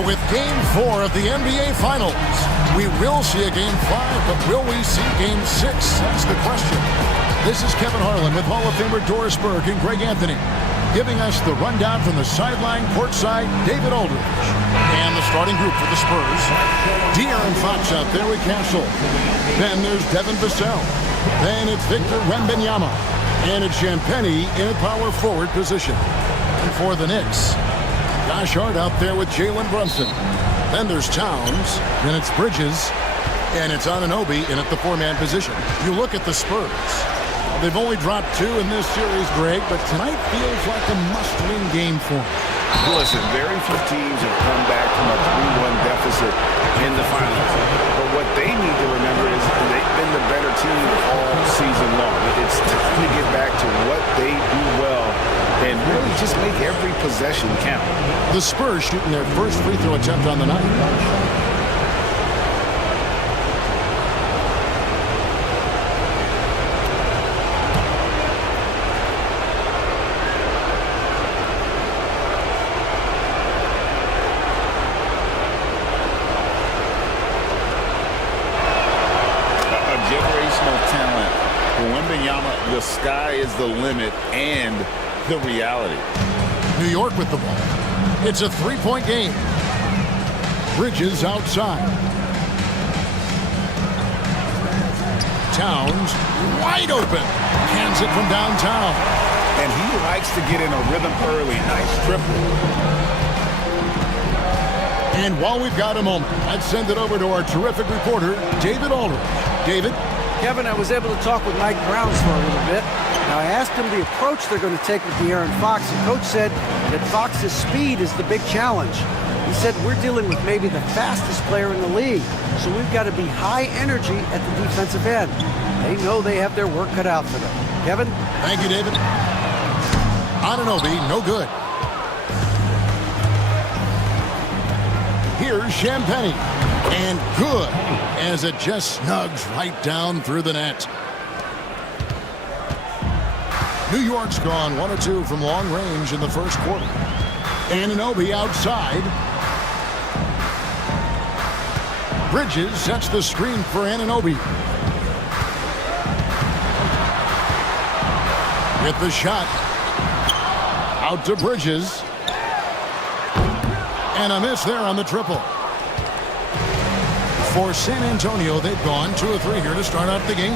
So with Game 4 of the NBA Finals, we will see a Game 5, but will we see Game 6? That's the question. This is Kevin Harlan with Hall of Famer Doris Burke and Greg Anthony, giving us the rundown from the sideline courtside, David Aldridge. And the starting group for the Spurs. De'Aaron Fox out there with Castle. Then there's Devin Vassell. Then it's Victor Wembanyama. And it's Champagnie in a power forward position. And for the Knicks, Josh Hart out there with Jalen Brunson. Then there's Towns. Then it's Bridges. And it's Anunoby in at the four-man position. You look at the Spurs. They've only dropped 2 in this series, Greg, but tonight feels like a must-win game for them. Listen, very few teams have come back from a 3-1 deficit in the finals. But what they need to remember is they've been the better team all season long. It's time to get back to what they do well and really just make every possession count. The Spurs shooting their first free throw attempt on the night. The sky is the limit and the reality. New York with the ball. It's a three-point game. Bridges outside. Towns wide open. Hands it from downtown. And he likes to get in a rhythm early. Nice triple. And while we've got a moment, let's send it over to our terrific reporter, David Aldridge. David? Kevin, I was able to talk with Mike Browns for a little bit. Now, I asked him the approach they're going to take with De'Aaron Fox, and Coach said that Fox's speed is the big challenge. He said we're dealing with maybe the fastest player in the league, so we've got to be high energy at the defensive end. They know they have their work cut out for them. Kevin? Thank you, David. Anunoby, no good. Here's Champagnie. And good, as it just snugs right down through the net. New York's gone 1 of 2 from long range in the first quarter. Anunoby outside. Bridges sets the screen for Anunoby. With the shot. Out to Bridges. And a miss there on the triple. For San Antonio, they've gone 2 of 3 here to start out the game.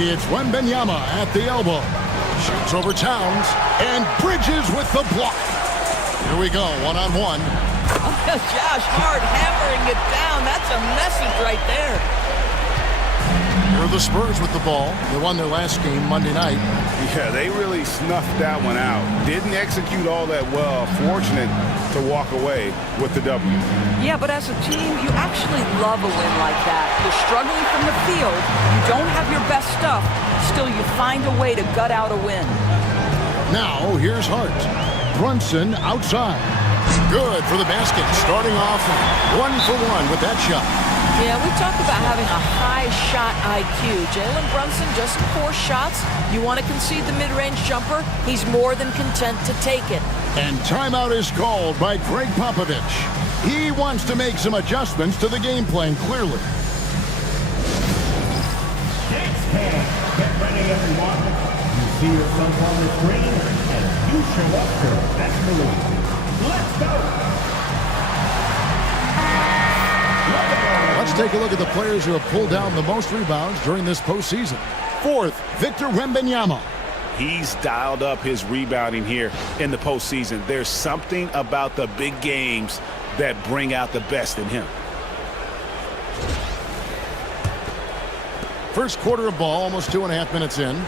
It's Wembanyama at the elbow. Shoots over Towns. And Bridges with the block. Here we go, one-on-one. Josh Hart hammering it down. That's a message right there. Here are the Spurs with the ball. They won their last game Monday night. Yeah, they really snuffed that one out. Didn't execute all that well. Fortunate to walk away with the W. Yeah, but as a team, you actually love a win like that. You're struggling from the field. You don't have your best stuff. Still, you find a way to gut out a win. Now, here's Hart. Brunson outside. Good for the basket. Starting off 1 for 1 with that shot. Yeah, we talk about having a high shot IQ. Jalen Brunson just 4 shots. You want to concede the mid-range jumper? He's more than content to take it. And timeout is called by Greg Popovich. He wants to make some adjustments to the game plan, clearly. Knicks fans, get ready, everyone. You see yourself on the screen, and you show up for the best move. Let's go! Let's take a look at the players who have pulled down the most rebounds during this postseason. 4th, Victor Wembanyama. He's dialed up his rebounding here in the postseason. There's something about the big games that bring out the best in him. First quarter of ball, almost 2.5 minutes in.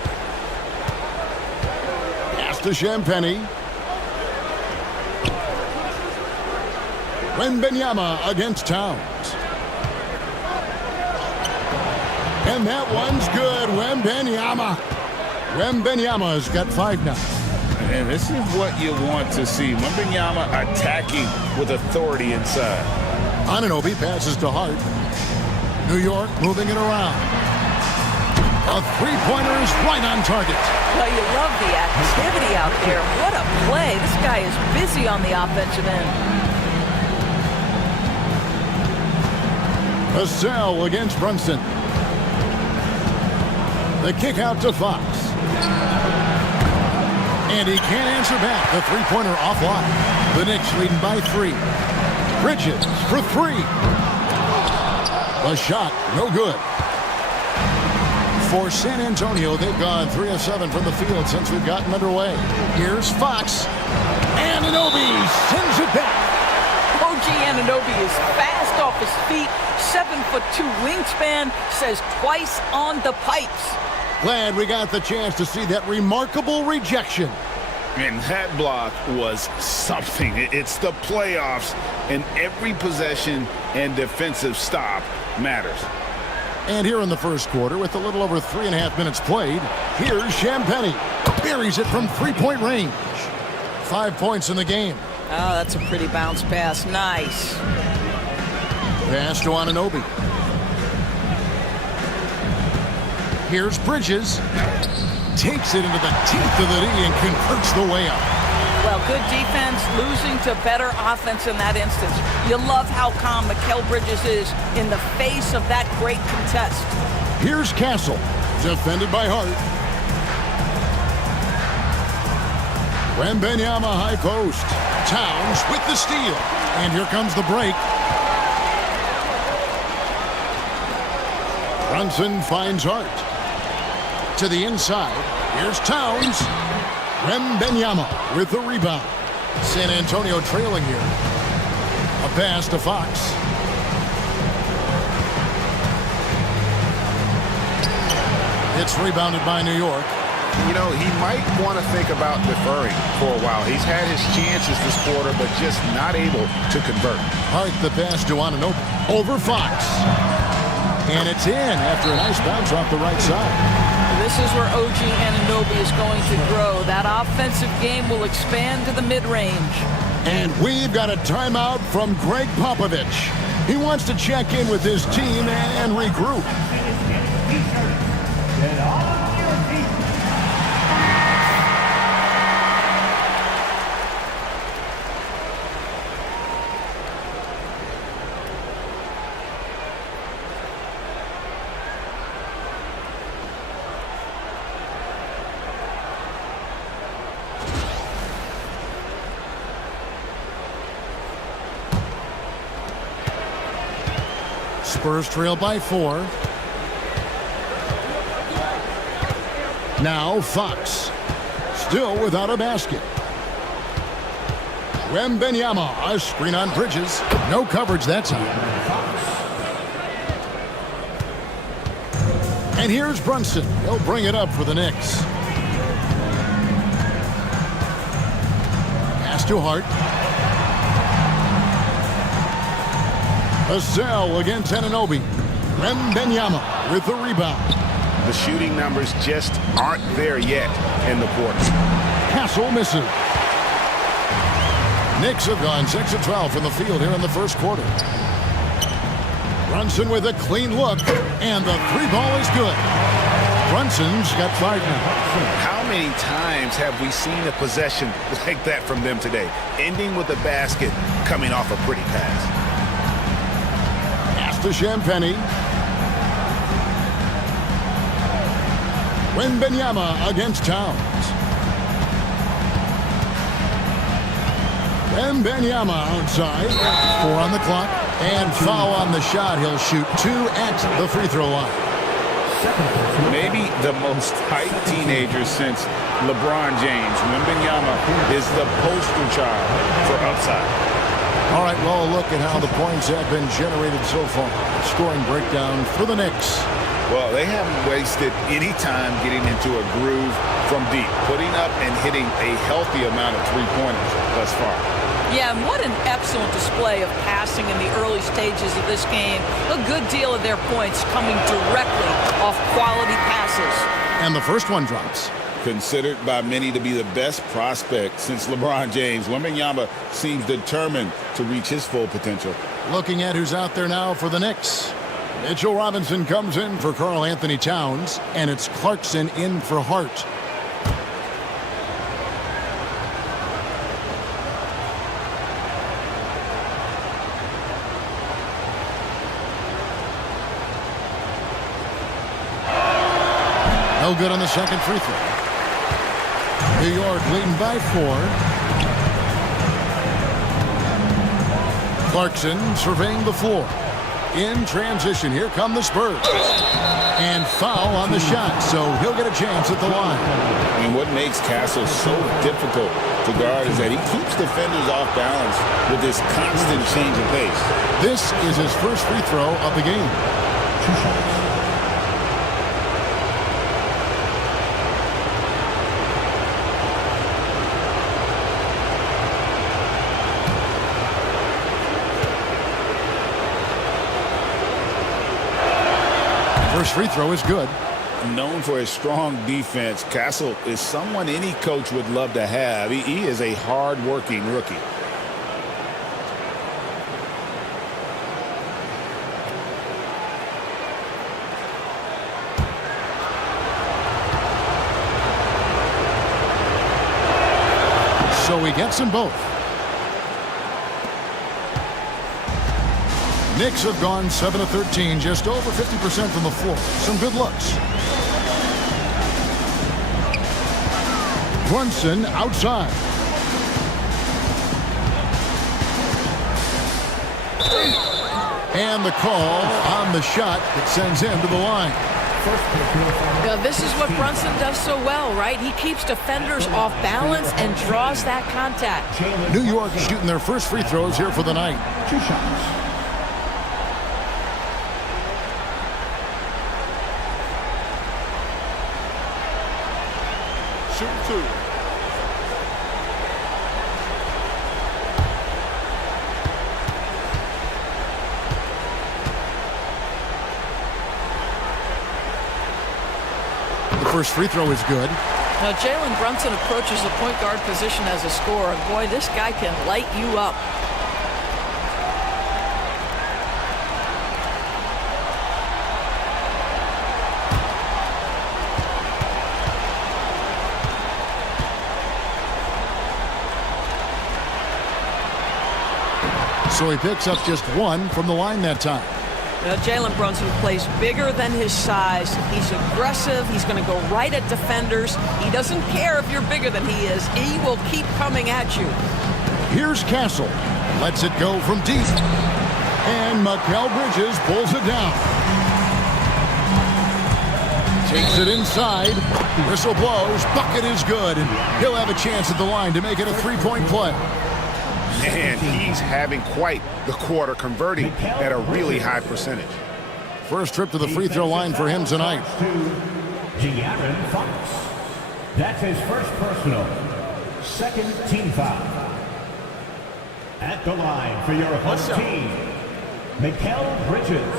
Pass to Champagnie. Wembanyama against Towns. And that one's good. Wembanyama. Wembanyama's got 5 now. And this is what you want to see. Wembanyama attacking with authority inside. Anunoby passes to Hart. New York moving it around. A three-pointer is right on target. Well, you love the activity out there. What a play. This guy is busy on the offensive end. Vassell against Brunson. The kick out to Fox. And he can't answer back. The three-pointer offline. The Knicks leading by 3. Bridges for 3. The shot, no good. For San Antonio, they've gone 3 of 7 from the field since we've gotten underway. Here's Fox. Anunoby sends it back. OG Anunoby is fast off his feet. 7'2" wingspan, says twice on the pipes. Glad we got the chance to see that remarkable rejection. And that block was something. It's the playoffs, and every possession and defensive stop matters. And here in the first quarter, with a little over 3.5 minutes played, here's Champagnie. Buries it from three-point range. 5 points in the game. Oh, that's a pretty bounce pass. Nice. Pass to Anunoby. Here's Bridges. Takes it into the teeth of the knee and converts the way up. Well, good defense, losing to better offense in that instance. You love how calm Mikal Bridges is in the face of that great contest. Here's Castle, defended by Hart. Wembanyama high post. Towns with the steal. And here comes the break. Brunson finds Hart. To the inside. Here's Towns. Wembanyama with the rebound. San Antonio trailing here. A pass to Fox. It's rebounded by New York. You know, he might want to think about deferring for a while. He's had his chances this quarter, but just not able to convert. Hart the pass to Anunoby. Over Fox. And it's in after a nice bounce off the right side. This is where OG Anunoby is going to grow. That offensive game will expand to the mid-range. And we've got a timeout from Greg Popovich. He wants to check in with his team and regroup. Get on your feet. Spurs trail by 4. Now Fox. Still without a basket. Wembanyama, a screen on Bridges. No coverage that time. And here's Brunson. He'll bring it up for the Knicks. Pass to Hart. Vassell against Anunoby. Wembanyama with the rebound. The shooting numbers just aren't there yet in the quarter. Castle misses. Knicks have gone 6 of 12 from the field here in the first quarter. Brunson with a clean look, and the three ball is good. Brunson's got 5 now. How many times have we seen a possession like that from them today, ending with a basket coming off a pretty pass? To Champagnie. Wembanyama against Towns. Wembanyama outside. 4 on the clock. And foul on the shot. He'll shoot 2 at the free throw line. Maybe the most hyped teenager since LeBron James. Wembanyama is the poster child for upside. All right, well, look at how the points have been generated so far. Scoring breakdown for the Knicks. Well, they haven't wasted any time getting into a groove from deep, putting up and hitting a healthy amount of three-pointers thus far. Yeah, and what an excellent display of passing in the early stages of this game. A good deal of their points coming directly off quality passes. And the first one drops. Considered by many to be the best prospect since LeBron James, Wembanyama seems determined to reach his full potential. Looking at who's out there now for the Knicks. Mitchell Robinson comes in for Karl Anthony Towns, and it's Clarkson in for Hart. No good on the second free throw. New York leading by 4. Clarkson surveying the floor. In transition, here come the Spurs. And foul on the shot, so he'll get a chance at the line. And what makes Castle so difficult to guard is that he keeps defenders off balance with this constant change of pace. This is his first free throw of the game. 2 shots. First free throw is good. Known for his strong defense, Castle is someone any coach would love to have. He is a hard-working rookie. So he gets them both. Knicks have gone 7 of 13, just over 50% from the floor. Some good looks. Brunson outside. And the call on the shot that sends him to the line. Now, this is what Brunson does so well, right? He keeps defenders off balance and draws that contact. New York shooting their first free throws here for the night. 2 shots. Shoot 2. The first free throw is good. Now, Jalen Brunson approaches the point guard position as a scorer. And boy, this guy can light you up. So he picks up just 1 from the line that time. Now, Jalen Brunson plays bigger than his size. He's aggressive. He's going to go right at defenders. He doesn't care if you're bigger than he is. He will keep coming at you. Here's Castle. Lets it go from deep. And Mikal Bridges pulls it down. Takes it inside. Whistle blows. Bucket is good. And he'll have a chance at the line to make it a 3-point play. Man, he's having quite the quarter, converting at a really high percentage. First trip to the free throw line for him tonight. De'Aaron Fox. That's his first personal. Second team foul. At the line for your home team, Mikal Bridges.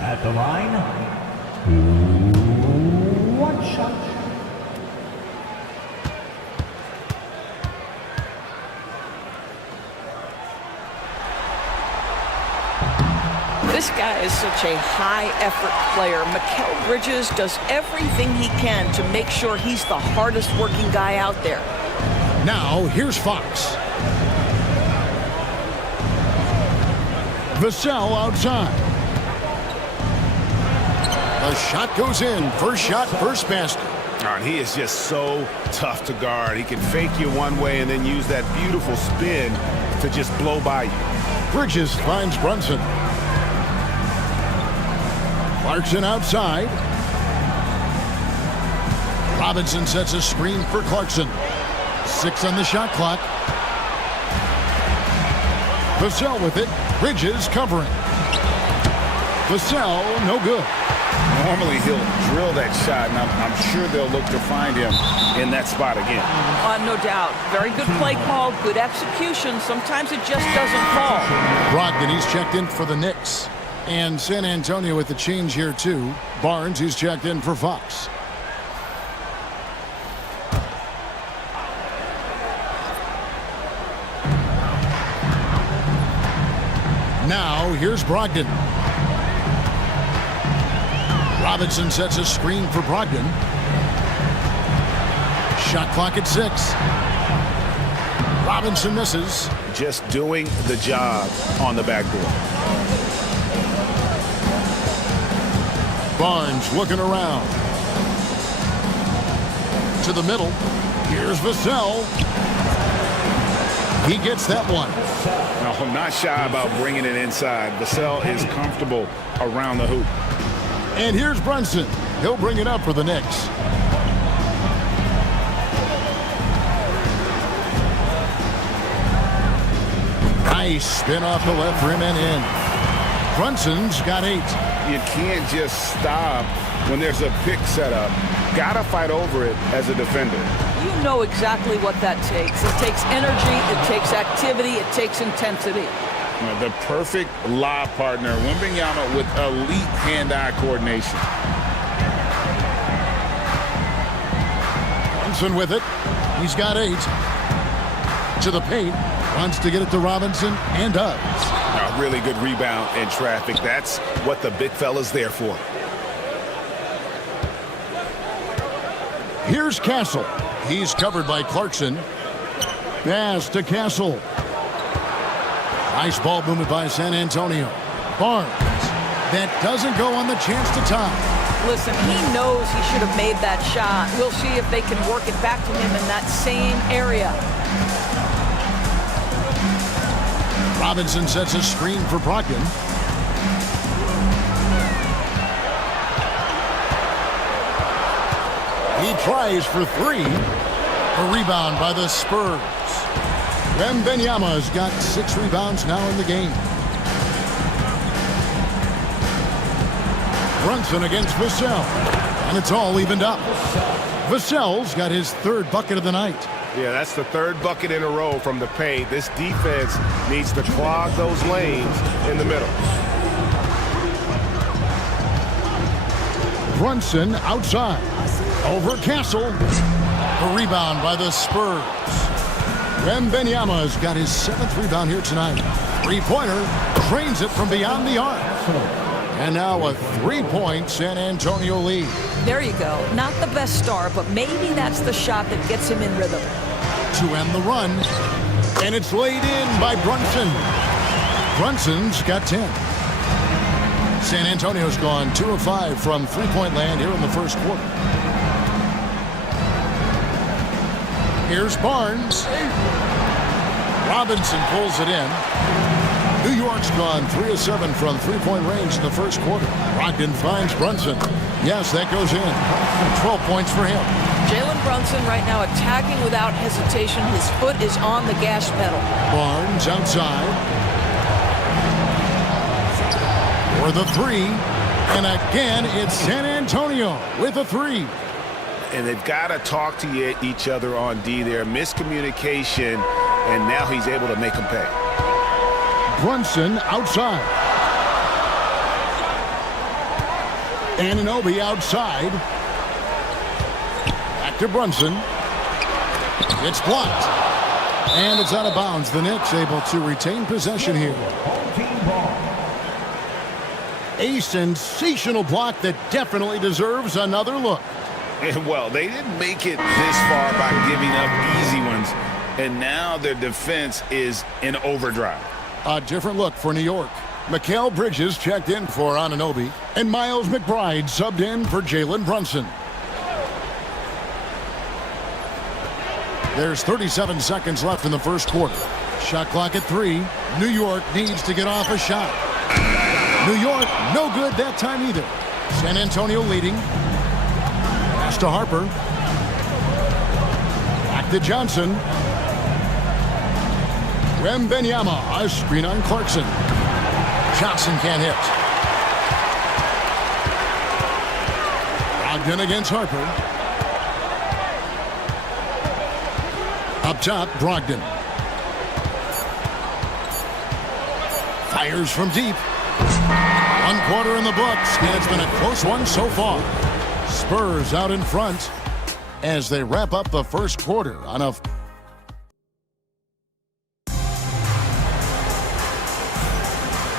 At the line, 1 shot. This guy is such a high-effort player. Mikal Bridges does everything he can to make sure he's the hardest-working guy out there. Now, here's Fox. Vassell outside. The shot goes in. First shot, first basket. And he is just so tough to guard. He can fake you one way and then use that beautiful spin to just blow by you. Bridges finds Brunson. Clarkson outside. Robinson sets a screen for Clarkson. 6 on the shot clock. Vassell with it. Bridges covering. Vassell, no good. Normally he'll drill that shot, and I'm sure they'll look to find him in that spot again. No doubt. Very good play call, good execution. Sometimes it just doesn't fall. Brogdon, he's checked in for the Knicks. And San Antonio with the change here, too. Barnes, he's checked in for Fox. Now, here's Brogdon. Robinson sets a screen for Brogdon. Shot clock at 6. Robinson misses. Just doing the job on the backboard. Barnes looking around. To the middle. Here's Vassell. He gets that one. No, not shy about bringing it inside. Vassell is comfortable around the hoop. And here's Brunson. He'll bring it up for the Knicks. Nice spin off the left rim and in. Brunson's got 8. You can't just stop when there's a pick set up. Gotta fight over it as a defender. You know exactly what that takes. It takes energy, it takes activity, it takes intensity. The perfect lob partner, Wembanyama, with elite hand-eye coordination. Brunson with it. He's got 8. To the paint. Wants to get it to Robinson and does. A really good rebound in traffic. That's what the big fella's there for. Here's Castle. He's covered by Clarkson. Pass to Castle. Nice ball movement by San Antonio. Barnes. That doesn't go on the chance to tie. Listen, he knows he should have made that shot. We'll see if they can work it back to him in that same area. Robinson sets a screen for Brogdon. He tries for 3. A rebound by the Spurs. Wembanyama's got 6 rebounds now in the game. Brunson against Vassell. And it's all evened up. Vassell's got his 3rd bucket of the night. Yeah, that's the 3rd bucket in a row from the paint. This defense needs to clog those lanes in the middle. Brunson outside. Over Castle. A rebound by the Spurs. Wembanyama's got his 7th rebound here tonight. 3-pointer. Drains it from beyond the arc. And now a 3-point San Antonio lead. There you go. Not the best start, but maybe that's the shot that gets him in rhythm. To end the run. And it's laid in by Brunson. Brunson's got 10. San Antonio's gone 2 of 5 from 3-point land here in the first quarter. Here's Barnes. Robinson pulls it in. New York's gone 3 of 7 from 3-point range in the first quarter. Brogdon finds Brunson. Yes, that goes in. 12 points for him. Jalen Brunson right now attacking without hesitation. His foot is on the gas pedal. Barnes outside. For the 3. And again, it's San Antonio with a 3. And they've got to talk to each other on D there. Miscommunication, and now he's able to make them pay. Brunson outside. Anunoby outside. Back to Brunson. It's blocked. And it's out of bounds. The Knicks able to retain possession here. A sensational block that definitely deserves another look. And well, they didn't make it this far by giving up easy ones. And now their defense is in overdrive. A different look for New York. Mikal Bridges checked in for Anunoby. And Miles McBride subbed in for Jalen Brunson. There's 37 seconds left in the first quarter. Shot clock at 3. New York needs to get off a shot. New York, no good that time either. San Antonio leading. Pass to Harper. Back to Johnson. Wembanyama, a screen on Clarkson. Johnson can't hit. Brogdon against Harper. Up top, Brogdon. Fires from deep. 1 quarter in the books, and it's been a close one so far. Spurs out in front as they wrap up the first quarter on a...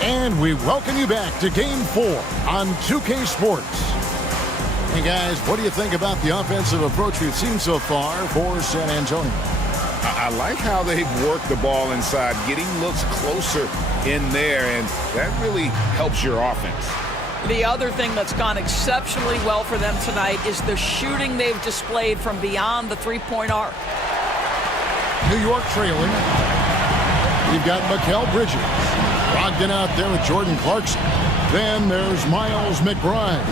And we welcome you back to Game 4 on 2K Sports. Hey, guys, what do you think about the offensive approach we've seen so far for San Antonio? I like how they've worked the ball inside, getting looks closer in there, and that really helps your offense. The other thing that's gone exceptionally well for them tonight is the shooting they've displayed from beyond the three-point arc. New York trailing. You've got Mikal Bridges. Brogdon out there with Jordan Clarkson. Then there's Miles McBride.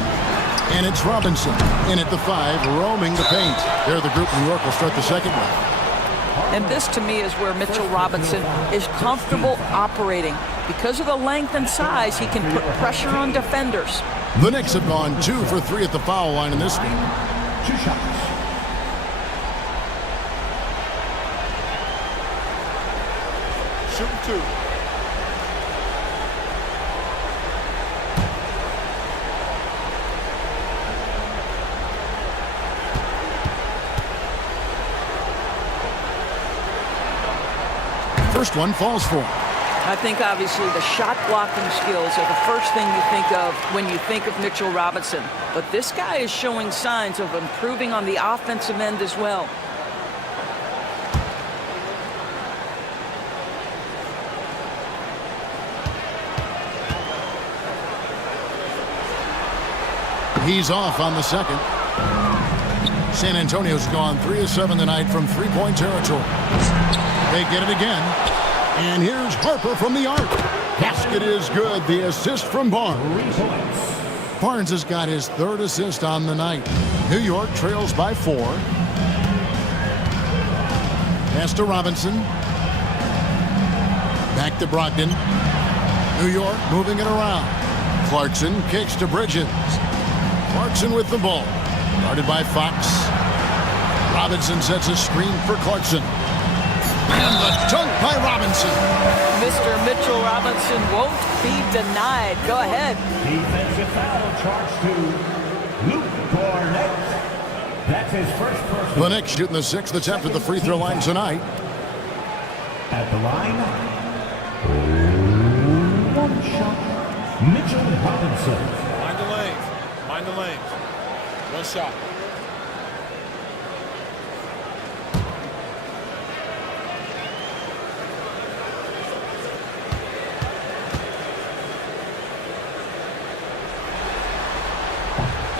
And it's Robinson in at the 5, roaming the paint. They're the group. New York will start the second one. And this, to me, is where Mitchell Robinson is comfortable operating. Because of the length and size, he can put pressure on defenders. The Knicks have gone 2 for 3 at the foul line in this game. 2 shots. Shoot 2. First one falls for him. I think, obviously, the shot blocking skills are the first thing you think of when you think of Mitchell Robinson. But this guy is showing signs of improving on the offensive end as well. He's off on the second. San Antonio's gone 3 of 7 tonight from three-point territory. They get it again. And here's Harper from the arc. Basket is good. The assist from Barnes. Barnes has got his 3rd assist on the night. New York trails by 4. Pass to Robinson. Back to Brogdon. New York moving it around. Clarkson kicks to Bridges. Clarkson with the ball. Guarded by Fox. Robinson sets a screen for Clarkson. And the dunk by Robinson. Mr. Mitchell Robinson won't be denied. Go ahead. Defensive foul charged to Luke Cornett. That's his first personal. The Knicks shooting the 6th attempt at the free throw line tonight. At the line, 1 shot, Mitchell Robinson. Mind the lanes. Mind the lanes. 1 shot.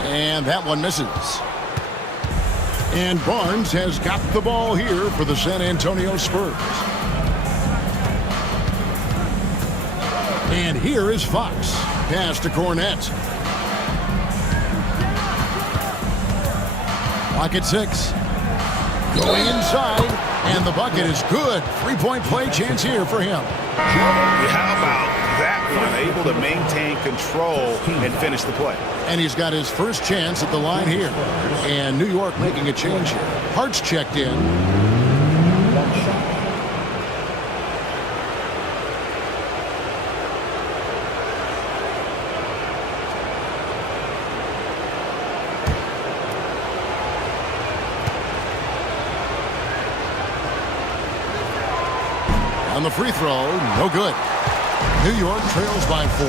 And that one misses. And Barnes has got the ball here for the San Antonio Spurs. And here is Fox. Pass to Cornett. Clock at 6. Going inside. And the bucket is good. 3-point play chance here for him. How about that one? Able to maintain control and finish the play. And he's got his first chance at the line here. And New York making a change here. Hart's checked in. 1 shot. On the free throw, no good. New York trails by 4.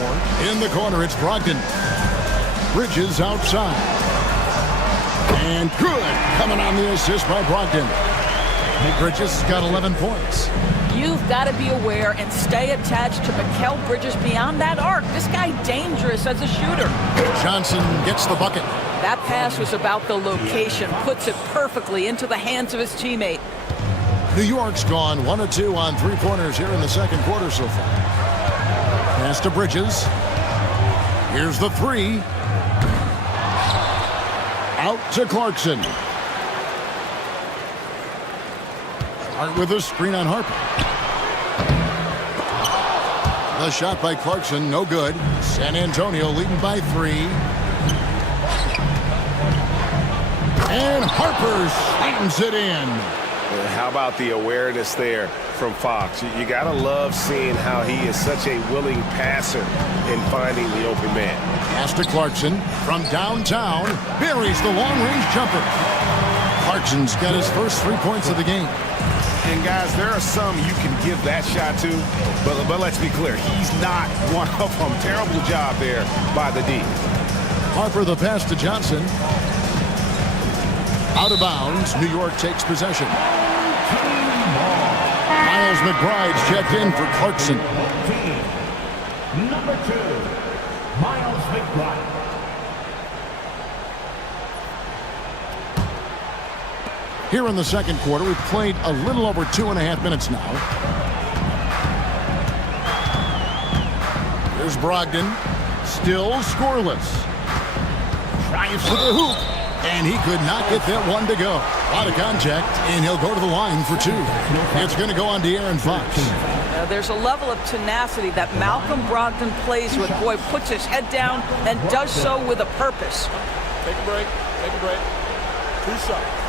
In the corner, it's Brogdon. Bridges outside. And good. Coming on the assist by Brogdon. Bridges has got 11 points. You've got to be aware and stay attached to Mikal Bridges beyond that arc. This guy dangerous as a shooter. Johnson gets the bucket. That pass was about the location. Puts it perfectly into the hands of his teammate. New York's gone 1 of 2 on 3-pointers here in the second quarter so far. Pass to Bridges. Here's the 3. Out to Clarkson. Hart with a screen on Harper. The shot by Clarkson, no good. San Antonio leading by 3. And Harper slams it in. How about the awareness there from Fox? You got to love seeing how he is such a willing passer in finding the open man. Pass to Clarkson from downtown. Buries the long-range jumper. Clarkson's got his first 3 points of the game. And, guys, there are some you can give that shot to, but let's be clear. He's not one of them. Terrible job there by the D. Harper the pass to Johnson. Out of bounds. New York takes possession. Miles McBride's checked in for Clarkson. Number 2, Miles McBride. Here in the second quarter, we've played a little over 2.5 minutes now. Here's Brogdon. Still scoreless. Tries for the hoop. And he could not get that one to go. A lot of contact, and he'll go to the line for 2. It's going to go on De'Aaron Fox. There's a level of tenacity that Malcolm Brogdon plays with. Boy, puts his head down and does so with a purpose. Take a break. Take a break. 2 shots.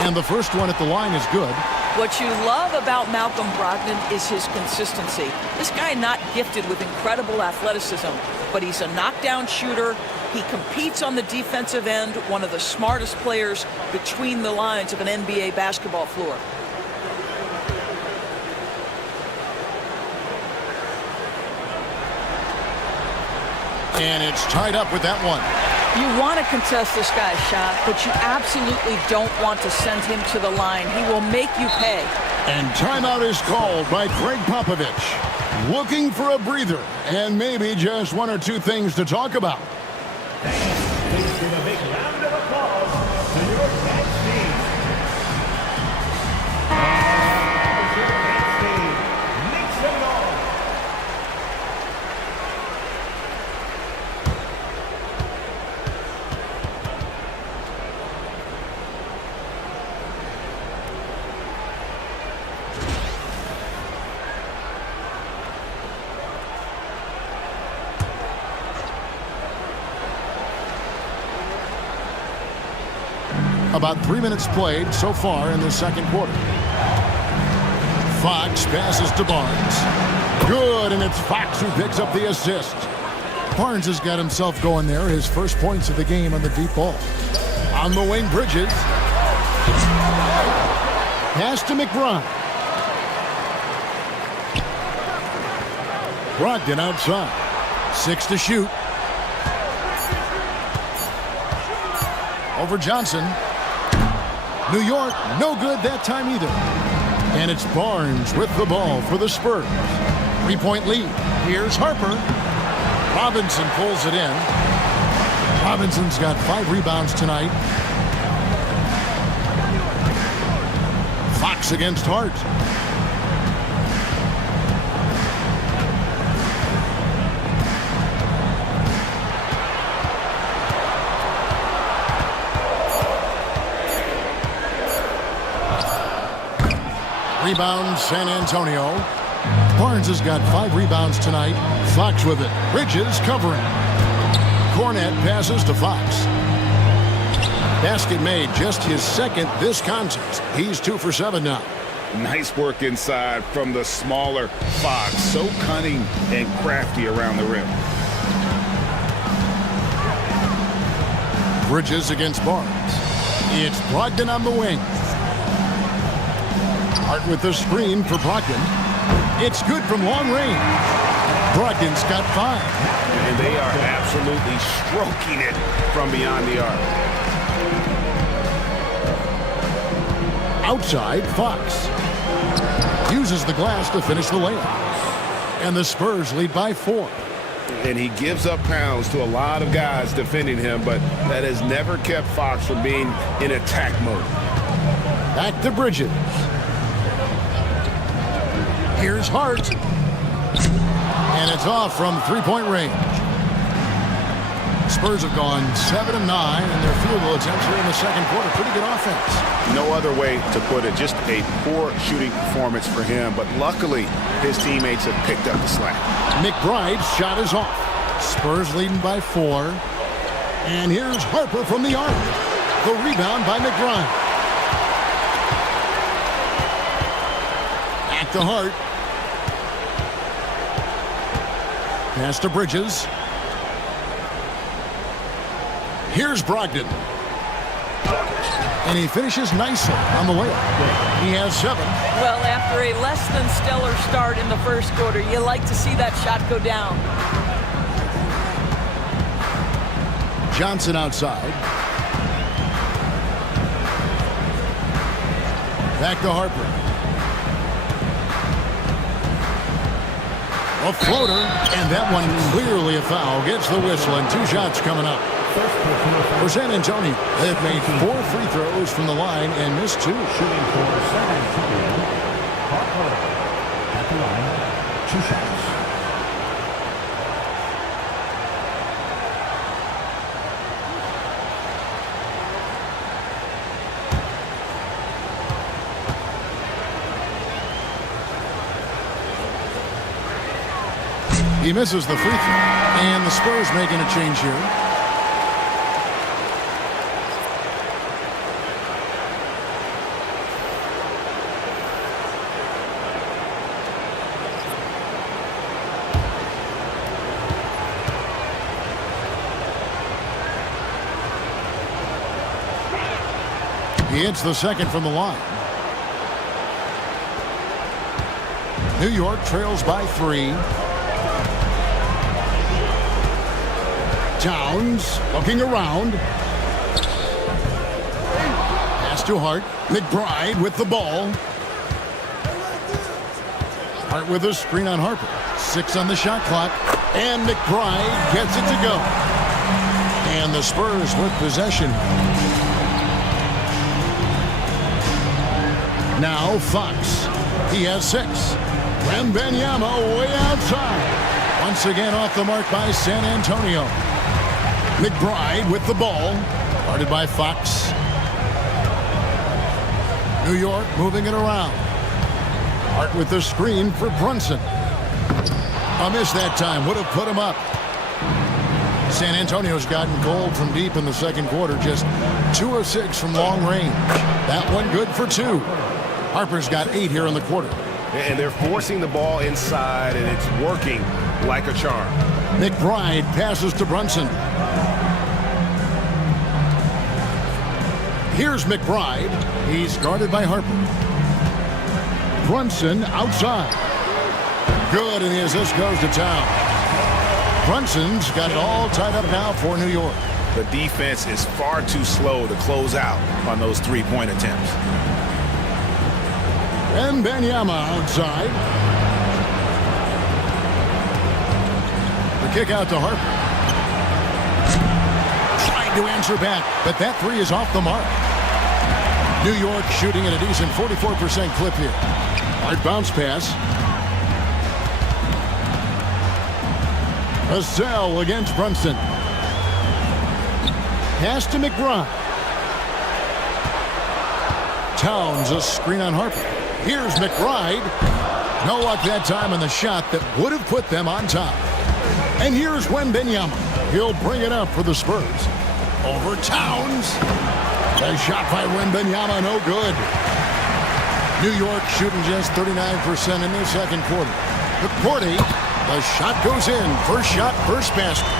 And the first one at the line is good. What you love about Malcolm Brogdon is his consistency. This guy not gifted with incredible athleticism, but he's a knockdown shooter. He competes on the defensive end, one of the smartest players between the lines of an NBA basketball floor. And it's tied up with that one. You want to contest this guy's shot, but you absolutely don't want to send him to the line. He will make you pay. And timeout is called by Greg Popovich. Looking for a breather and maybe just 1 or 2 things to talk about. Please give a big round of applause to your Knicks team. Knicks and all. About 3 minutes played so far in the second quarter. Fox passes to Barnes. Good, and it's Fox who picks up the assist. Barnes has got himself going there, his first points of the game on the deep ball. On the wing, Bridges. Pass to McBride. Brogdon outside. 6 to shoot. Over Johnson. New York, no good that time either. And it's Barnes with the ball for the Spurs. 3-point lead. Here's Harper. Robinson pulls it in. Robinson's got 5 rebounds tonight. Fox against Hart. Rebound, San Antonio. Barnes has got 5 rebounds tonight. Fox with it. Bridges covering. Cornette passes to Fox. Basket made, just his second this contest. He's 2 for 7 now. Nice work inside from the smaller Fox. So cunning and crafty around the rim. Bridges against Barnes. It's Brogdon on the wing. Hart with the screen for Brogdon. It's good from long range. Brogdon's got 5. And they are absolutely stroking it from beyond the arc. Outside, Fox uses the glass to finish the layup. And the Spurs lead by 4. And he gives up pounds to a lot of guys defending him, but that has never kept Fox from being in attack mode. Back to Bridges. Here's Hart. And it's off from 3-point range. Spurs have gone 7 of 9 in their field goal attempts here in the second quarter. Pretty good offense. No other way to put it. Just a poor shooting performance for him. But luckily, his teammates have picked up the slack. McBride's shot is off. Spurs leading by 4. And here's Harper from the arc. The rebound by McBride. Back to Hart. Pass to Bridges. Here's Brogdon. And he finishes nicely on the layup. He has 7. Well, after a less than stellar start in the first quarter, you like to see that shot go down. Johnson outside. Back to Harper. A floater, and that one clearly a foul. Gets the whistle, and 2 shots coming up. For San Antonio, they've made 4 free throws from the line and missed 2. Shooting for San Antonio, Harper at the line, 2 shots. He misses the free throw, and the Spurs making a change here. He hits the second from the line. New York trails by 3. Towns looking around. Pass to Hart. McBride with the ball. Hart with a screen on Harper. 6 on the shot clock. And McBride gets it to go. And the Spurs with possession. Now Fox. He has 6. Wembanyama way outside. Once again off the mark by San Antonio. McBride with the ball. Guarded by Fox. New York moving it around. Hart with the screen for Brunson. A miss that time. Would have put him up. San Antonio's gotten cold from deep in the second quarter. Just 2 of 6 from long range. That one good for 2. Harper's got 8 here in the quarter. And they're forcing the ball inside, and it's working like a charm. McBride passes to Brunson. Here's McBride. He's guarded by Harper. Brunson outside. Good, and the assist goes to Town. Brunson's got it all tied up now for New York. The defense is far too slow to close out on those 3-point attempts. Wembanyama outside. The kick out to Harper. Trying to answer back, but that 3 is off the mark. New York shooting at a decent 44% clip here. Hard bounce pass. Vassell against Brunson. Pass to McBride. Towns a screen on Harper. Here's McBride. No luck that time on the shot that would have put them on top. And here's Wembanyama. He'll bring it up for the Spurs. Over Towns. The shot by Wembanyama, no good. New York shooting just 39% in the second quarter. McCourty, the shot goes in. First shot, first basket.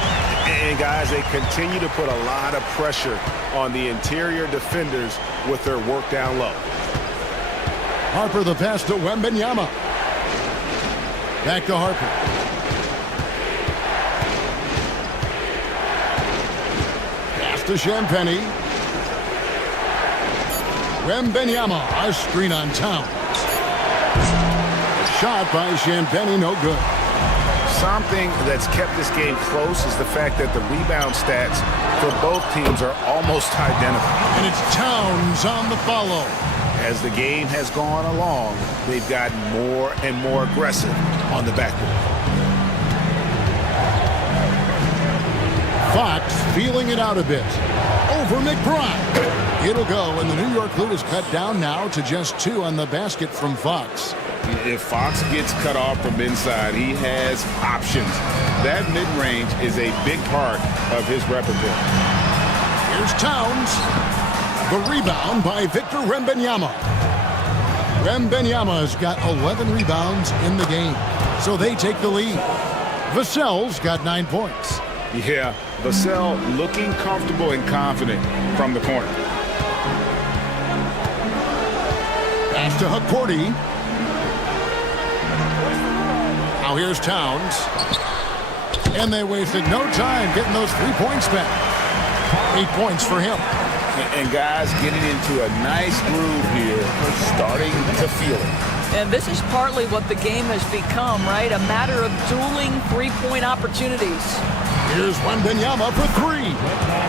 And guys, they continue to put a lot of pressure on the interior defenders with their work down low. Harper the pass to Wembanyama. Back to Harper. Pass to Champagnie. Wembanyama, a screen on Towns. Shot by Champagnie, no good. Something that's kept this game close is the fact that the rebound stats for both teams are almost identical. And it's Towns on the follow. As the game has gone along, they've gotten more and more aggressive on the backboard. Fox feeling it out a bit. Over McBride. It'll go, and the New York lead is cut down now to just 2 on the basket from Fox. If Fox gets cut off from inside, he has options. That mid-range is a big part of his repertoire. Here's Towns. The rebound by Victor Wembanyama. Wembanyama's got 11 rebounds in the game, so they take the lead. Vassell's got 9 points. Yeah, Vassell looking comfortable and confident from the corner. Pass to Hakordi. Now here's Towns. And they wasted no time getting those 3 points back. 8 points for him. And guys getting into a nice groove here, starting to feel it. And this is partly what the game has become, right? A matter of dueling three-point opportunities. Here's Wembanyama for 3.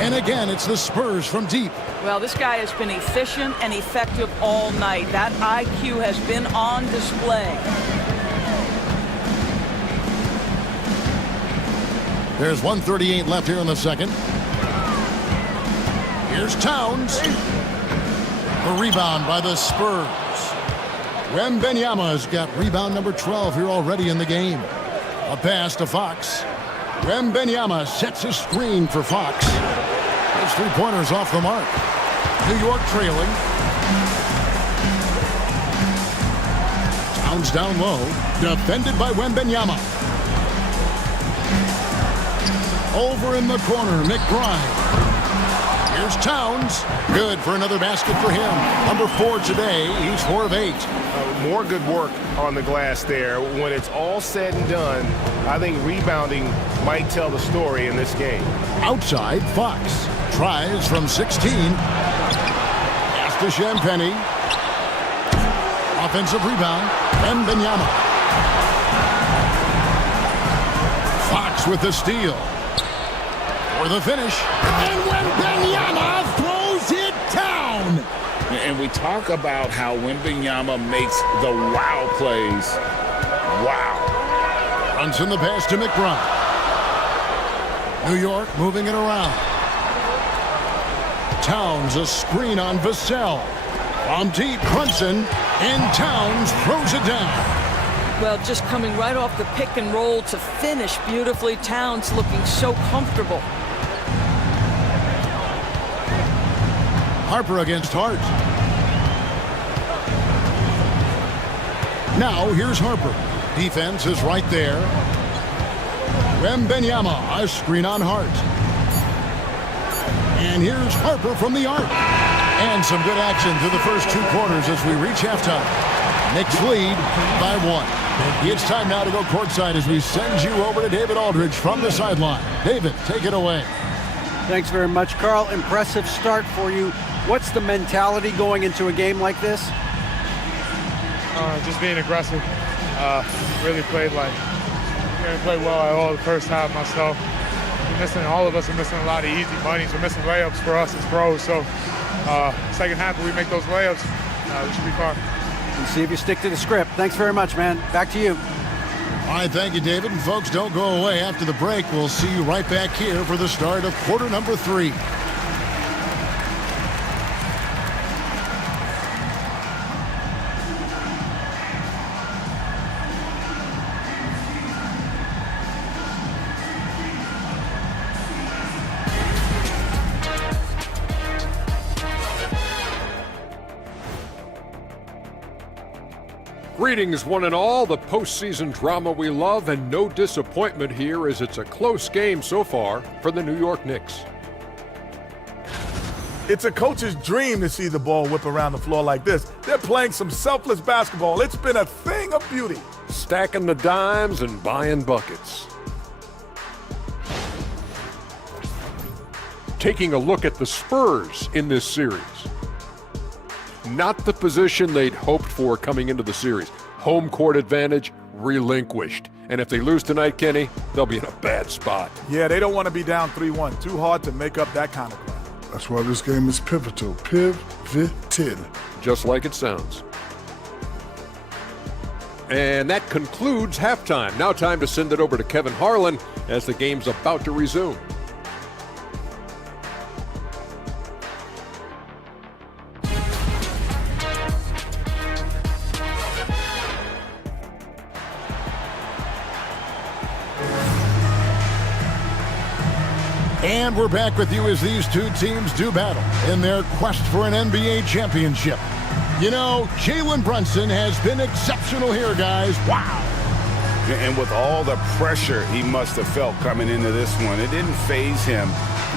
And again, it's the Spurs from deep. Well, this guy has been efficient and effective all night. That IQ has been on display. There's 1:38 left here in the second. Here's Towns. The rebound by the Spurs. Wembanyama's got rebound number 12 here already in the game. A pass to Fox. Wembanyama sets a screen for Fox. Those 3-pointers off the mark. New York trailing. Towns down low. Defended by Wembanyama. Over in the corner, McBride. Here's Towns. Good for another basket for him. Number 4 today. He's 4 of 8. More good work on the glass there. When it's all said and done, I think rebounding might tell the story in this game. Outside, Fox tries from 16. Pass to Champagnie. Offensive rebound. Wembanyama. Fox with the steal. For the finish. And Wembanyama throws it down. And we talk about how Wembanyama makes the wow plays. Wow. Runs in the pass to McBride. New York moving it around. Towns a screen on Vassell. From deep, Brunson. And Towns throws it down. Well, just coming right off the pick and roll to finish beautifully. Towns looking so comfortable. Harper against Hart. Now here's Harper. Defense is right there. Wembanyama, a screen on Hart. And here's Harper from the arc. And some good action through the first 2 quarters as we reach halftime. Knicks lead by 1. It's time now to go courtside as we send you over to David Aldridge from the sideline. David, take it away. Thanks very much, Carl. Impressive start for you. What's the mentality going into a game like this? Just being aggressive. Really played well at all the first half myself. All of us are missing a lot of easy monies. We're missing layups for us as pros. So second half, if we make those layups, we should be fine. And see if you stick to the script. Thanks very much, man. Back to you. All right, thank you, David. And folks, don't go away. After the break, we'll see you right back here for the start of quarter number 3. Greetings, one and all. The postseason drama we love, and no disappointment here as it's a close game so far for the New York Knicks. It's a coach's dream to see the ball whip around the floor like this. They're playing some selfless basketball. It's been a thing of beauty. Stacking the dimes and buying buckets. Taking a look at the Spurs in this series. Not the position they'd hoped for coming into the series. Home court advantage relinquished. And if they lose tonight, Kenny, they'll be in a bad spot. Yeah, they don't want to be down 3-1. Too hard to make up that kind of ground. That's why this game is pivotal. Pivoted. Just like it sounds. And that concludes halftime. Now time to send it over to Kevin Harlan as the game's about to resume. And we're back with you as these two teams do battle in their quest for an NBA championship. You know, Jalen Brunson has been exceptional here, guys. Wow. And with all the pressure he must have felt coming into this one, it didn't faze him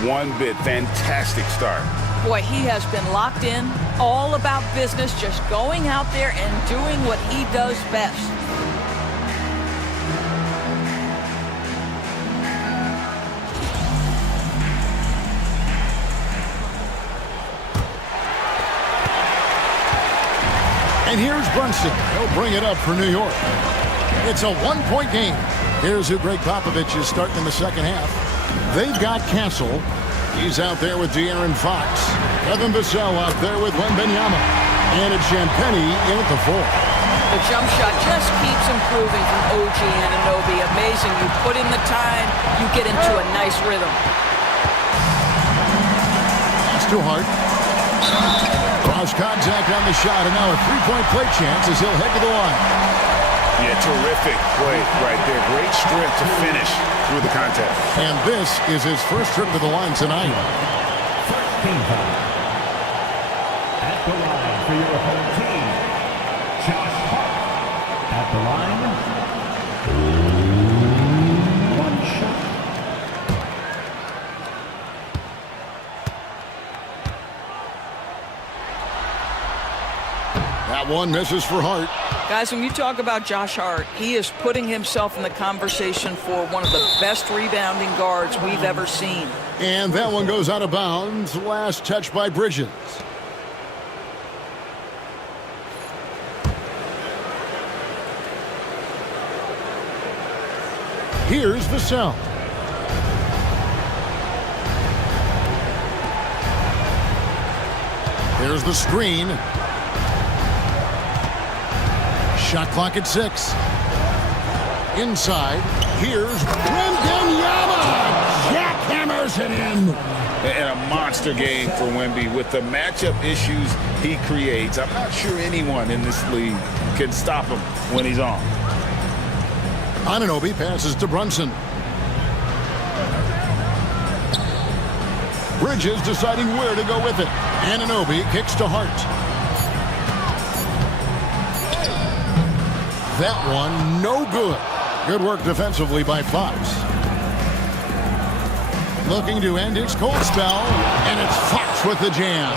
one bit. Fantastic start. Boy, he has been locked in, all about business, just going out there and doing what he does best. And here's Brunson. He'll bring it up for New York. It's a one-point game. Here's who Greg Popovich is starting in the second half. They've got Castle. He's out there with De'Aaron Fox. Kevin Vassell out there with Wembanyama. And it's Champagnie in at the 4. The jump shot just keeps improving from OG Anunoby. Amazing. You put in the time, you get into a nice rhythm. That's too hard. Cross contact on the shot, and now a three-point play chance as he'll head to the line. Yeah, terrific play right there. Great strength to finish through the contact. And this is his first trip to the line tonight. Team foul. At the line for your home team, Josh Hart. At the line, one shot. That one misses for Hart. Guys, when you talk about Josh Hart, he is putting himself in the conversation for one of the best rebounding guards we've ever seen. And that one goes out of bounds. Last touch by Bridges. Here's Vassell. Here's the screen. Shot clock at 6. Inside. Here's Wembanyama. Jackhammers it in. And a monster game for Wemby with the matchup issues he creates. I'm not sure anyone in this league can stop him when he's on. Anunoby passes to Brunson. Bridges deciding where to go with it. Anunoby kicks to Hart. That one, no good. Good work defensively by Fox. Looking to end his cold spell, and it's Fox with the jam.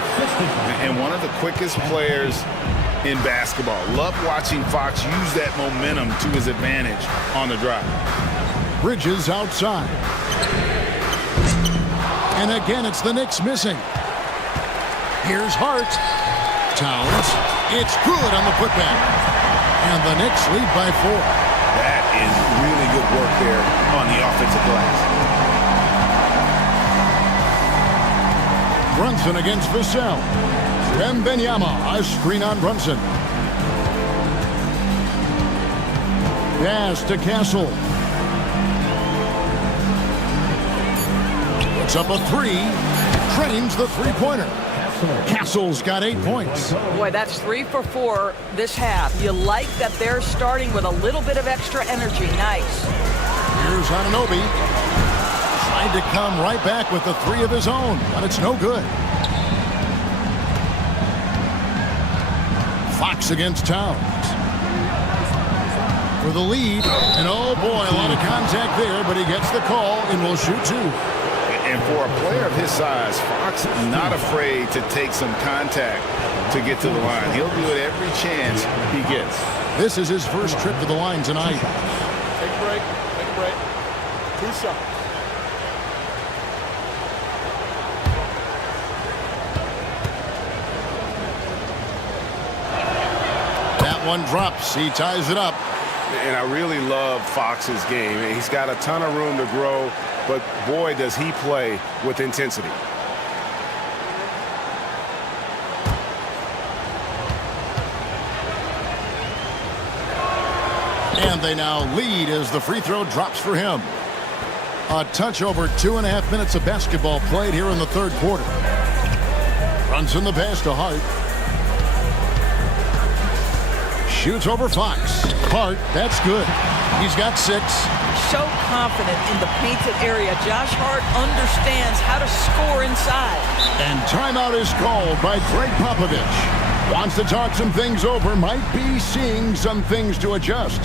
And one of the quickest players in basketball. Love watching Fox use that momentum to his advantage on the drive. Bridges outside. And again, it's the Knicks missing. Here's Hart. Towns. It's good on the putback. And the Knicks lead by 4. That is really good work there on the offensive glass. Brunson against Vassell. Wembanyama, a screen on Brunson. Pass to Castle. Puts up a 3. Trains the three-pointer. Castle's got 8 points. Boy, that's 3 for 4 this half. You like that they're starting with a little bit of extra energy. Nice. Here's Anunoby. Trying to come right back with the 3 of his own, but it's no good. Fox against Towns. For the lead. And oh boy, a lot of contact there, but he gets the call and will shoot 2. And for a player of his size, Fox not afraid to take some contact to get to the line. He'll do it every chance he gets. This is his first trip to the line tonight. Take a break. Take a break. 2 shots. That one drops. He ties it up. And I really love Fox's game. He's got a ton of room to grow, but boy, does he play with intensity. And they now lead as the free throw drops for him. A touch over 2.5 minutes of basketball played here in the third quarter. Runs in the pass to Hart. Shoots over Fox. Hart, that's good. He's got 6. So confident in the painted area. Josh Hart understands how to score inside. And timeout is called by Greg Popovich. Wants to talk some things over. Might be seeing some things to adjust.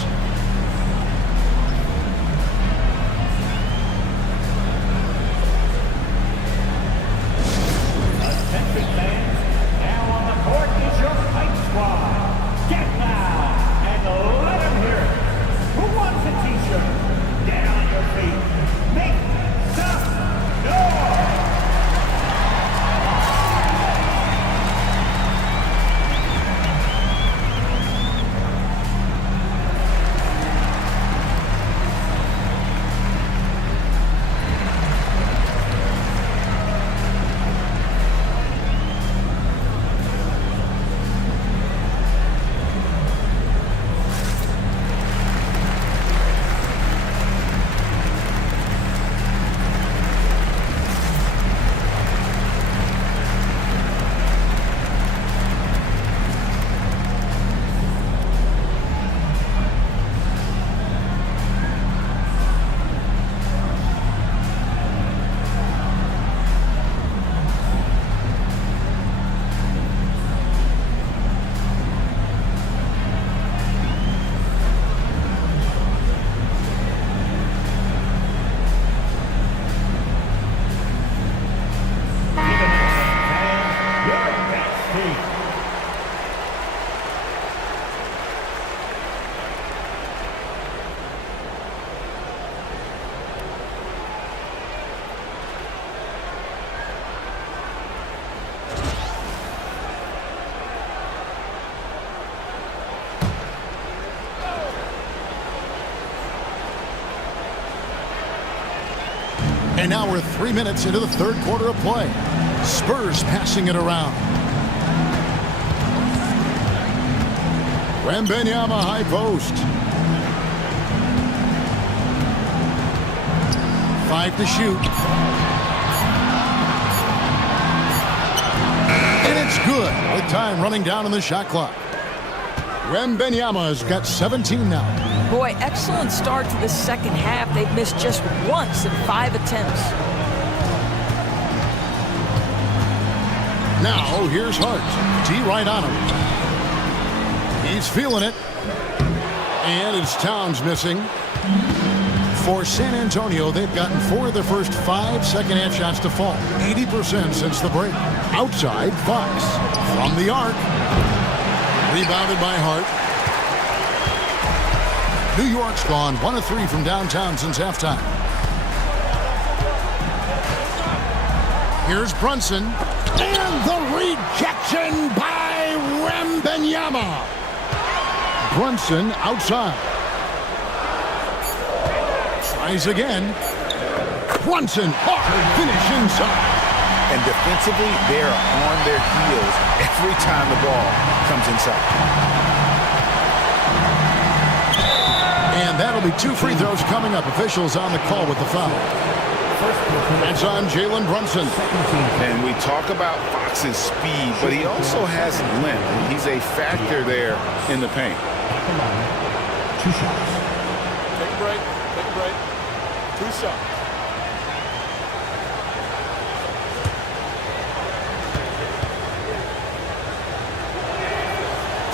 And now we're 3 minutes into the third quarter of play. Spurs passing it around. Wembanyama high post. 5 to shoot. And it's good with time running down on the shot clock. Wembanyama's got 17 now. Boy, excellent start to the second half. They've missed just once in 5 attempts. Now, here's Hart. D right on him. He's feeling it. And it's Towns missing. For San Antonio, they've gotten 4 of their first 5 second-half shots to fall. 80% since the break. Outside, Fox. From the arc. Rebounded by Hart. New York's gone 1 of 3 from downtown since halftime. Here's Brunson. And the rejection by Wembanyama. Brunson outside. Tries again. Brunson, hard finish inside. And defensively, they're on their heels every time the ball comes inside. And that'll be 2 free throws coming up. Officials on the call with the foul. That's on Jalen Brunson. And we talk about Fox's speed, but he also has length. He's a factor there in the paint. 2 shots. Take a break. Take a break. 2 shots.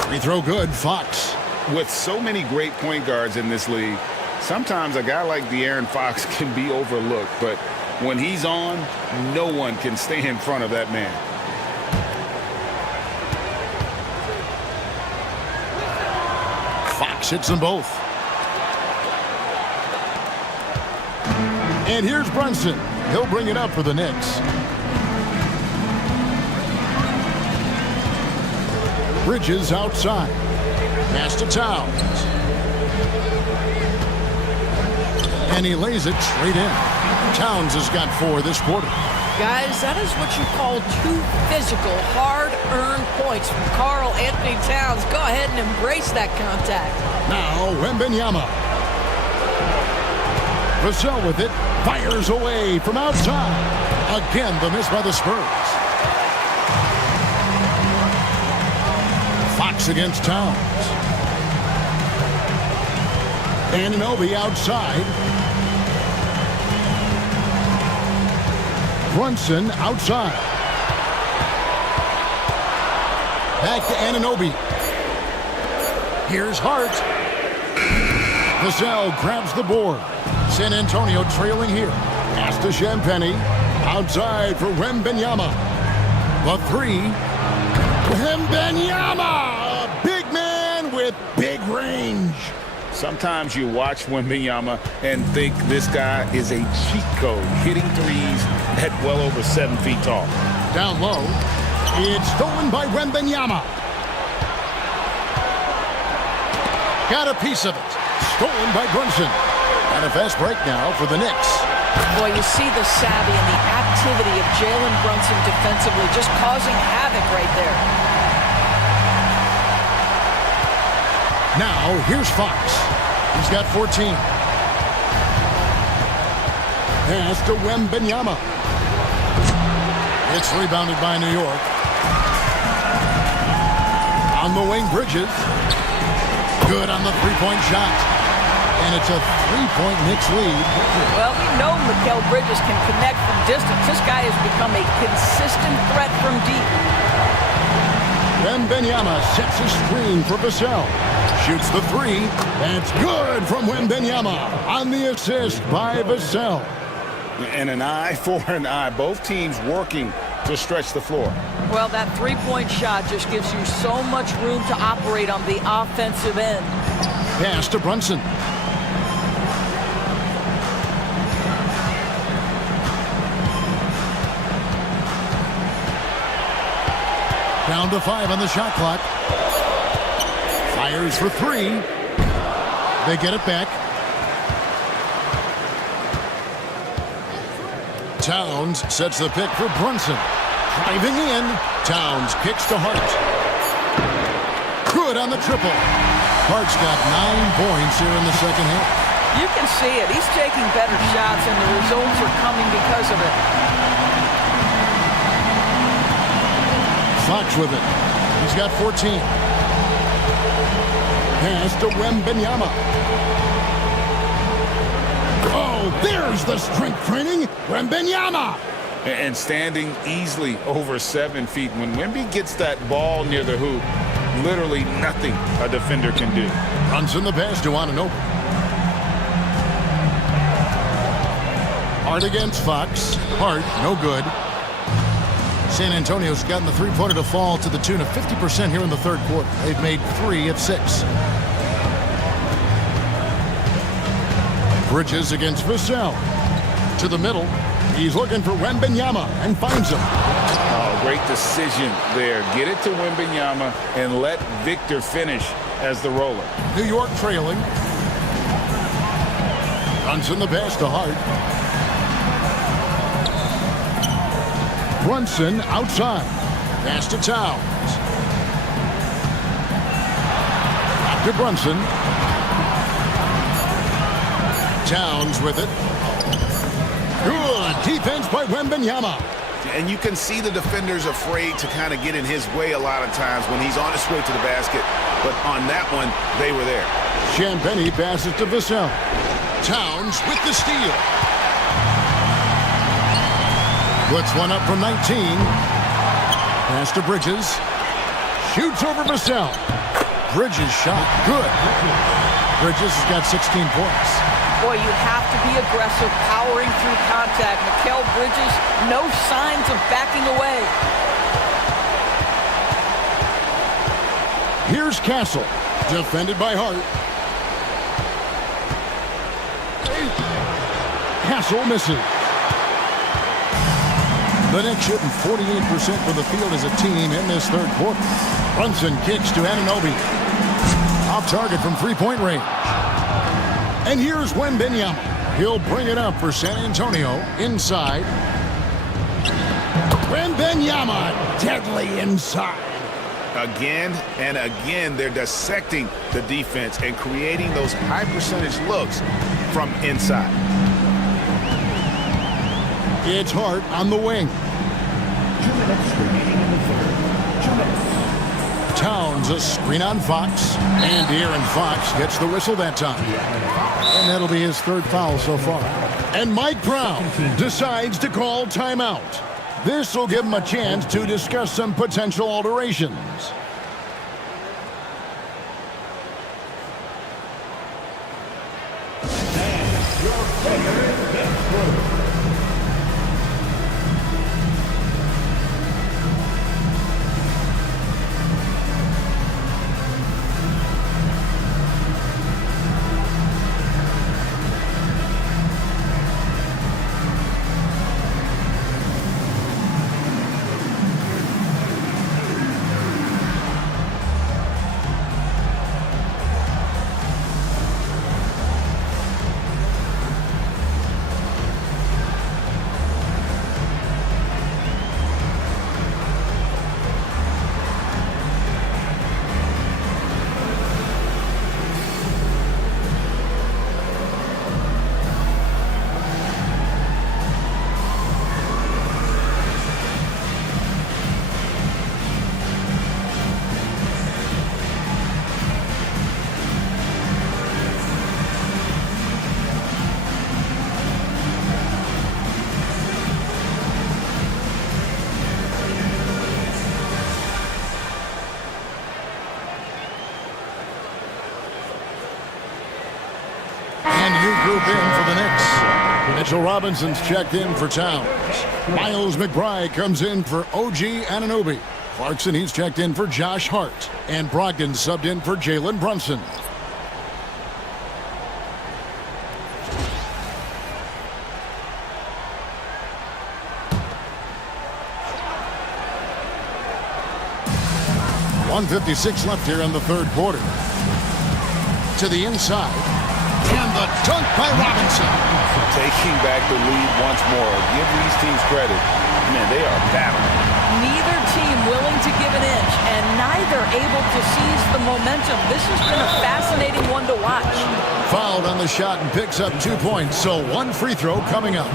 Free throw good, Fox. With so many great point guards in this league, sometimes a guy like De'Aaron Fox can be overlooked, but when he's on, no one can stay in front of that man. Fox hits them both. And here's Brunson. He'll bring it up for the Knicks. Bridges outside. Pass to Towns. And he lays it straight in. Towns has got 4 this quarter. Guys, that is what you call 2 physical, hard-earned points from Karl Anthony Towns. Go ahead and embrace that contact. Now, Wembanyama. Vassell with it. Fires away from outside. Again, the miss by the Spurs. Fox against Towns. Anunoby outside. Brunson outside. Back to Anunoby. Here's Hart. Vassell grabs the board. San Antonio trailing here. Pass to Champagnie. Outside for Wembanyama. The 3. Wembanyama! A big man with big range. Sometimes you watch Wembanyama and think this guy is a cheat code, hitting threes at well over 7 feet tall. Down low. It's stolen by Wembanyama. Got a piece of it. Stolen by Brunson. And a fast break now for the Knicks. Boy, you see the savvy and the activity of Jalen Brunson defensively, just causing havoc right there. Now, here's Fox. He's got 14. Pass to Wembanyama. It's rebounded by New York. On the wing, Bridges. Good on the three-point shot. And it's a 3-point Knicks lead. Well, we know Mikal Bridges can connect from distance. This guy has become a consistent threat from deep. Wembanyama sets a screen for Vassell. Shoots the 3. That's good from Wembanyama on the assist by Vassell. And an eye for an eye. Both teams working to stretch the floor. Well, that three-point shot just gives you so much room to operate on the offensive end. Pass to Brunson. Down to 5 on the shot clock. Fires for 3. They get it back. Towns sets the pick for Brunson. Driving in. Towns kicks to Hart. Good on the triple. Hart's got 9 points here in the second half. You can see it. He's taking better shots, and the results are coming because of it. Fox with it. He's got 14. Pass to Wembanyama. Oh, there's the strength training. Wembanyama. And standing easily over 7 feet. When Wemby gets that ball near the hoop, literally nothing a defender can do. Runs in the pass to Anunoby. Hart against Fox. Hart, no good. San Antonio's gotten the three-pointer to fall to the tune of 50% here in the third quarter. They've made 3 of 6. Bridges against Vassell. To the middle. He's looking for Wembanyama and finds him. Oh, great decision there. Get it to Wembanyama and let Victor finish as the roller. New York trailing. Runs in the pass to Hart. Brunson outside. Pass to Towns. Back to Brunson. Towns with it. Good defense by Wembanyama. And you can see the defenders afraid to kind of get in his way a lot of times when he's on his way to the basket. But on that one, they were there. Champagnie passes to Vassell. Towns with the steal. Puts one up from 19. Pass to Bridges. Shoots over Vassell. Bridges shot. Good. Bridges has got 16 points. Boy, you have to be aggressive, powering through contact. Mikal Bridges, no signs of backing away. Here's Castle. Defended by Hart. Castle misses. The Knicks shooting 48% from the field as a team in this third quarter. Brunson kicks to Anunoby. Off target from three-point range. And here's Wembanyama. He'll bring it up for San Antonio inside. Wembanyama deadly inside. Again and again, they're dissecting the defense and creating those high-percentage looks from inside. It's Hart on the wing. 2 minutes remaining in the third. 2 minutes. Towns a screen on Fox. And De'Aaron Fox gets the whistle that time. And that'll be his 3rd foul so far. And Mike Brown decides to call timeout. This will give him a chance to discuss some potential alterations. Group in for the Knicks. Mitchell Robinson's checked in for Towns. Miles McBride comes in for OG Anunoby. Clarkson, he's checked in for Josh Hart. And Brogdon subbed in for Jalen Brunson. .156 left here in the third quarter. To the inside. And the dunk by Robinson. Taking back the lead once more. Give these teams credit. Man, they are battling. Neither team willing to give an inch, and neither able to seize the momentum. This has been a fascinating one to watch. Fouled on the shot and picks up 2 points, so one free throw coming up.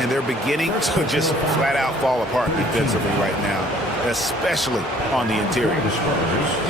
And they're beginning to just flat out fall apart defensively right now, especially on the interior.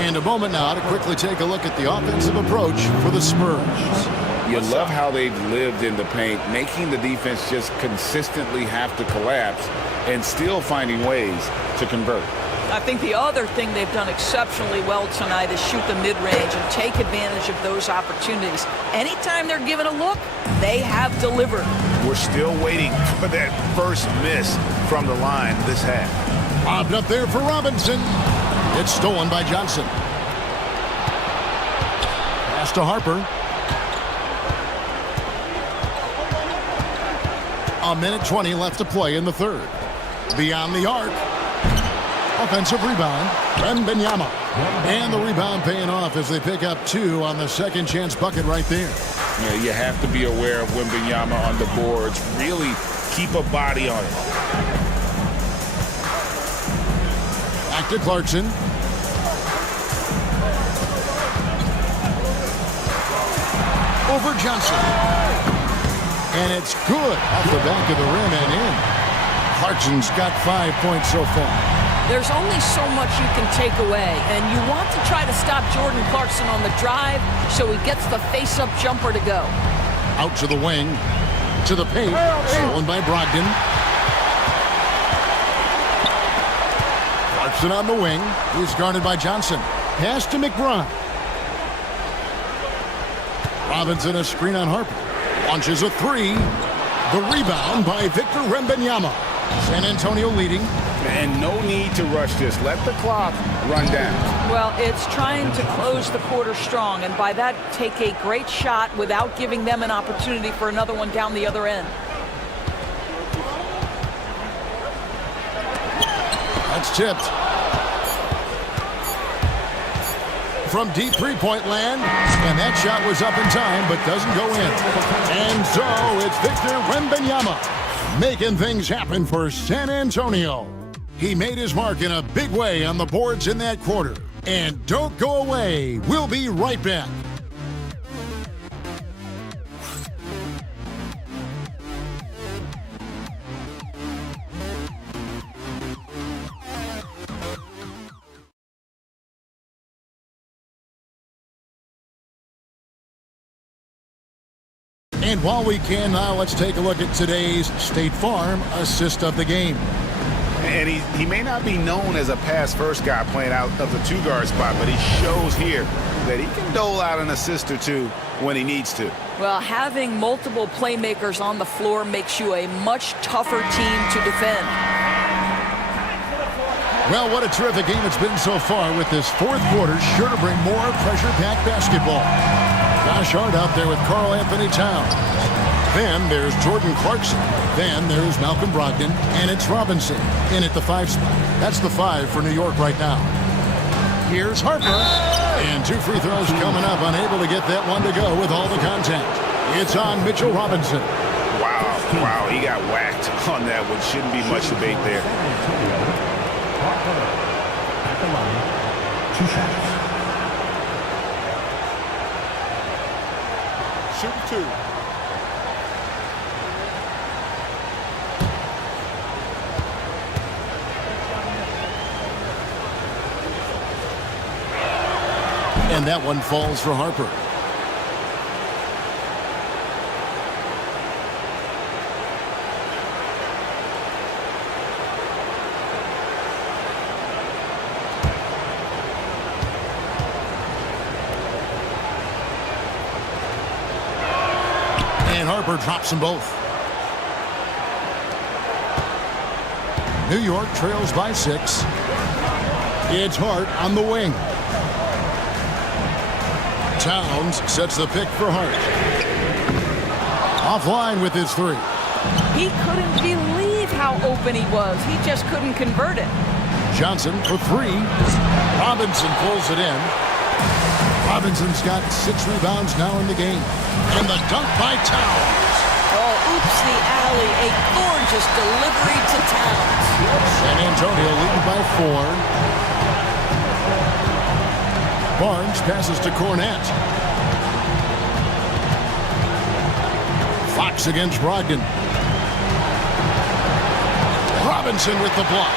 And a moment now to quickly take a look at the offensive approach for the Spurs. You love how they've lived in the paint, making the defense just consistently have to collapse and still finding ways to convert. I think the other thing they've done exceptionally well tonight is shoot the mid-range and take advantage of those opportunities. Anytime they're given a look, they have delivered. We're still waiting for that first miss from the line this half. Lobbed up there for Robinson. It's stolen by Johnson. Pass to Harper. A minute 20 left to play in the third. Beyond the arc. Offensive rebound. Wembanyama. And the rebound paying off as they pick up 2 on the second chance bucket right there. Yeah, you have to be aware of Wembanyama on the boards. Really keep a body on it. Back to Clarkson. Over Johnson. And it's good off the back of the rim and in. Clarkson's got 5 points so far. There's only so much you can take away, and you want to try to stop Jordan Clarkson on the drive so he gets the face-up jumper to go. Out to the wing, to the paint, stolen by Brogdon. Clarkson on the wing. He's guarded by Johnson. Pass to McBride. Robinson a screen on Harper. Launches a 3. The rebound by Victor Wembanyama. San Antonio leading. And no need to rush this. Let the clock run down. Well, it's trying to close the quarter strong, and by that, take a great shot without giving them an opportunity for another one down the other end. That's tipped. From deep three-point land, and that shot was up in time, but doesn't go in. And so it's Victor Wembanyama making things happen for San Antonio. He made his mark in a big way on the boards in that quarter. And don't go away. We'll be right back. And while we can now, let's take a look at today's State Farm assist of the game. And he may not be known as a pass-first guy playing out of the two-guard spot, but he shows here that he can dole out an assist or two when he needs to. Well, having multiple playmakers on the floor makes you a much tougher team to defend. Well, what a terrific game it's been so far, with this fourth quarter sure to bring more pressure-packed basketball. Josh Hart out there with Karl Anthony Towns. Then there's Jordan Clarkson. Then there's Malcolm Brogdon. And it's Robinson in at the 5 spot. That's the 5 for New York right now. Here's Harper. And 2 free throws coming up. Unable to get that one to go with all the contact. It's on Mitchell Robinson. Wow, he got whacked on that one. Shouldn't be much debate there. Harper at the line. 2 shots. Shoot 2. And that one falls for Harper. And Harper drops them both. New York trails by 6. It's Hart on the wing. Towns sets the pick for Hart. Offline with his 3. He couldn't believe how open he was. He just couldn't convert it. Johnson for 3. Robinson pulls it in. Robinson's got 6 rebounds now in the game. And the dunk by Towns. Oh, oops, the alley. A gorgeous delivery to Towns. San Antonio leading by 4. Barnes passes to Cornette. Fox against Brogdon. Robinson with the block.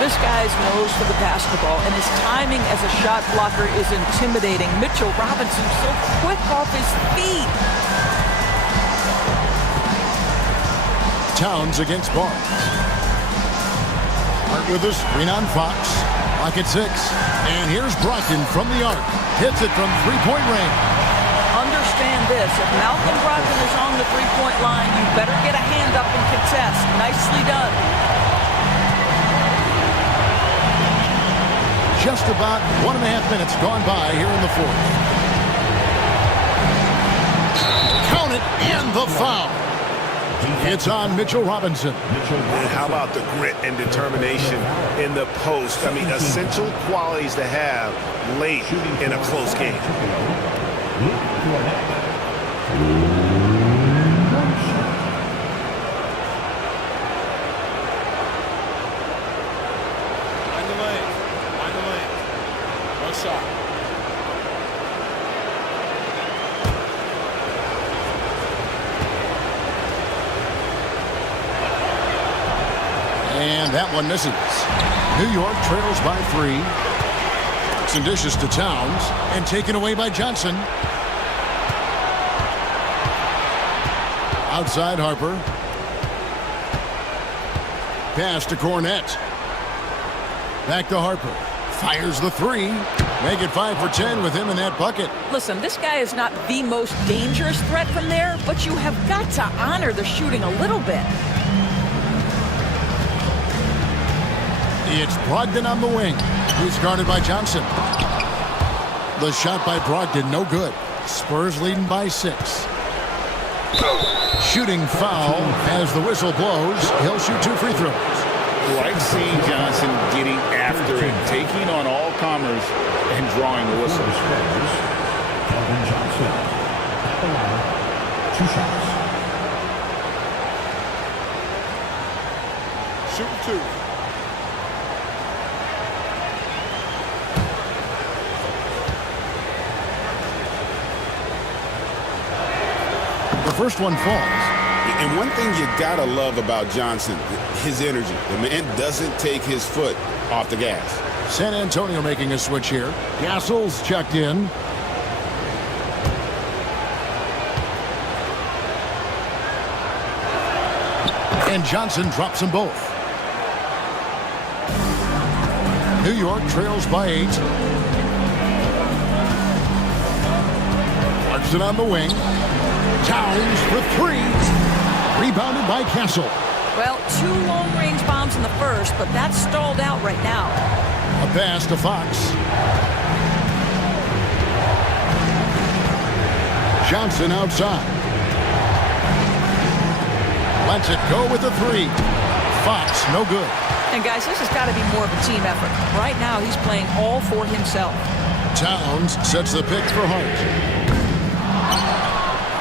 This guy's nose for the basketball, and his timing as a shot blocker is intimidating. Mitchell Robinson so quick off his feet. Towns against Barnes. Hart with a screen on Fox. Lock at 6. And here's Brogdon from the arc. Hits it from three-point range. Understand this. If Malcolm Brogdon is on the three-point line, you better get a hand up and contest. Nicely done. Just about 1.5 minutes gone by here in the 4th. Count it, and the foul. It's on Mitchell Robinson. And how about the grit and determination in the post? I mean, essential qualities to have late in a close game. And that one misses. New York trails by 3. Some dishes to Towns and taken away by Johnson. Outside Harper. Pass to Cornette. Back to Harper. Fires the 3. Make it 5 for 10 with him in that bucket. Listen, this guy is not the most dangerous threat from there, but you have got to honor the shooting a little bit. It's Brogdon on the wing. He's guarded by Johnson. The shot by Brogdon, no good. Spurs leading by 6. Shooting foul as the whistle blows. He'll shoot 2 free throws. Like seeing Johnson getting after it, taking on all comers and drawing the whistle. Calvin Johnson at the line. 2 shots. Shoot 2. The first one falls. And one thing you gotta love about Johnson, his energy. The man doesn't take his foot off the gas. San Antonio making a switch here. Castle's checked in. And Johnson drops them both. New York trails by 8. Clarkson on the wing. Towns for 3. Rebounded by Castle. Well, 2 long-range bombs in the first, but that's stalled out right now. A pass to Fox. Johnson outside. Lets it go with a 3. Fox, no good. And guys, this has got to be more of a team effort. Right now, he's playing all for himself. Towns sets the pick for Hart.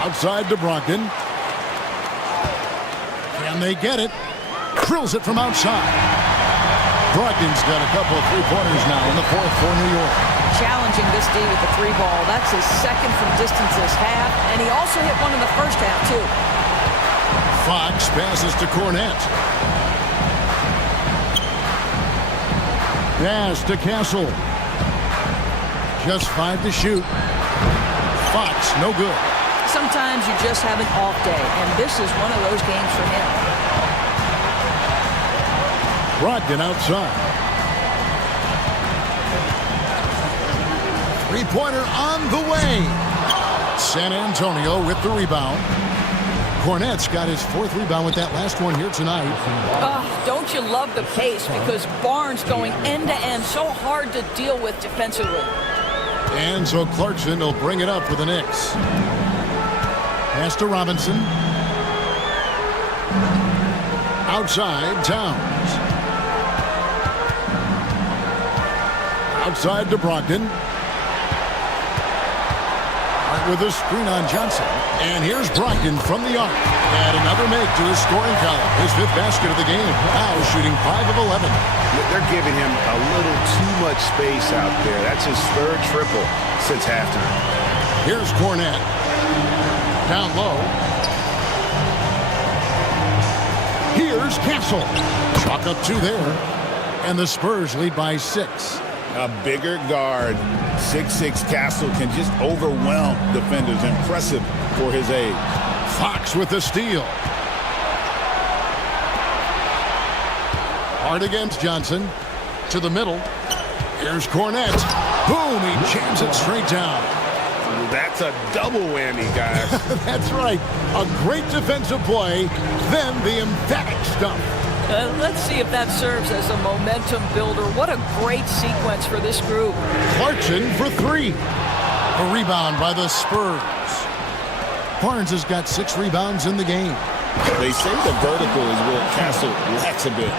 Outside to Brogdon. Can they get it? Drills it from outside. Brogdon's got a couple of three-pointers now in the 4th for New York. Challenging this D with the 3 ball. That's his second from distance this half. And he also hit one in the first half, too. Fox passes to Cornette. Pass to Castle. Just 5 to shoot. Fox, no good. Sometimes you just have an off day, and this is one of those games for him. Brogdon outside. 3-pointer on the way. San Antonio with the rebound. Cornette's got his 4th rebound with that last one here tonight. Don't you love the pace? Because Barnes going end-to-end, so hard to deal with defensively. And so Clarkson will bring it up for the Knicks. Pass to Robinson. Outside, Towns. Outside to Brogdon. with a screen on Johnson. And here's Brogdon from the arc. And another make to his scoring column. His 5th basket of the game. Now shooting 5 of 11. They're giving him a little too much space out there. That's his 3rd triple since halftime. Here's Cornette. Down low. Here's Castle. Chalk up 2 there. And the Spurs lead by 6. A bigger guard, 6'6" Castle, can just overwhelm defenders. Impressive for his age. Fox with the steal. Hard against Johnson. To the middle. Here's Cornette. Boom! He jams it straight down. That's a double whammy, guys. That's right. A great defensive play, then the emphatic stuff. Let's see if that serves as a momentum builder. What a great sequence for this group. Clarkson for 3. A rebound by the Spurs. Barnes has got 6 rebounds in the game. They say the vertical is where Castle lacks a bit.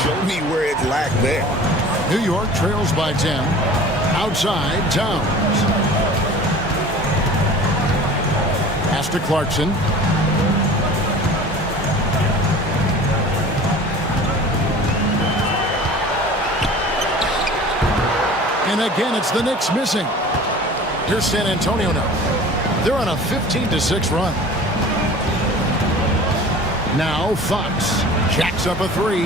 Show me where it lacked there. New York trails by 10. Outside, Towns. Pass to Clarkson. And again, it's the Knicks missing. Here's San Antonio now. They're on a 15-6 run. Now Fox jacks up a 3.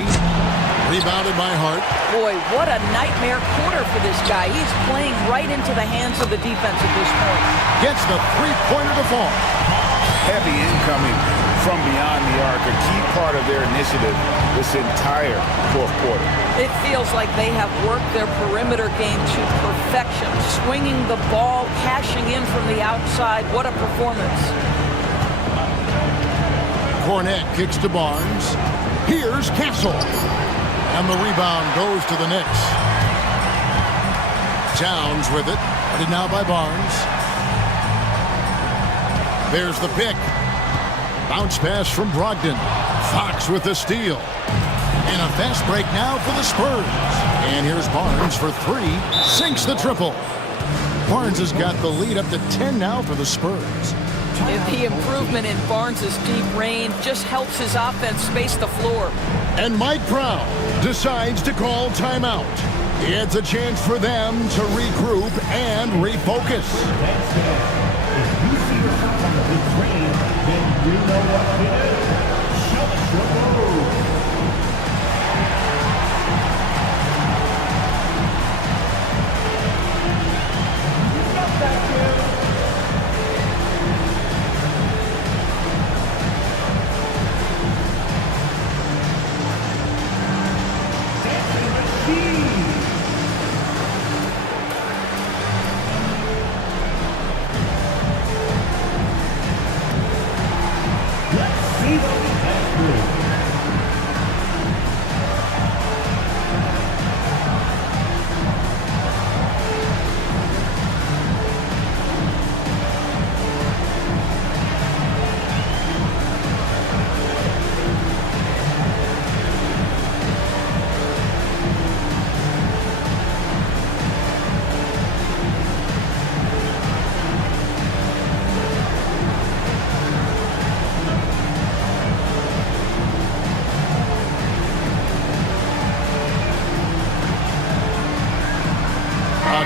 Rebounded by Hart. Boy, what a nightmare quarter for this guy. He's playing right into the hands of the defense at this point. Gets the 3-pointer to fall. Heavy incoming from beyond the arc. A key part of their initiative this entire 4th quarter. It feels like they have worked their perimeter game to perfection. Swinging the ball, cashing in from the outside. What a performance. Cornette kicks to Barnes. Here's Castle. And the rebound goes to the Knicks. Towns with it. Headed now by Barnes. There's the pick. Bounce pass from Brogdon. Fox with the steal. And a fast break now for the Spurs. And here's Barnes for 3. Sinks the triple. Barnes has got the lead up to 10 now for the Spurs. The improvement in Barnes' deep range just helps his offense space the floor. And Mike Brown decides to call timeout. It's a chance for them to regroup and refocus. If you see yourself on the big screen, then you know what to do. Show us your move. You got that, kid.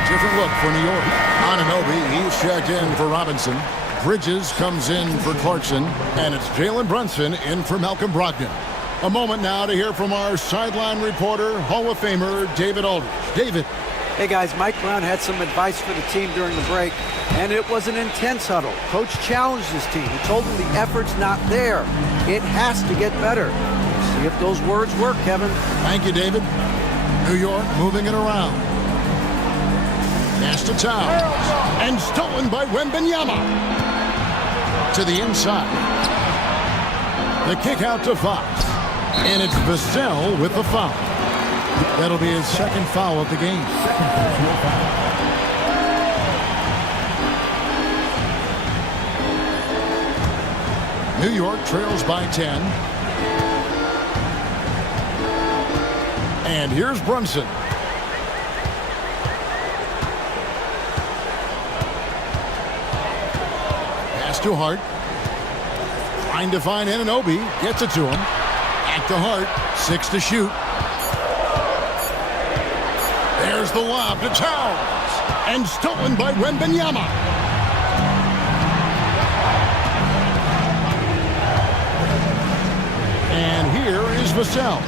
Different look for New York. Anunoby, he's checked in for Robinson. Bridges comes in for Clarkson. And it's Jalen Brunson in for Malcolm Brogdon. A moment now to hear from our sideline reporter, Hall of Famer David Aldridge. David. Hey guys, Mike Brown had some advice for the team during the break, and it was an intense huddle. Coach challenged his team. He told them the effort's not there. It has to get better. See if those words work, Kevin. Thank you, David. New York moving it around. Pass to Towns. And stolen by Wembanyama. To the inside. The kick out to Fox. And it's Vassell with the foul. That'll be his 2nd foul of the game. New York trails by 10. And here's Brunson. Pass to Hart. Trying to find Anunoby. Gets it to him. Back to Hart. 6 to shoot. There's the lob to Towns. And stolen by Wembanyama. And here is Vassell.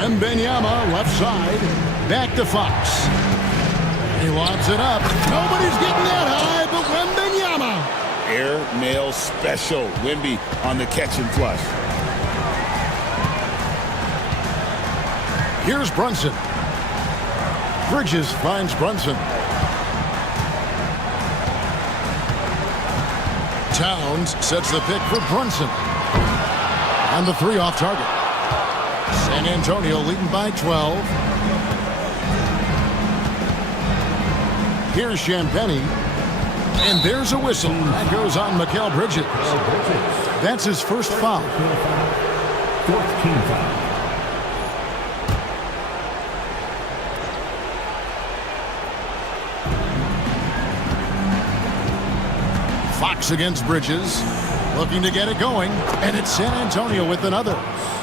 Wembanyama left side. Back to Fox. He lobs it up. Nobody's getting that high, but Wembanyama. Air mail special. Wemby on the catch and flush. Here's Brunson. Bridges finds Brunson. Towns sets the pick for Brunson. And the 3 off target. San Antonio leading by 12. Here's Champagnie. And there's a whistle. That goes on Mikal Bridges. That's his first foul. 4th team foul. Fox against Bridges. Looking to get it going. And it's San Antonio with another.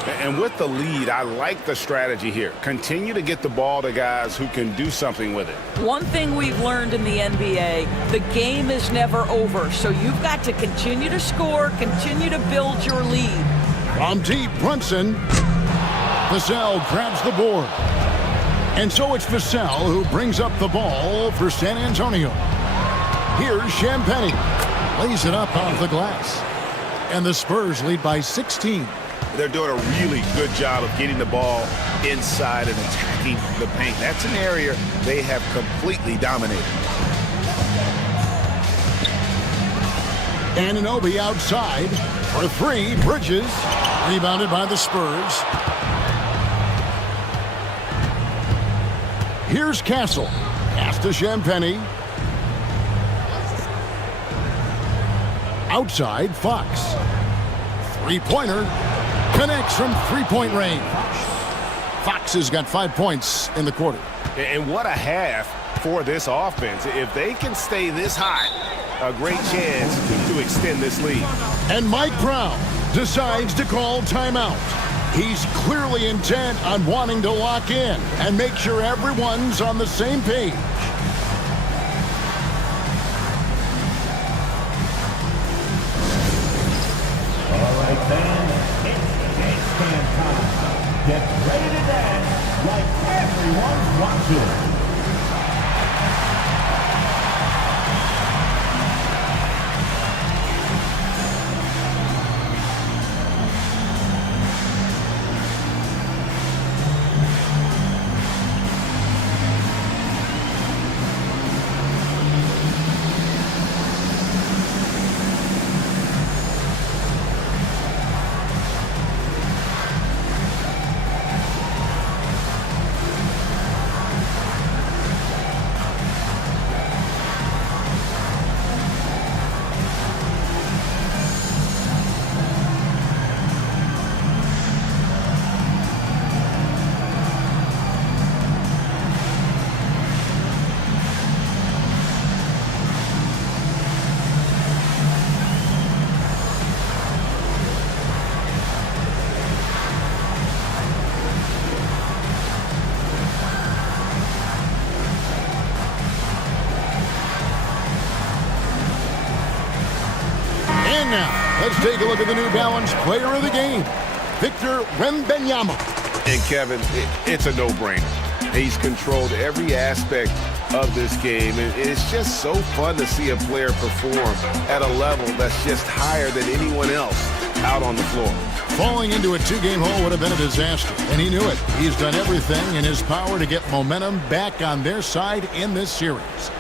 And with the lead, I like the strategy here. Continue to get the ball to guys who can do something with it. One thing we've learned in the NBA, the game is never over. So you've got to continue to score, continue to build your lead. From deep, Brunson. Vassell grabs the board. And so it's Vassell who brings up the ball for San Antonio. Here's Champagnie. Lays it up off the glass. And the Spurs lead by 16. They're doing a really good job of getting the ball inside and attacking the paint. That's an area they have completely dominated. Anunoby outside for 3. Bridges rebounded by the Spurs. Here's Castle. Pass to Champagnie. Outside, Fox. 3-pointer. Connects from 3-point range. Fox has got 5 points in the quarter. And what a half for this offense. If they can stay this high, a great chance to extend this lead. And Mike Brown decides to call timeout. He's clearly intent on wanting to lock in and make sure everyone's on the same page. All right, fans, it's dance time. Get ready to dance like everyone's watching. Now, let's take a look at the New Balance player of the game, Victor Wembanyama. And Kevin, it's a no-brainer. He's controlled every aspect of this game, and it's just so fun to see a player perform at a level that's just higher than anyone else out on the floor. Falling into a 2-game hole would have been a disaster, and he knew it. He's done everything in his power to get momentum back on their side in this series.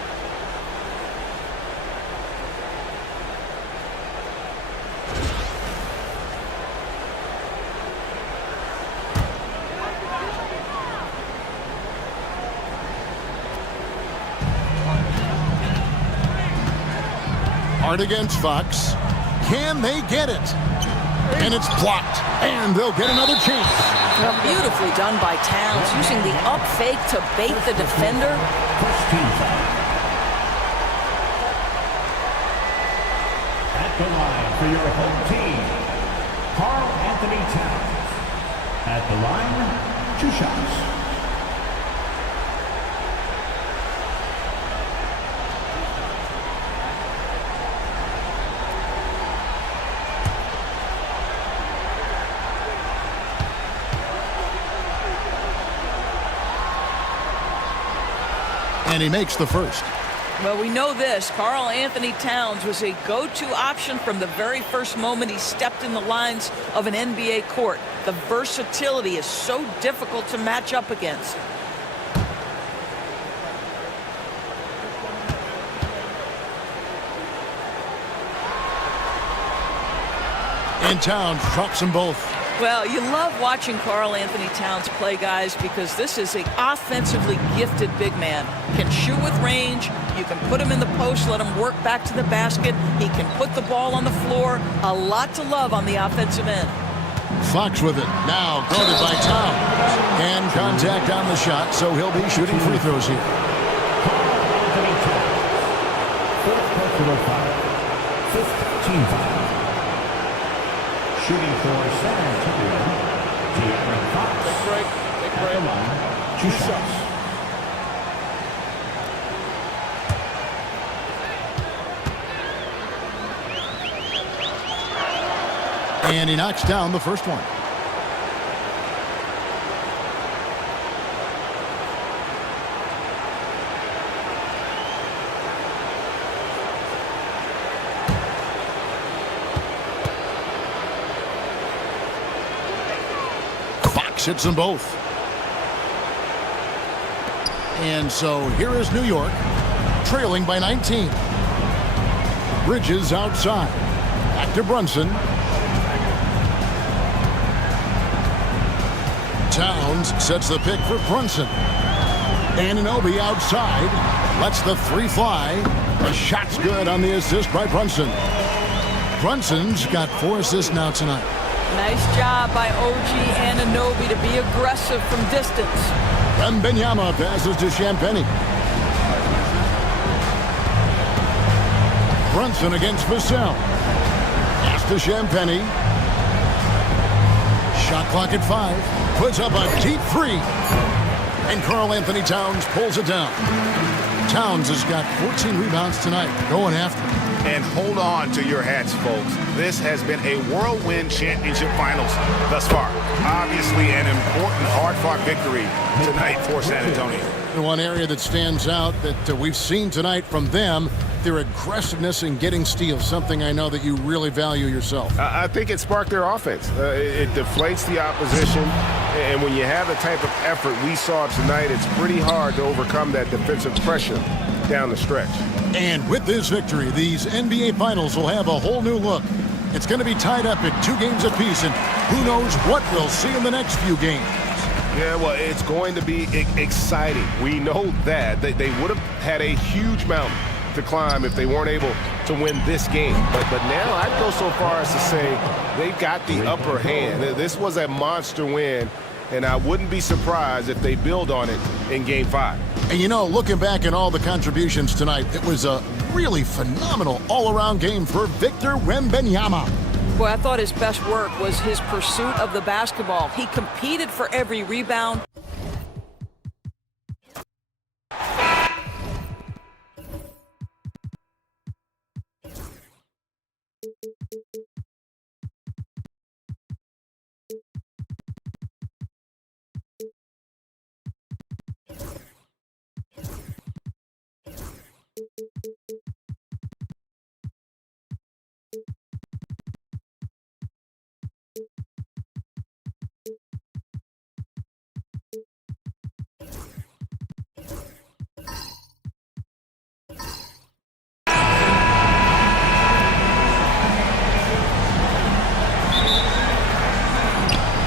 Hard against Fox. Can they get it? And it's blocked. And they'll get another chance. Beautifully done by Towns, using the up fake to bait the defender. At the line for your home team, Karl Anthony Towns. At the line, 2 shots. And he makes the first. Well, we know this. Karl Anthony Towns was a go-to option from the very first moment he stepped in the lines of an NBA court. The versatility is so difficult to match up against. And Towns drops them both. Well, you love watching Karl Anthony Towns play, guys, because this is an offensively gifted big man. Can shoot with range. You can put him in the post, let him work back to the basket. He can put the ball on the floor. A lot to love on the offensive end. Fox with it. Now guarded by Towns. And contact on the shot, so he'll be shooting free throws here. Anthony Towns. Fourth personal foul. 5th team foul. Shooting for San Antonio, De'Aaron Fox. Take break. At the line, 2 shots. And he knocks down the first one. Fox hits them both. And so here is New York, trailing by 19. Bridges outside. Back to Brunson. Towns sets the pick for Brunson. Anunoby outside. Lets the 3 fly. The shot's good on the assist by Brunson. Brunson's got 4 assists now tonight. Nice job by OG Anunoby to be aggressive from distance. Wembanyama passes to Champagnie. Brunson against Vassell. Pass to Champagnie. Shot clock at 5. Puts up a deep 3. And Karl Anthony Towns pulls it down. Towns has got 14 rebounds tonight, going after it. And hold on to your hats, folks. This has been a whirlwind championship finals thus far. Obviously an important, hard-fought victory tonight for San Antonio. The one area that stands out that we've seen tonight from them, their aggressiveness in getting steals, something I know that you really value yourself. I think it sparked their offense. It deflates the opposition, and when you have the type of effort we saw tonight, it's pretty hard to overcome that defensive pressure down the stretch. And with this victory, these NBA Finals will have a whole new look. It's going to be tied up at 2 games apiece, and who knows what we'll see in the next few games. Yeah, well, it's going to be exciting. We know that. They would have had a huge mountain to climb if they weren't able to win this game. But now I'd go so far as to say they've got the upper hand. This was a monster win, and I wouldn't be surprised if they build on it in Game 5. And you know, looking back at all the contributions tonight, it was a really phenomenal all-around game for Victor Wembanyama. Boy, I thought his best work was his pursuit of the basketball. He competed for every rebound.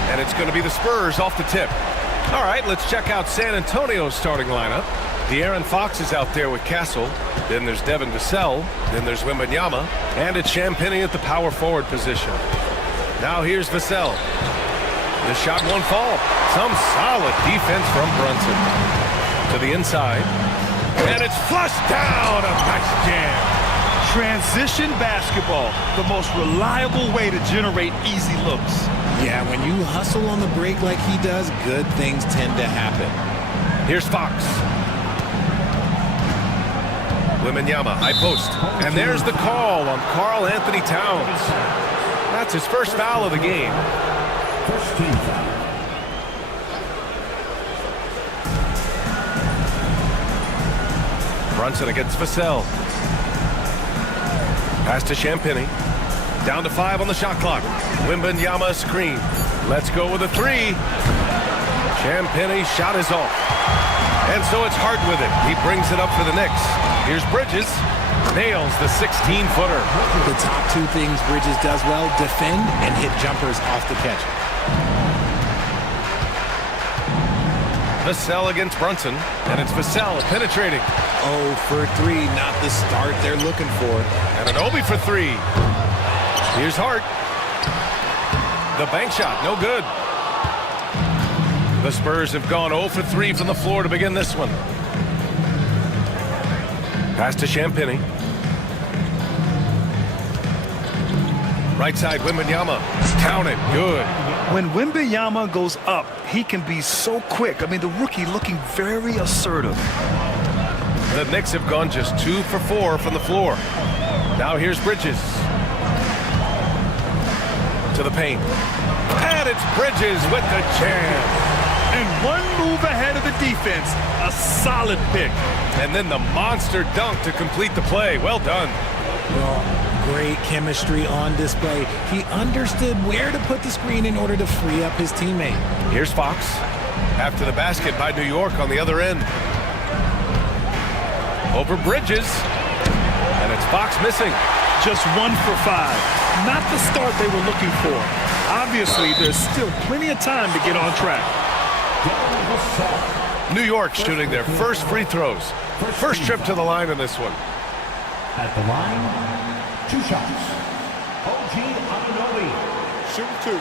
And it's going to be the Spurs off the tip. All right, let's check out San Antonio's starting lineup. De'Aaron Fox is out there with Castle. Then there's Devin Vassell. Then there's Wembanyama. And it's Champagnie at the power forward position. Now here's Vassell. The shot won't fall. Some solid defense from Brunson. To the inside. And it's flushed down. A nice jam. Transition basketball, the most reliable way to generate easy looks. Yeah, when you hustle on the break like he does, good things tend to happen. Here's Fox. Wembanyama, high post. And there's the call on Karl Anthony Towns. That's his first foul of the game. First team foul. Brunson against Vassell. Pass to Champagny. Down to 5 on the shot clock. Wembanyama screen. Let's go with a 3. Champagny shot is off. And so it's Hart with it. He brings it up for the Knicks. Here's Bridges. Nails the 16-footer. The top two things Bridges does well, defend and hit jumpers off the catch. Vassell against Brunson. And it's Vassell penetrating. 0 for 3, not the start they're looking for. And an Obi for 3. Here's Hart. The bank shot, no good. The Spurs have gone 0 for 3 from the floor to begin this one. Pass to Champagny. Right side, Wembanyama. Count it, good. When Wembanyama goes up, he can be so quick. I mean, the rookie looking very assertive. The Knicks have gone just 2 for 4 from the floor. Now here's Bridges. To the paint. And it's Bridges with the jam. And one move ahead of the defense. A solid pick. And then the monster dunk to complete the play. Well done. Well, great chemistry on display. He understood where to put the screen in order to free up his teammate. Here's Fox. After the basket by New York on the other end. Over Bridges. And it's Fox missing. Just 1 for 5. Not the start they were looking for. Obviously, there's still plenty of time to get on track. New York shooting their first free throws. First trip to the line in this one. At the line, 2 shots. OG Anunoby. Shoot 2.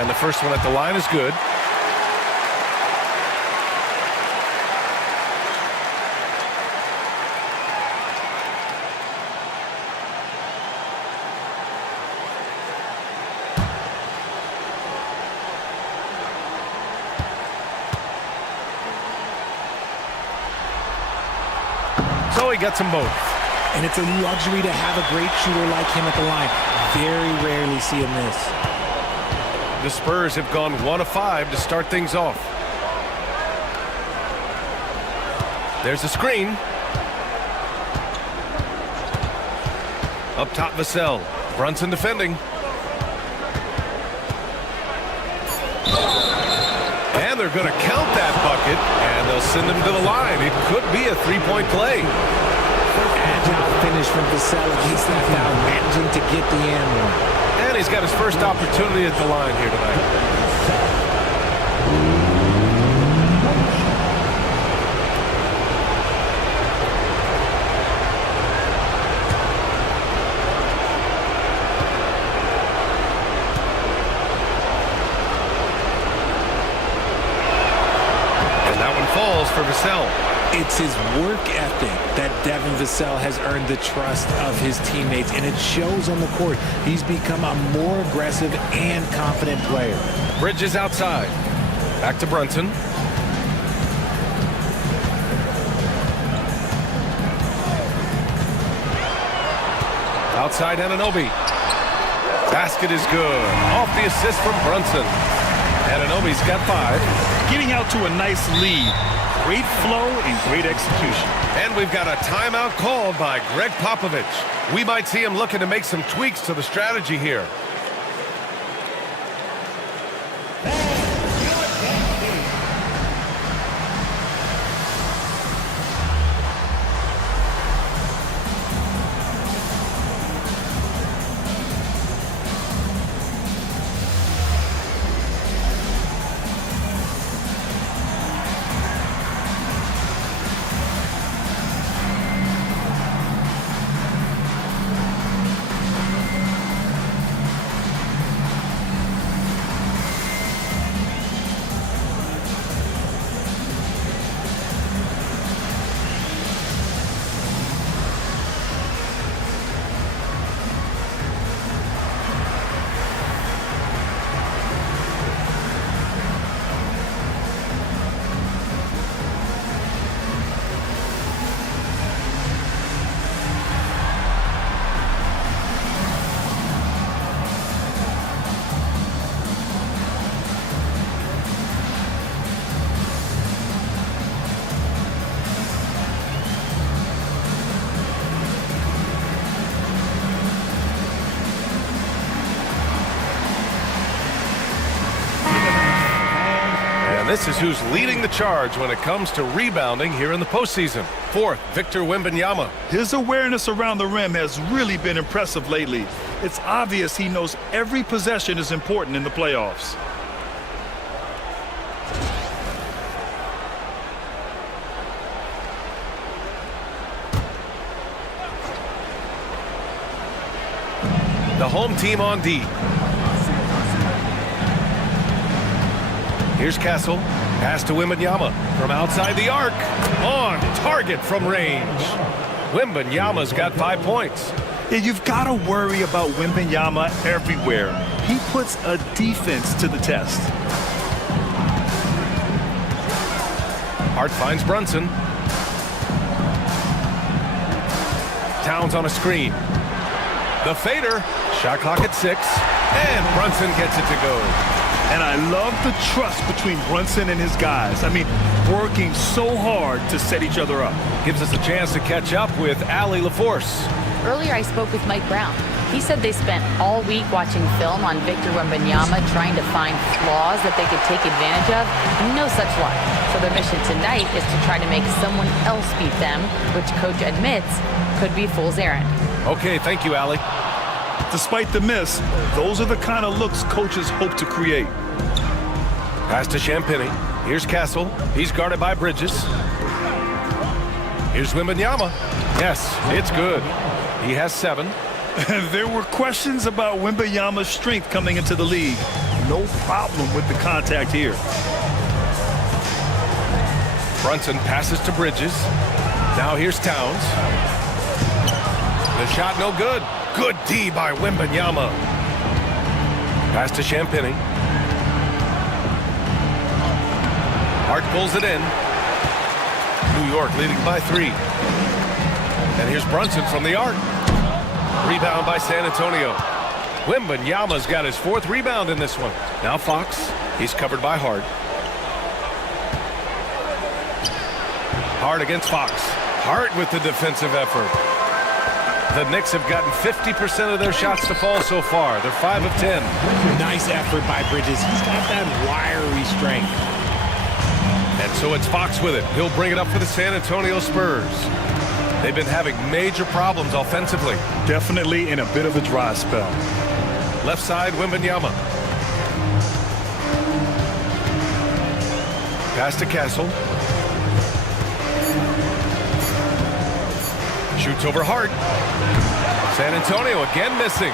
And the first one at the line is good. So he gets them both. And it's a luxury to have a great shooter like him at the line. Very rarely see him miss. The Spurs have gone 1 of 5 to start things off. There's a screen. Up top, Vassell. Brunson defending. And they're going to count that bucket, and they'll send him to the line. It could be a 3-point play. Agile finish from Vassell against that foul, managing to get the and one. And he's got his first opportunity at the line here tonight. And that one falls for Vassell. It's his work ethic that Devin Vassell has earned the trust of his teammates, and it shows on the court. He's become a more aggressive and confident player. Bridges outside. Back to Brunson. Outside Anunoby. Basket is good. Off the assist from Brunson. Anunoby's got 5. Getting out to a nice lead. Great flow and great execution. And we've got a timeout called by Greg Popovich. We might see him looking to make some tweaks to the strategy here. And this is who's leading the charge when it comes to rebounding here in the postseason. Fourth, Victor Wembanyama. His awareness around the rim has really been impressive lately. It's obvious he knows every possession is important in the playoffs. The home team on D. Here's Castle. Pass to Wembanyama from outside the arc. On target from range. Wembanyama's got 5 points. Yeah, you've got to worry about Wembanyama everywhere. He puts a defense to the test. Hart finds Brunson. Towns on a screen. The fader. Shot clock at 6. And Brunson gets it to go. And I love the trust between Brunson and his guys. I mean, working so hard to set each other up. Gives us a chance to catch up with Allie LaForce. Earlier, I spoke with Mike Brown. He said they spent all week watching film on Victor Wembanyama, trying to find flaws that they could take advantage of. No such luck. So their mission tonight is to try to make someone else beat them, which coach admits could be fool's errand. Okay, thank you, Allie. Despite the miss, those are the kind of looks coaches hope to create. Pass to Champagny. Here's Castle. He's guarded by Bridges. Here's Wembanyama. Yes, it's good. He has 7. There were questions about Wembanyama's strength coming into the league. No problem with the contact here. Brunson passes to Bridges. Now here's Towns. The shot no good. Good D by Wembanyama. Pass to Champagny. Hart pulls it in. New York leading by 3. And here's Brunson from the arc. Rebound by San Antonio. Wembanyama's got his 4th rebound in this one. Now Fox. He's covered by Hart. Hart against Fox. Hart with the defensive effort. The Knicks have gotten 50% of their shots to fall so far. They're 5 of 10. Nice effort by Bridges. He's got that wiry strength. And so it's Fox with it. He'll bring it up for the San Antonio Spurs. They've been having major problems offensively. Definitely in a bit of a dry spell. Left side, Wembanyama. Pass to Castle. Shoots over Hart. San Antonio again missing.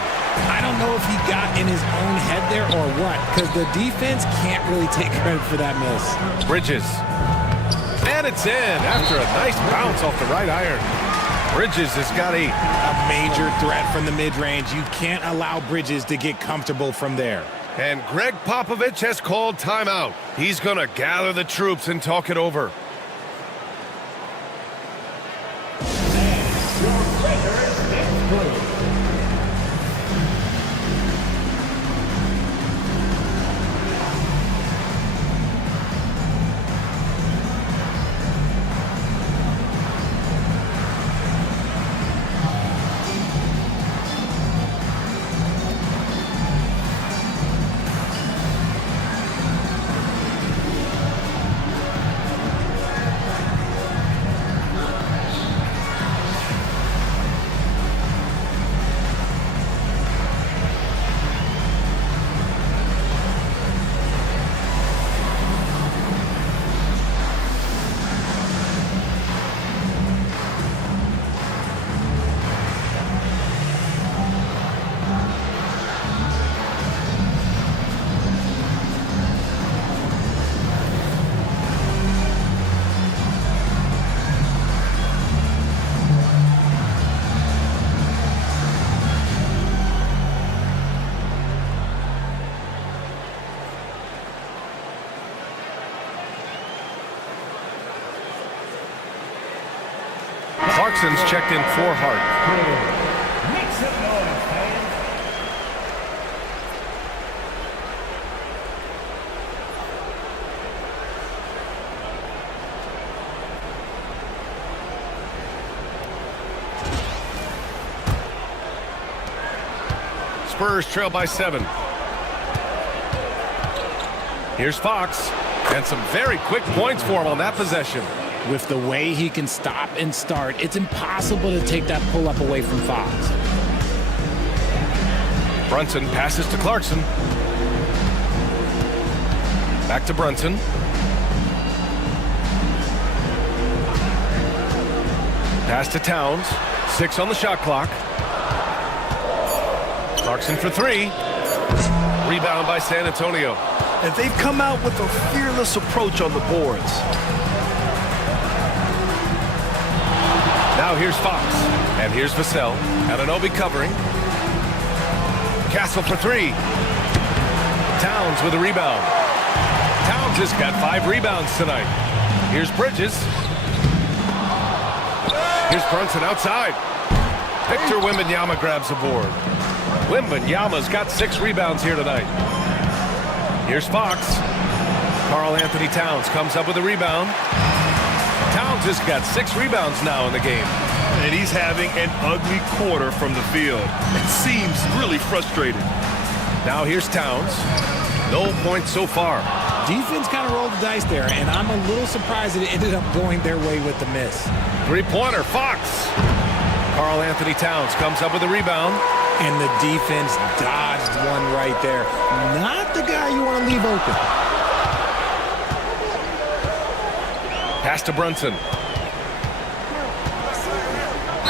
I don't know if he got in his own head there or what, because the defense can't really take credit for that miss. Bridges. And it's in after a nice bounce off the right iron. Bridges has got a major threat from the mid-range. You can't allow Bridges to get comfortable from there. And Greg Popovich has called timeout. He's going to gather the troops and talk it over. Clarkson's checked in for Hart. Make some noise, fans. Spurs trail by 7. Here's Fox. And some very quick points for him on that possession. With the way he can stop and start, it's impossible to take that pull-up away from Fox. Brunson passes to Clarkson. Back to Brunson. Pass to Towns. 6 on the shot clock. Clarkson for 3. Rebound by San Antonio. And they've come out with a fearless approach on the boards. Now here's Fox. And here's Vassell. Anunoby covering. Castle for 3. Towns with a rebound. Towns has got 5 rebounds tonight. Here's Bridges. Here's Brunson outside. Victor Wembanyama grabs the board. Wembanyama's got 6 rebounds here tonight. Here's Fox. Karl Anthony Towns comes up with a rebound. Towns has got 6 rebounds now in the game. And he's having an ugly quarter from the field. It seems really frustrating. Now here's Towns. No points so far. Defense kind of rolled the dice there, and I'm a little surprised that it ended up going their way with the miss. 3-pointer, Fox. Karl Anthony Towns comes up with a rebound. And the defense dodged one right there. Not the guy you want to leave open. Pass to Brunson.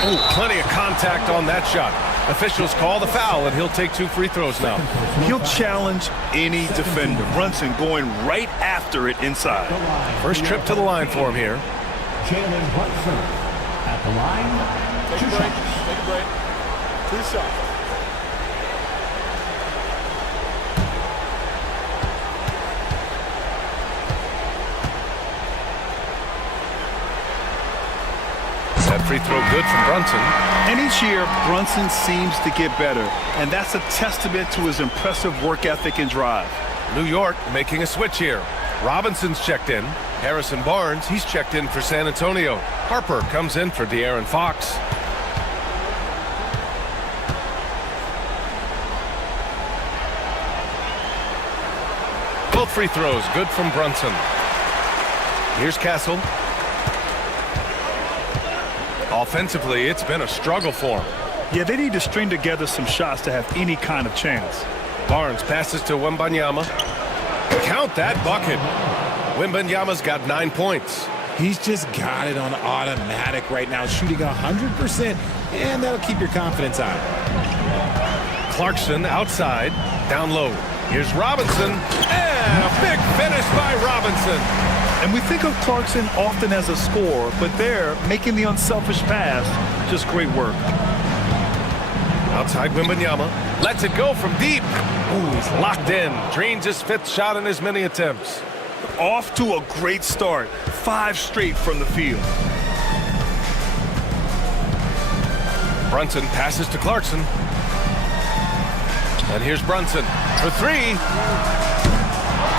Oh, plenty of contact on that shot. Officials call the foul, and he'll take 2 free throws now. He'll challenge any defender. Brunson going right after it inside. First trip to the line for him here. Jalen Brunson at the line. 2 shots. Take a break. 2 shots. That free throw good from Brunson. And each year, Brunson seems to get better. And that's a testament to his impressive work ethic and drive. New York making a switch here. Robinson's checked in. Harrison Barnes, he's checked in for San Antonio. Harper comes in for De'Aaron Fox. Both free throws good from Brunson. Here's Castle. Offensively, it's been a struggle for him. Yeah, they need to string together some shots to have any kind of chance. Barnes passes to Wembanyama. Count that bucket. Wembanyama's got 9 points. He's just got it on automatic right now, shooting 100%, and that'll keep your confidence high. Clarkson outside, down low. Here's Robinson, and a big finish by Robinson. And we think of Clarkson often as a scorer, but there, making the unselfish pass, just great work. Outside Wembanyama, lets it go from deep. Ooh, he's locked in. Drains his 5th shot in as many attempts. Off to a great start. 5 straight from the field. Brunson passes to Clarkson. And here's Brunson for 3.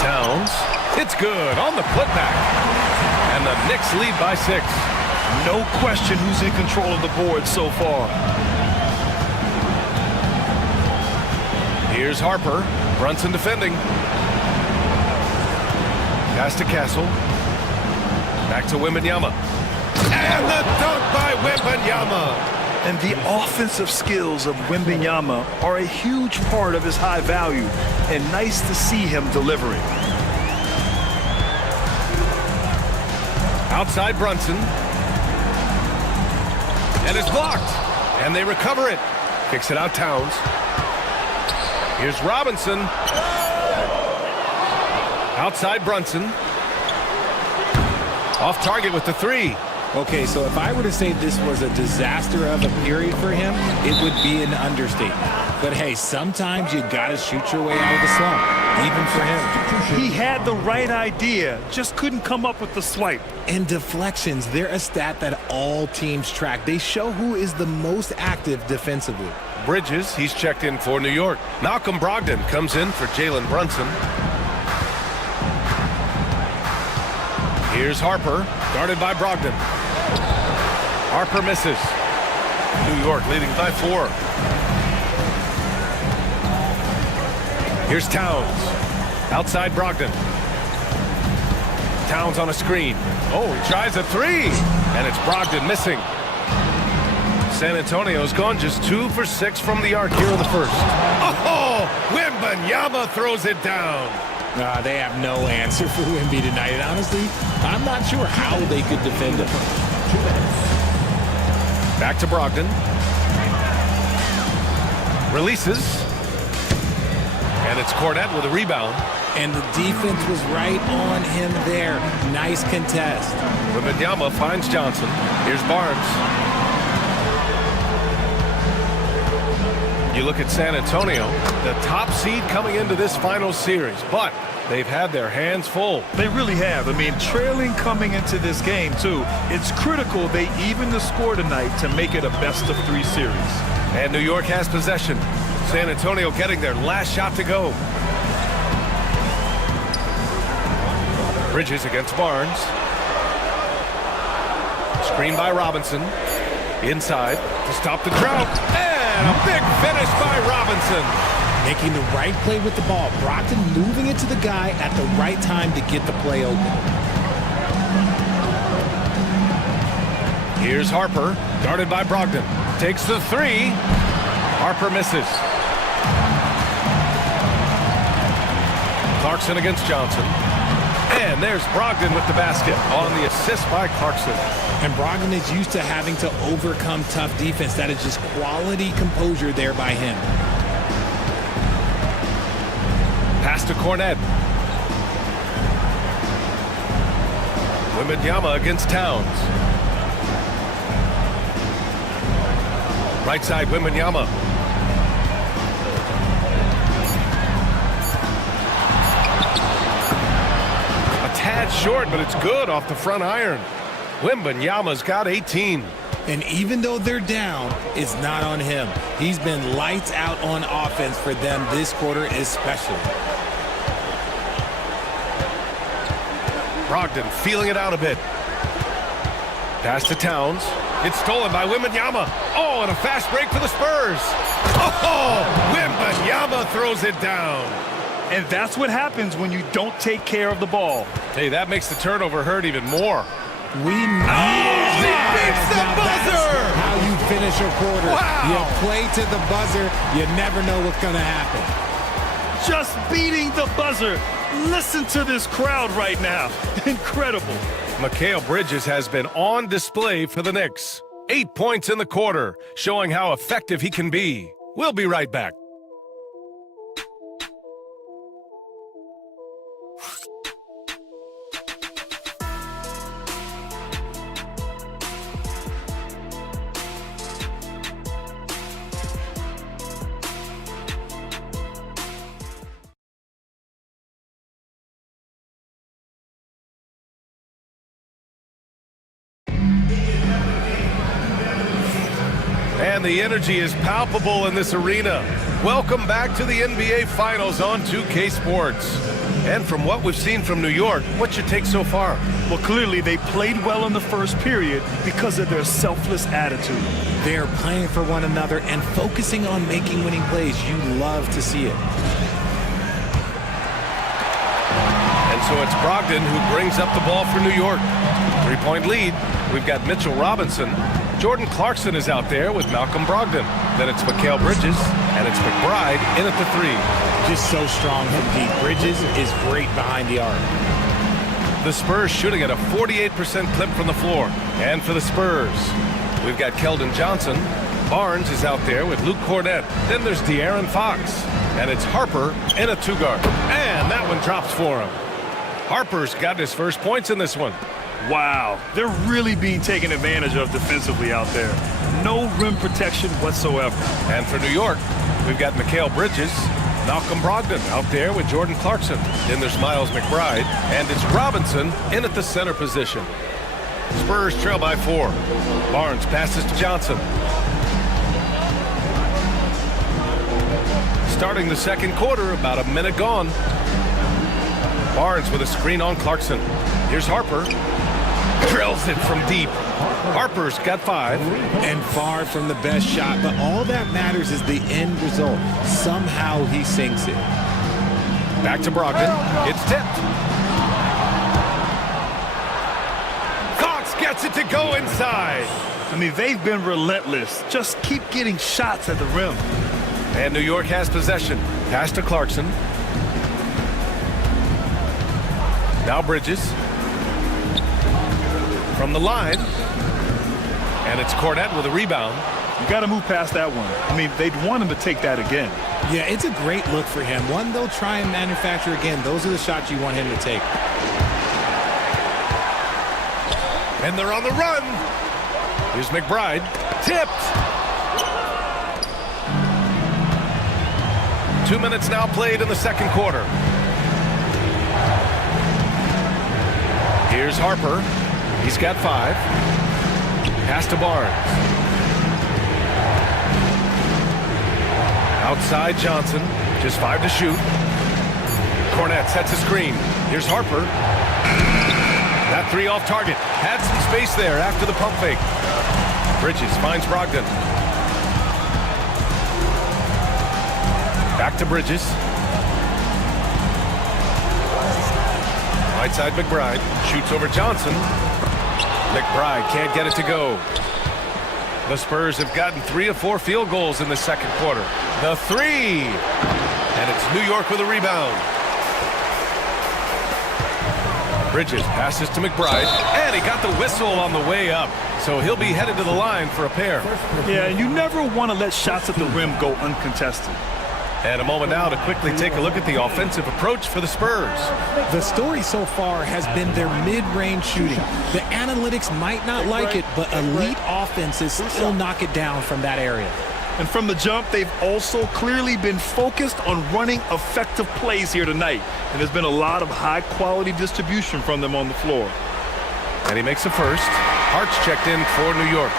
Towns. It's good on the putback. And the Knicks lead by 6. No question who's in control of the board so far. Here's Harper. Brunson defending. Pass to Castle. Back to Wembanyama. And the dunk by Wembanyama. And the offensive skills of Wembanyama are a huge part of his high value. And nice to see him delivering. Outside Brunson. And it's blocked. And they recover it. Kicks it out Towns. Here's Robinson. Outside Brunson. Off target with the 3. Okay, so if I were to say this was a disaster of a period for him, it would be an understatement. But hey, sometimes you gotta shoot your way out of the slump, even for him. He had the right idea, just couldn't come up with the swipe. And deflections, they're a stat that all teams track. They show who is the most active defensively. Bridges, he's checked in for New York. Malcolm Brogdon comes in for Jalen Brunson. Here's Harper, guarded by Brogdon. Harper misses. New York leading by 4. Here's Towns. Outside Brogdon. Towns on a screen. Oh, he tries a three, and it's Brogdon missing. San Antonio's gone just 2 for 6 from the arc here in the first. Oh, Wembanyama throws it down. They have no answer for Wemby tonight, and honestly, I'm not sure how they could defend him. Back to Brogdon. Releases. And it's Cornette with a rebound. And the defense was right on him there. Nice contest. Wembanyama finds Johnson. Here's Barnes. You look at San Antonio, the top seed coming into this final series, but they've had their hands full. They really have. I mean, trailing coming into this game, too. It's critical they even the score tonight to make it a best-of-3 series. And New York has possession. San Antonio getting their last shot to go. Bridges against Barnes. Screen by Robinson. Inside to stop the drought. And a big finish by Robinson. Making the right play with the ball. Brogdon moving it to the guy at the right time to get the play open. Here's Harper, guarded by Brogdon. Takes the three. Harper misses. Clarkson against Johnson. And there's Brogdon with the basket on the assist by Clarkson. And Brogdon is used to having to overcome tough defense. That is just quality composure there by him. Pass to Cornette. Wembanyama against Towns. Right side, Wembanyama. A tad short, but it's good off the front iron. Wembanyama's got 18. And even though they're down, it's not on him. He's been lights out on offense for them this quarter especially. Brogdon feeling it out a bit. Pass to Towns. It's stolen by Wembanyama. Oh, and a fast break for the Spurs. Oh, Wembanyama throws it down. And that's what happens when you don't take care of the ball. Hey, that makes the turnover hurt even more. We need he beats the buzzer! How you finish a quarter. Wow. You play to the buzzer, you never know what's going to happen. Just beating the buzzer. Listen to this crowd right now. Incredible. Mikal Bridges has been on display for the Knicks. 8 points in the quarter, showing how effective he can be. We'll be right back. And the energy is palpable in this arena. Welcome back to the NBA Finals on 2K Sports. And from what we've seen from New York, what's your take so far? Well, clearly they played well in the first period because of their selfless attitude. They're playing for one another and focusing on making winning plays. You love to see it. And so it's Brogdon who brings up the ball for New York. 3-point lead. We've got Mitchell Robinson. Jordan Clarkson is out there with Malcolm Brogdon. Then it's Mikal Bridges, and it's McBride in at the three. Just so strong from deep. Bridges is great behind the arc. The Spurs shooting at a 48% clip from the floor. And for the Spurs, we've got Keldon Johnson. Barnes is out there with Luke Cornette. Then there's De'Aaron Fox. And it's Harper in a two-guard. And that one drops for him. Harper's got his first points in this one. Wow, they're really being taken advantage of defensively out there. No rim protection whatsoever. And for New York, we've got Mikal Bridges, Malcolm Brogdon out there with Jordan Clarkson. Then there's Miles McBride, and it's Robinson in at the center position. Spurs trail by 4. Barnes passes to Johnson. Starting the second quarter, about a minute gone. Barnes with a screen on Clarkson. Here's Harper. Drills it from deep. Harper's got 5. And far from the best shot, but all that matters is the end result. Somehow he sinks it. Back to Brogdon. It's tipped. gets it to go inside. I mean, they've been relentless. Just keep getting shots at the rim. And New York has possession. Pass to Clarkson. Now Bridges. From the line. And it's Cornette with a rebound. You got to move past that one. I mean, they'd want him to take that again. Yeah, it's a great look for him. One they'll try and manufacture again. Those are the shots you want him to take. And they're on the run. Here's McBride. Tipped. 2 minutes now played in the second quarter. Here's Harper. He's got 5. Pass to Barnes. Outside Johnson. Just 5 to shoot. Cornette sets a screen. Here's Harper. That 3 off target. Had some space there after the pump fake. Bridges finds Brogdon. Back to Bridges. Right side McBride. Shoots over Johnson. McBride can't get it to go. The Spurs have gotten 3 of 4 field goals in the second quarter. The 3. And it's New York with a rebound. Bridges passes to McBride, and he got the whistle on the way up. So he'll be headed to the line for a pair. Yeah, and you never want to let shots at the rim go uncontested. And a moment now to quickly take a look at the offensive approach for the Spurs. The story so far has been their mid-range shooting. The analytics might not like it, but elite offenses still knock it down from that area. And from the jump, they've also clearly been focused on running effective plays here tonight. And there's been a lot of high-quality distribution from them on the floor. And he makes a first. Hart's checked in for New York.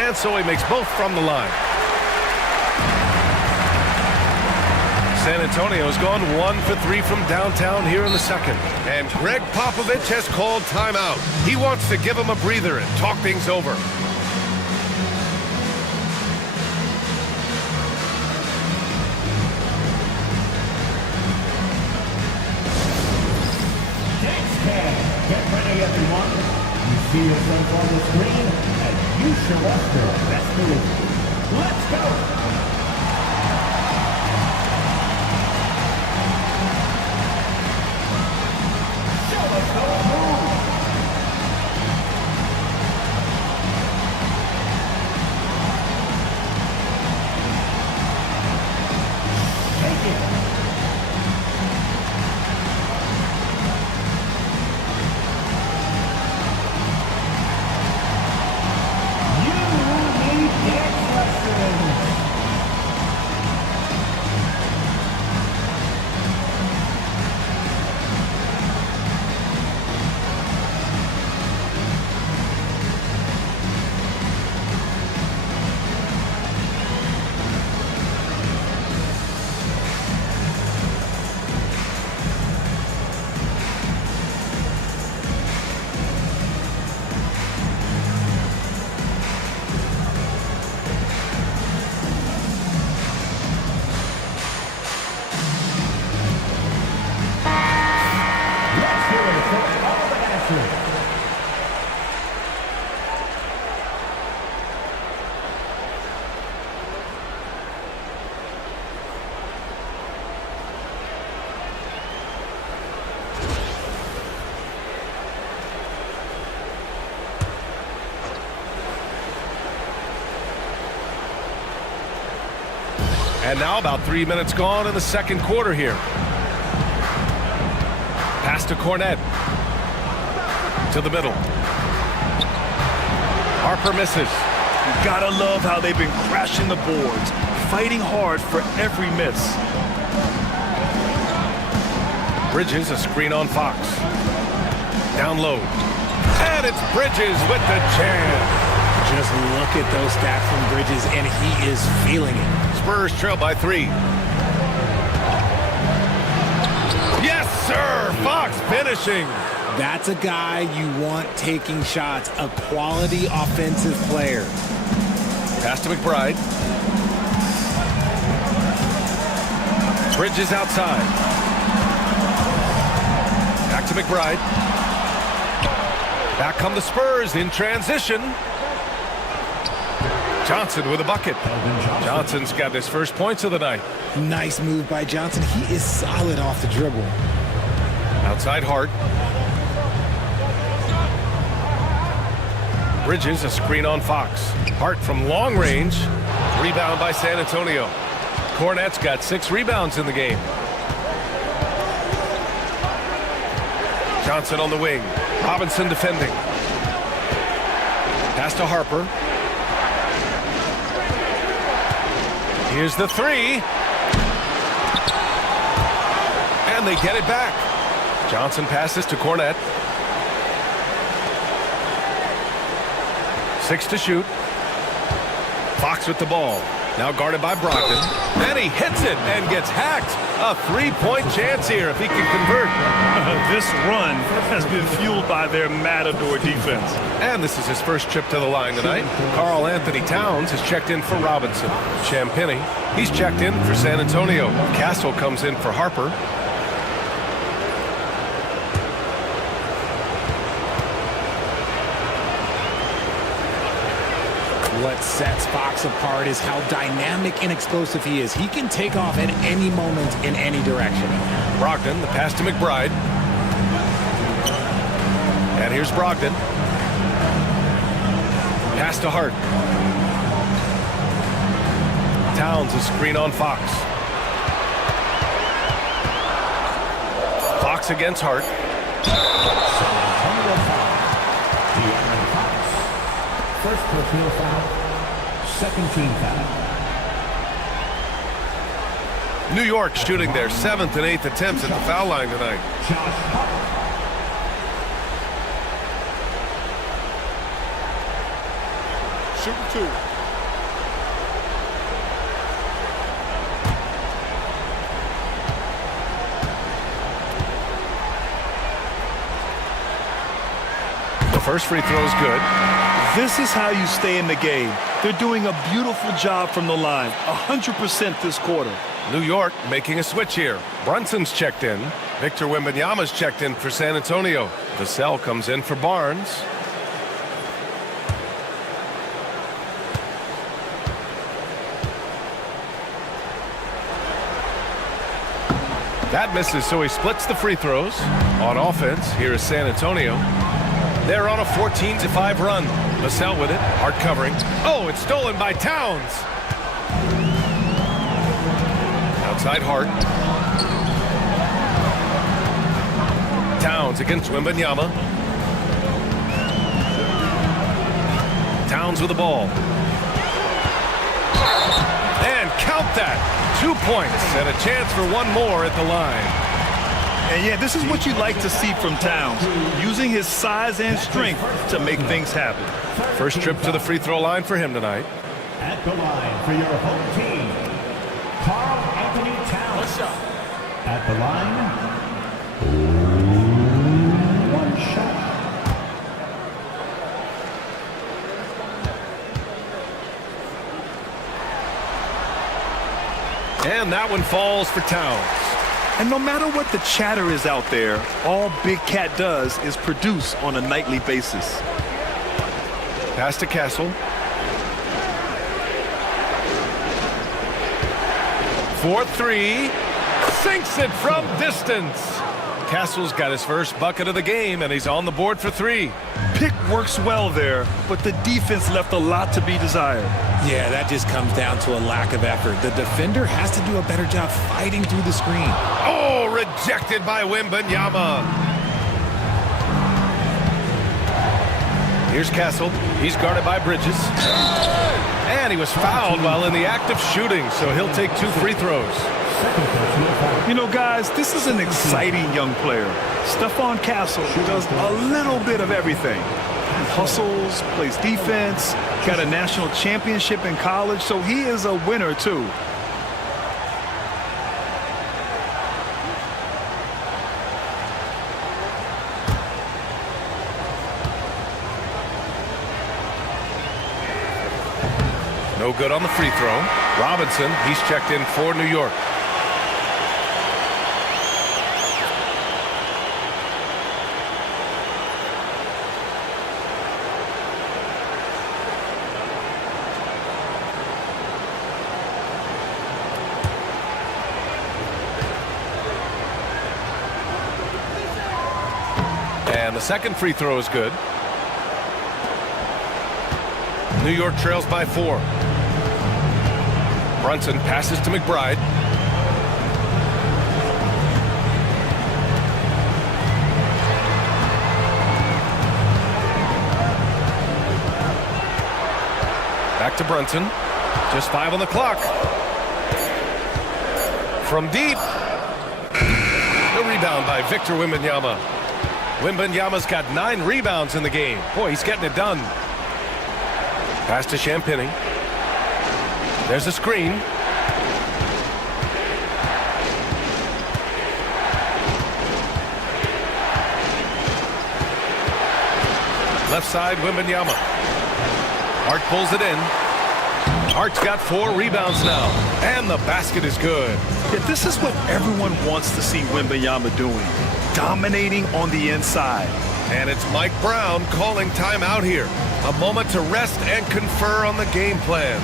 And so he makes both from the line. San Antonio's gone 1 for 3 from downtown here in the second. And Greg Popovich has called timeout. He wants to give him a breather and talk things over. Get ready, everyone. You see yourself on the screen, and you show us the best move. Let's go! And now about 3 minutes gone in the second quarter here. Pass to Cornette. To the middle. Harper misses. You gotta love how they've been crashing the boards, fighting hard for every miss. Bridges, a screen on Fox. Down low. And it's Bridges with the jam. Just look at those stats from Bridges, and he is feeling it. Spurs trail by 3. Yes, sir! Fox finishing. That's a guy you want taking shots, a quality offensive player. Pass to McBride. Bridges outside. Back to McBride. Back come the Spurs in transition. Johnson with a bucket. Johnson's got his first points of the night. Nice move by Johnson. He is solid off the dribble. Outside Hart. Bridges, a screen on Fox. Hart from long range. Rebound by San Antonio. Cornette's got 6 rebounds in the game. Johnson on the wing. Robinson defending. Pass to Harper. Here's the 3. And they get it back. Johnson passes to Cornette. 6 to shoot. Fox with the ball. Now guarded by Brogdon. And he hits it and gets hacked. A 3-point chance here if he can convert. This run has been fueled by their matador defense. And this is his first trip to the line tonight. Karl Anthony Towns has checked in for Robinson. Champagnie, he's checked in for San Antonio. Castle comes in for Harper. What sets Fox apart is how dynamic and explosive he is. He can take off at any moment in any direction. Brogdon, the pass to McBride. And here's Brogdon. Pass to Hart. Towns, a screen on Fox. Fox against Hart. First personal foul, second team foul. New York shooting their 7th and 8th attempts at the foul line tonight. Shooting 2. The first free throw is good. This is how you stay in the game. They're doing a beautiful job from the line, 100% this quarter. New York making a switch here. Brunson's checked in. Victor Wembanyama's checked in for San Antonio. Vassell comes in for Barnes. That misses, so he splits the free throws. On offense, here is San Antonio. They're on a 14-5 run. Vassell with it. Hart covering. Oh, it's stolen by Towns. Outside Hart. Towns against Wembanyama. Towns with the ball. And count that. 2 points and a chance for one more at the line. And yeah, this is what you like to see from Towns, using his size and strength to make things happen. First trip to the free throw line for him tonight. At the line for your home team, Karl Anthony Towns. What's up? At the line, 1 shot. And that one falls for Towns. And no matter what the chatter is out there, all Big Cat does is produce on a nightly basis. Pass to Castle. 4-3. Sinks it from distance. Castle's got his first bucket of the game, and he's on the board for 3. Pick works well there, but the defense left a lot to be desired. Yeah, that just comes down to a lack of effort. The defender has to do a better job fighting through the screen. Oh, rejected by Wembanyama. Here's Castle. He's guarded by Bridges. And he was fouled while in the act of shooting, so he'll take 2 free throws. You know, guys, this is an exciting young player. Stephon Castle does a little bit of everything. He hustles, plays defense, got a national championship in college, so he is a winner, too. No good on the free throw. Robinson, he's checked in for New York. And the second free throw is good. New York trails by 4. Brunson passes to McBride. Back to Brunson. Just 5 on the clock. From deep. The rebound by Victor Wembanyama. Wembanyama's got 9 rebounds in the game. Boy, he's getting it done. Pass to Champagnie. There's a screen. Left side, Wembanyama. Hart pulls it in. Hart's got 4 rebounds now. And the basket is good. Yeah, this is what everyone wants to see Wembanyama doing. Dominating on the inside. And it's Mike Brown calling timeout here. A moment to rest and confer on the game plan.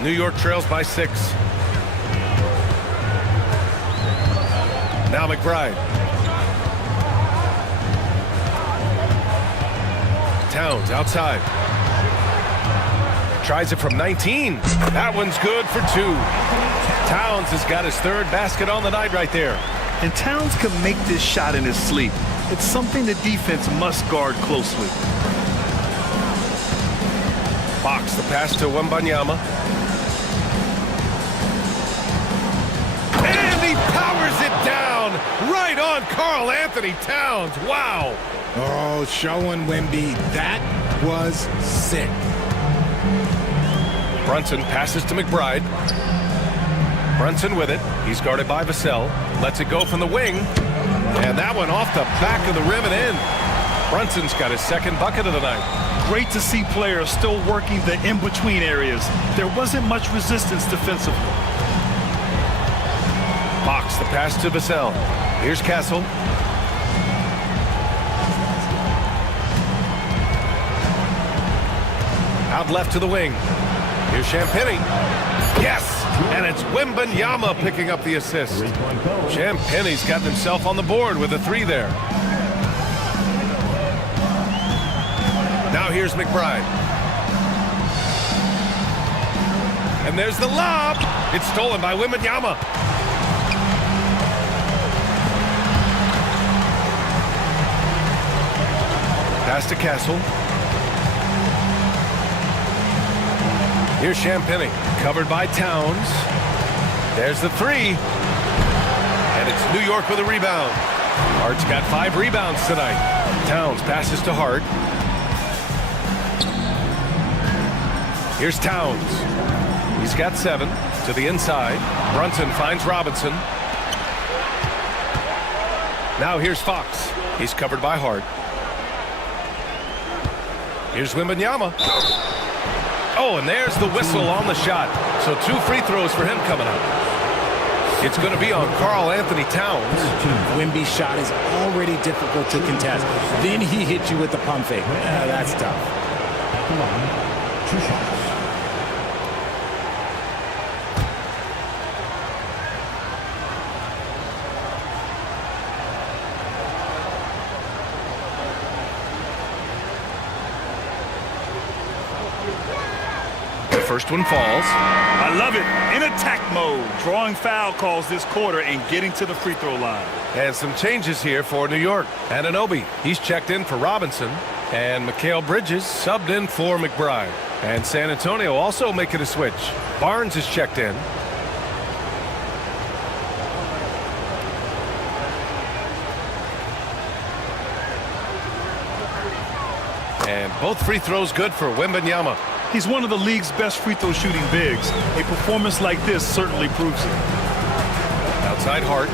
New York trails by 6. Now McBride. Towns outside. Tries it from 19. That one's good for 2. Towns has got his 3rd basket on the night right there. And Towns can make this shot in his sleep. It's something the defense must guard closely. Fox, the pass to Wembanyama. And he powers it down right on Karl Anthony Towns. Wow. Oh, showing Wemby. That was sick. Brunson passes to McBride. Brunson with it. He's guarded by Vassell. Lets it go from the wing. And that one off the back of the rim and in. Brunson's got his 2nd bucket of the night. Great to see players still working the in-between areas. There wasn't much resistance defensively. Fox, the pass to Vassell. Here's Castle. Out left to the wing. Here's Champagnie. Yes! And it's Wembanyama picking up the assist. Champagnie's gotten himself on the board with a 3 there. Now here's McBride. And there's the lob. It's stolen by Wembanyama. Pass to Castle. Here's Champagnie, covered by Towns. There's the 3. And it's New York with a rebound. Hart's got 5 rebounds tonight. Towns passes to Hart. Here's Towns. He's got 7 to the inside. Brunson finds Robinson. Now here's Fox. He's covered by Hart. Here's Wembanyama. Oh, and there's the whistle on the shot. So 2 free throws for him coming up. It's going to be on Karl Anthony Towns. Wemby's shot is already difficult to contest. Then he hits you with the pump fake. That's tough. 2 shots. First one falls. I love it. In attack mode, drawing foul calls this quarter and getting to the free throw line. And some changes here for New York. Anunoby, he's checked in for Robinson. And Mikal Bridges subbed in for McBride. And San Antonio also making a switch. Barnes is checked in. And both free throws good for Wembanyama. He's one of the league's best free throw shooting bigs. A performance like this certainly proves it. Outside Hart.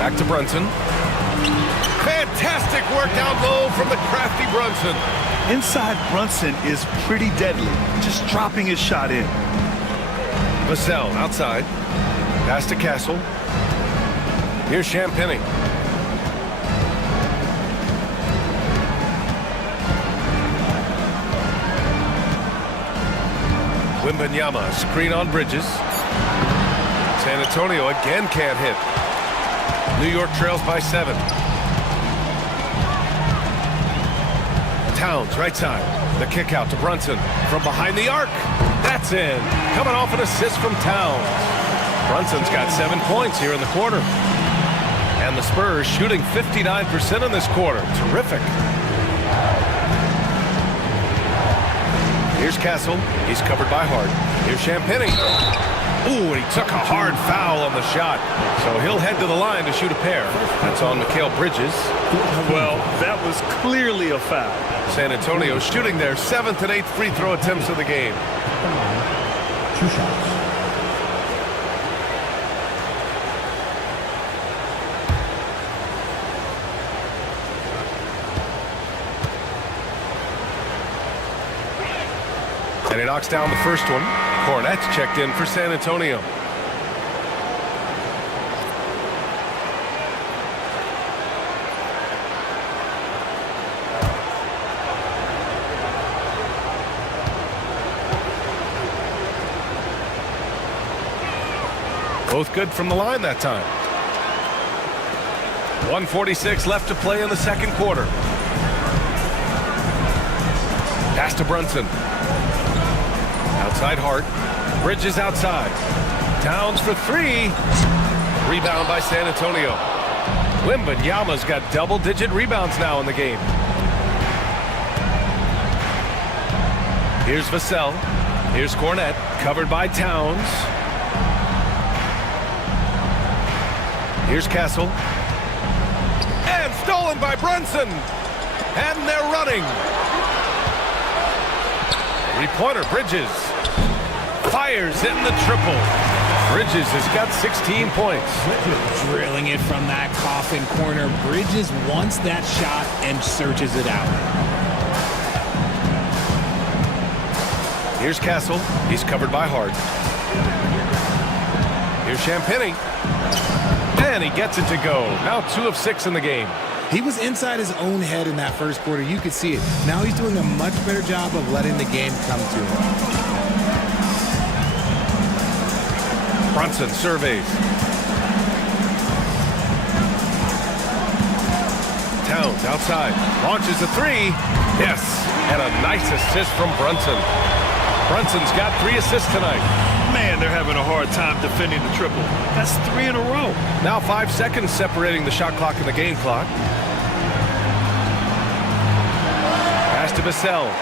Back to Brunson. Fantastic work down low from the crafty Brunson. Inside Brunson is pretty deadly, just dropping his shot in. Vassell outside. Pass to Castle. Here's Champagnie. Wembanyama, screen on Bridges. San Antonio again can't hit. New York trails by 7. Towns, right side. The kick out to Brunson from behind the arc. That's in. Coming off an assist from Towns. Brunson's got 7 points here in the quarter. And the Spurs shooting 59% in this quarter. Terrific. Here's Castle. He's covered by Hart. Here's Champagnie. Ooh, and he took a hard foul on the shot. So he'll head to the line to shoot a pair. That's on Mikal Bridges. Well, that was clearly a foul. San Antonio shooting their 7th and 8th free throw attempts of the game. 2 shots. And he knocks down the first one. Cornette's checked in for San Antonio. Both good from the line that time. 1:46 left to play in the second quarter. Pass to Brunson. Outside Hart. Bridges outside. Towns for 3. Rebound by San Antonio. Wembanyama's got double-digit rebounds now in the game. Here's Vassell. Here's Cornette. Covered by Towns. Here's Castle. And stolen by Brunson. And they're running. Three-pointer, Bridges. Fires in the triple. Bridges has got 16 points. Drilling it from that coffin corner. Bridges wants that shot and searches it out. Here's Castle. He's covered by Hart. Here's Champagnie. And he gets it to go. Now 2 of 6 in the game. He was inside his own head in that first quarter. You could see it. Now he's doing a much better job of letting the game come to him. Brunson surveys. Towns outside. Launches a 3. Yes. And a nice assist from Brunson. Brunson's got 3 assists tonight. Man, they're having a hard time defending the triple. That's 3 in a row. Now 5 seconds separating the shot clock and the game clock. Pass to Vassell.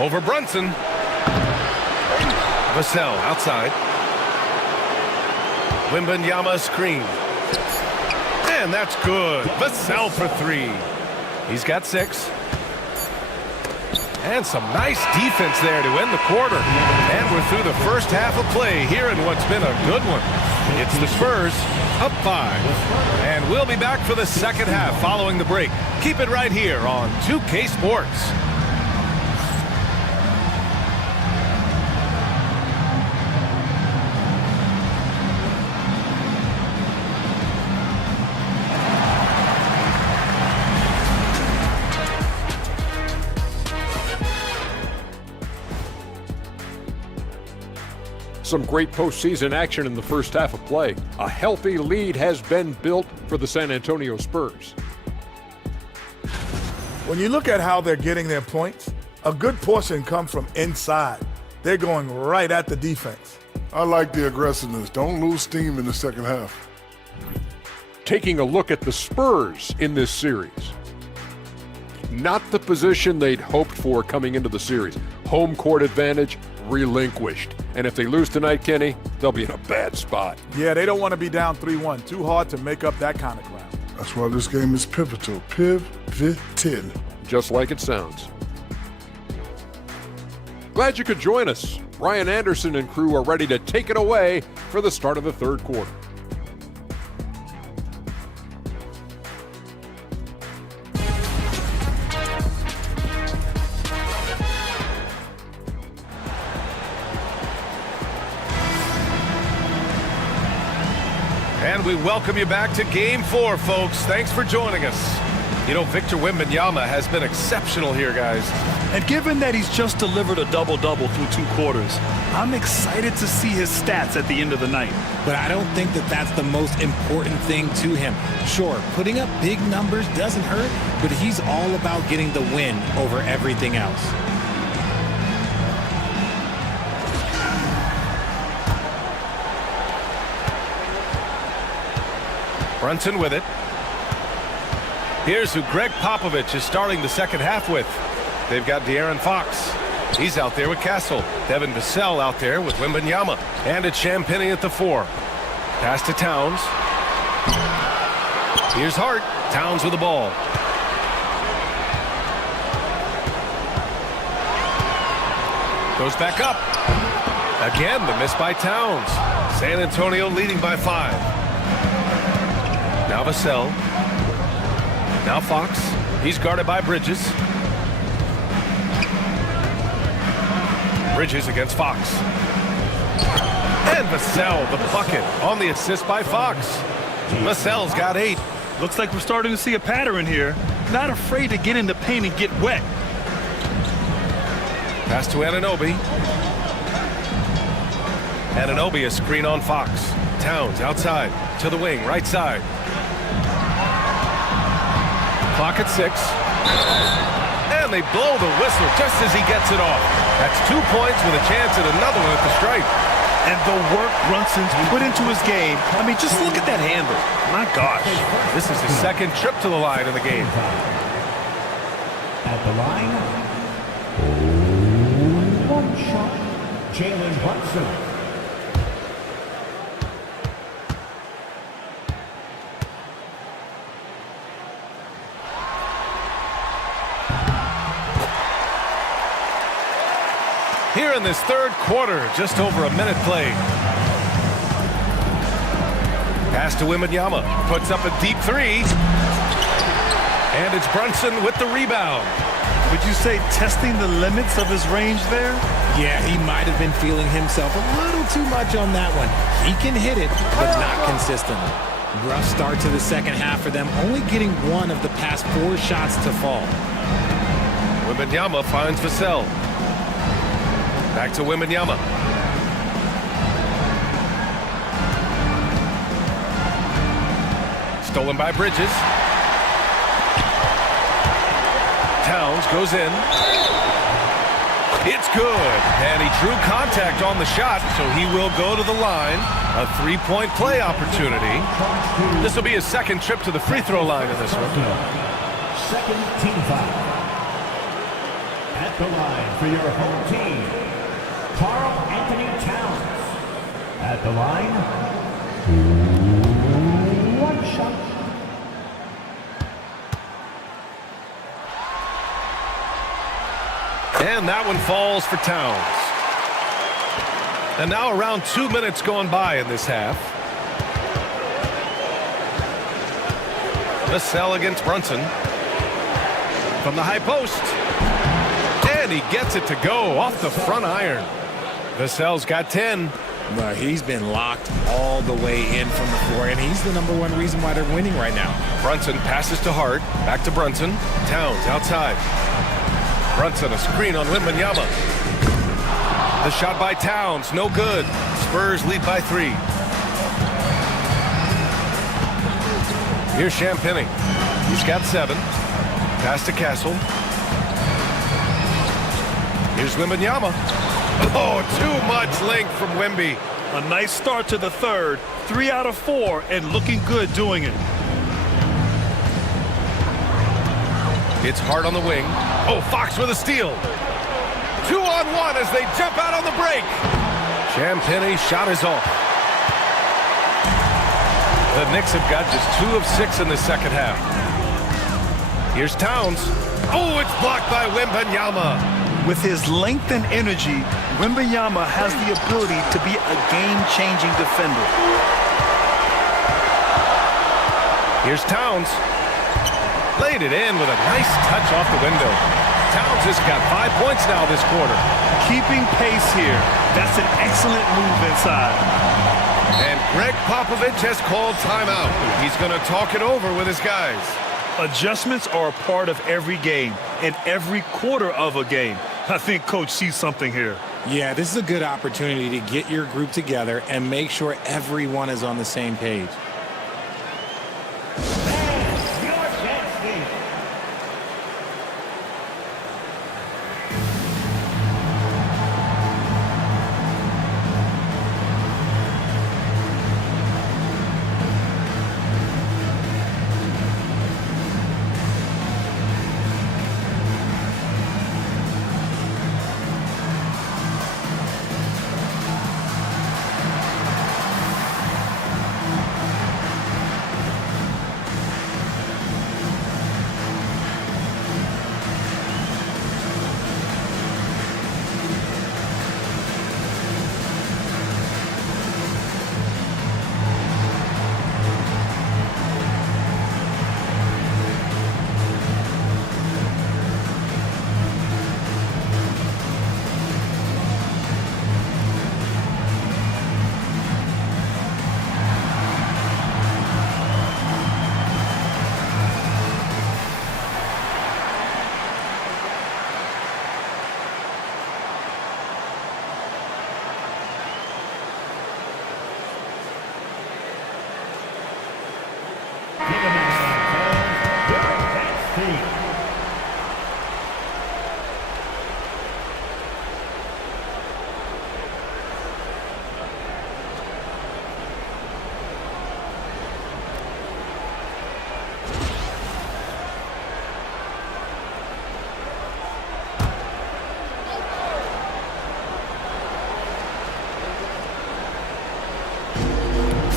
Over Brunson. Vassell outside. Wembanyama screen. And that's good. Vassell for 3. He's got 6. And some nice defense there to end the quarter. And we're through the first half of play here in what's been a good one. It's the Spurs up 5. And we'll be back for the second half following the break. Keep it right here on 2K Sports. Some great postseason action in the first half of play. A healthy lead has been built for the San Antonio Spurs. When you look at how they're getting their points, a good portion come from inside. They're going right at the defense. I like the aggressiveness. Don't lose steam in the second half. Taking a look at the Spurs in this series. Not the position they'd hoped for coming into the series. Home court advantage relinquished. And if they lose tonight, Kenny, they'll be in a bad spot. Yeah, they don't want to be down 3-1. Too hard to make up that kind of ground. That's why this game is pivotal. Pivotal. Just like it sounds. Glad you could join us. Ryan Anderson and crew are ready to take it away for the start of the third quarter. And we welcome you back to Game 4, folks. Thanks for joining us. You know, Victor Wembanyama has been exceptional here, guys. And given that he's just delivered a double-double through 2 quarters, I'm excited to see his stats at the end of the night. But I don't think that that's the most important thing to him. Sure, putting up big numbers doesn't hurt, but he's all about getting the win over everything else. Brunson with it. Here's who Greg Popovich is starting the second half with. They've got De'Aaron Fox. He's out there with Castle. Devin Vassell out there with Wembanyama. And it's Champagnie at the 4. Pass to Towns. Here's Hart. Towns with the ball. Goes back up. Again, the miss by Towns. San Antonio leading by 5. Now Vassell. Now Fox. He's guarded by Bridges. Bridges against Fox. And Vassell, the bucket, on the assist by Fox. Vassell's got 8. Looks like we're starting to see a pattern here. Not afraid to get in the paint and get wet. Pass to Anunoby. Anunoby, a screen on Fox. Towns outside to the wing, right side. Clock at 6. And they blow the whistle just as he gets it off. That's 2 points with a chance at another one at the stripe. And the work Brunson's put into his game. I mean, just look at that handle. My gosh. This is his second trip to the line in the game. At the line, one shot, Jalen Brunson. Here in this third quarter, just over a minute played. Pass to Wembanyama, puts up a deep 3. And it's Brunson with the rebound. Would you say testing the limits of his range there? Yeah, he might have been feeling himself a little too much on that one. He can hit it, but not consistently. Rough start to the second half for them, only getting 1 of the past 4 shots to fall. Wembanyama finds Vassell. Back to Wembanyama. Stolen by Bridges. Towns goes in. It's good. And he drew contact on the shot, so he will go to the line. A 3-point play opportunity. This will be his second trip to the free throw line in this one. Second team foul. At the line for your home team, Karl Anthony Towns. At the line, 1 shot. And that one falls for Towns. And now around 2 minutes gone by in this half. Vassell against Brunson. From the high post. And he gets it to go off the front iron. Vassell's got 10. Well, he's been locked all the way in from the floor, and he's the #1 reason why they're winning right now. Brunson passes to Hart. Back to Brunson. Towns outside. Brunson, a screen on Wembanyama. The shot by Towns, no good. Spurs lead by 3. Here's Champagnie. He's got 7. Pass to Castle. Here's Wembanyama. Oh, too much length from Wemby. A nice start to the third. 3 out of 4 and looking good doing it. It's Hart on the wing. Oh, Fox with a steal. 2-on-1 as they jump out on the break. Champagnie's shot is off. The Knicks have got just 2 of 6 in the second half. Here's Towns. Oh, it's blocked by Wembanyama. With his length and energy, Wembanyama has the ability to be a game-changing defender. Here's Towns. Laid it in with a nice touch off the window. Towns has got 5 points now this quarter. Keeping pace here. That's an excellent move inside. And Greg Popovich has called timeout. He's going to talk it over with his guys. Adjustments are a part of every game and every quarter of a game. I think Coach sees something here. Yeah, this is a good opportunity to get your group together and make sure everyone is on the same page.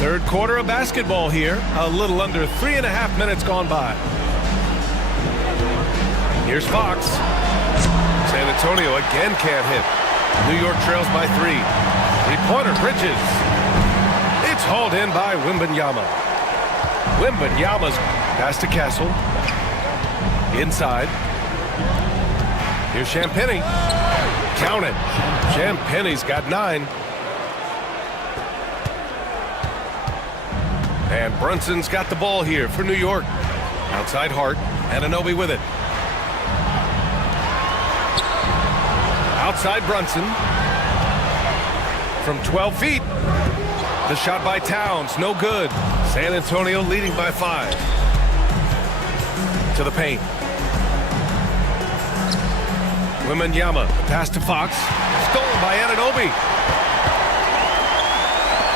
Third quarter of basketball here. A little under 3.5 minutes gone by. Here's Fox. San Antonio again can't hit. New York trails by 3. Three-pointer, Bridges. It's hauled in by Wembanyama. Wembanyama's pass to Castle. Inside. Here's Champagnie. Count it. Champagnie's got 9. And Brunson's got the ball here for New York. Outside Hart. Anunoby with it. Outside Brunson. From 12 feet. The shot by Towns. No good. San Antonio leading by 5. To the paint. Wembanyama. Pass to Fox. Stolen by Anunoby.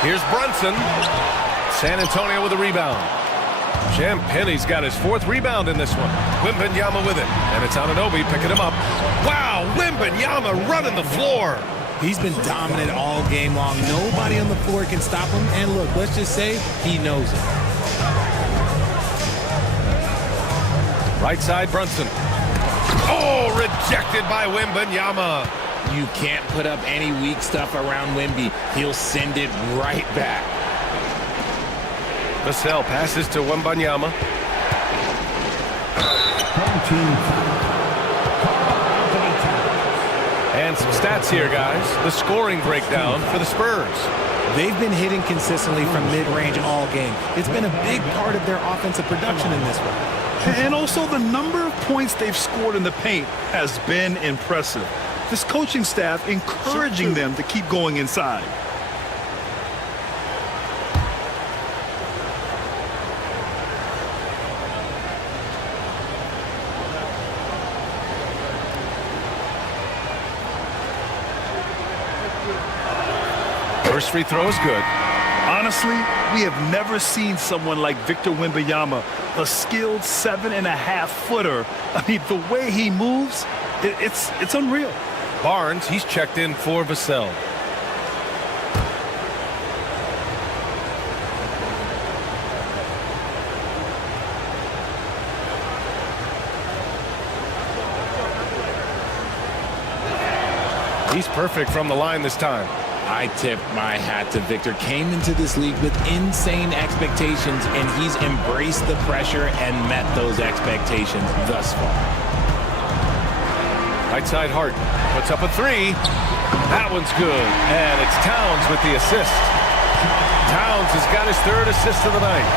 Here's Brunson. San Antonio with a rebound. Champagnie's got his 4th rebound in this one. Wembanyama with it. And it's Anunoby picking him up. Wow, Wembanyama running the floor. He's been dominant all game long. Nobody on the floor can stop him. And look, let's just say he knows it. Right side, Brunson. Oh, rejected by Wembanyama. You can't put up any weak stuff around Wemby. He'll send it right back. Vassell passes to Wembanyama. And some stats here, guys. The scoring breakdown for the Spurs. They've been hitting consistently from mid-range all game. It's been a big part of their offensive production in this one. And also the number of points they've scored in the paint has been impressive. This coaching staff encouraging them to keep going inside. First free throw is good. Honestly, we have never seen someone like Victor Wembanyama, a skilled 7.5-footer. I mean, the way he moves, it's unreal. Barnes, he's checked in for Vassell. He's perfect from the line this time. I tip my hat to Victor. Came into this league with insane expectations, and he's embraced the pressure and met those expectations thus far. Right side Hart puts up a three. That one's good. And it's Towns with the assist. Towns has got his third assist of the night.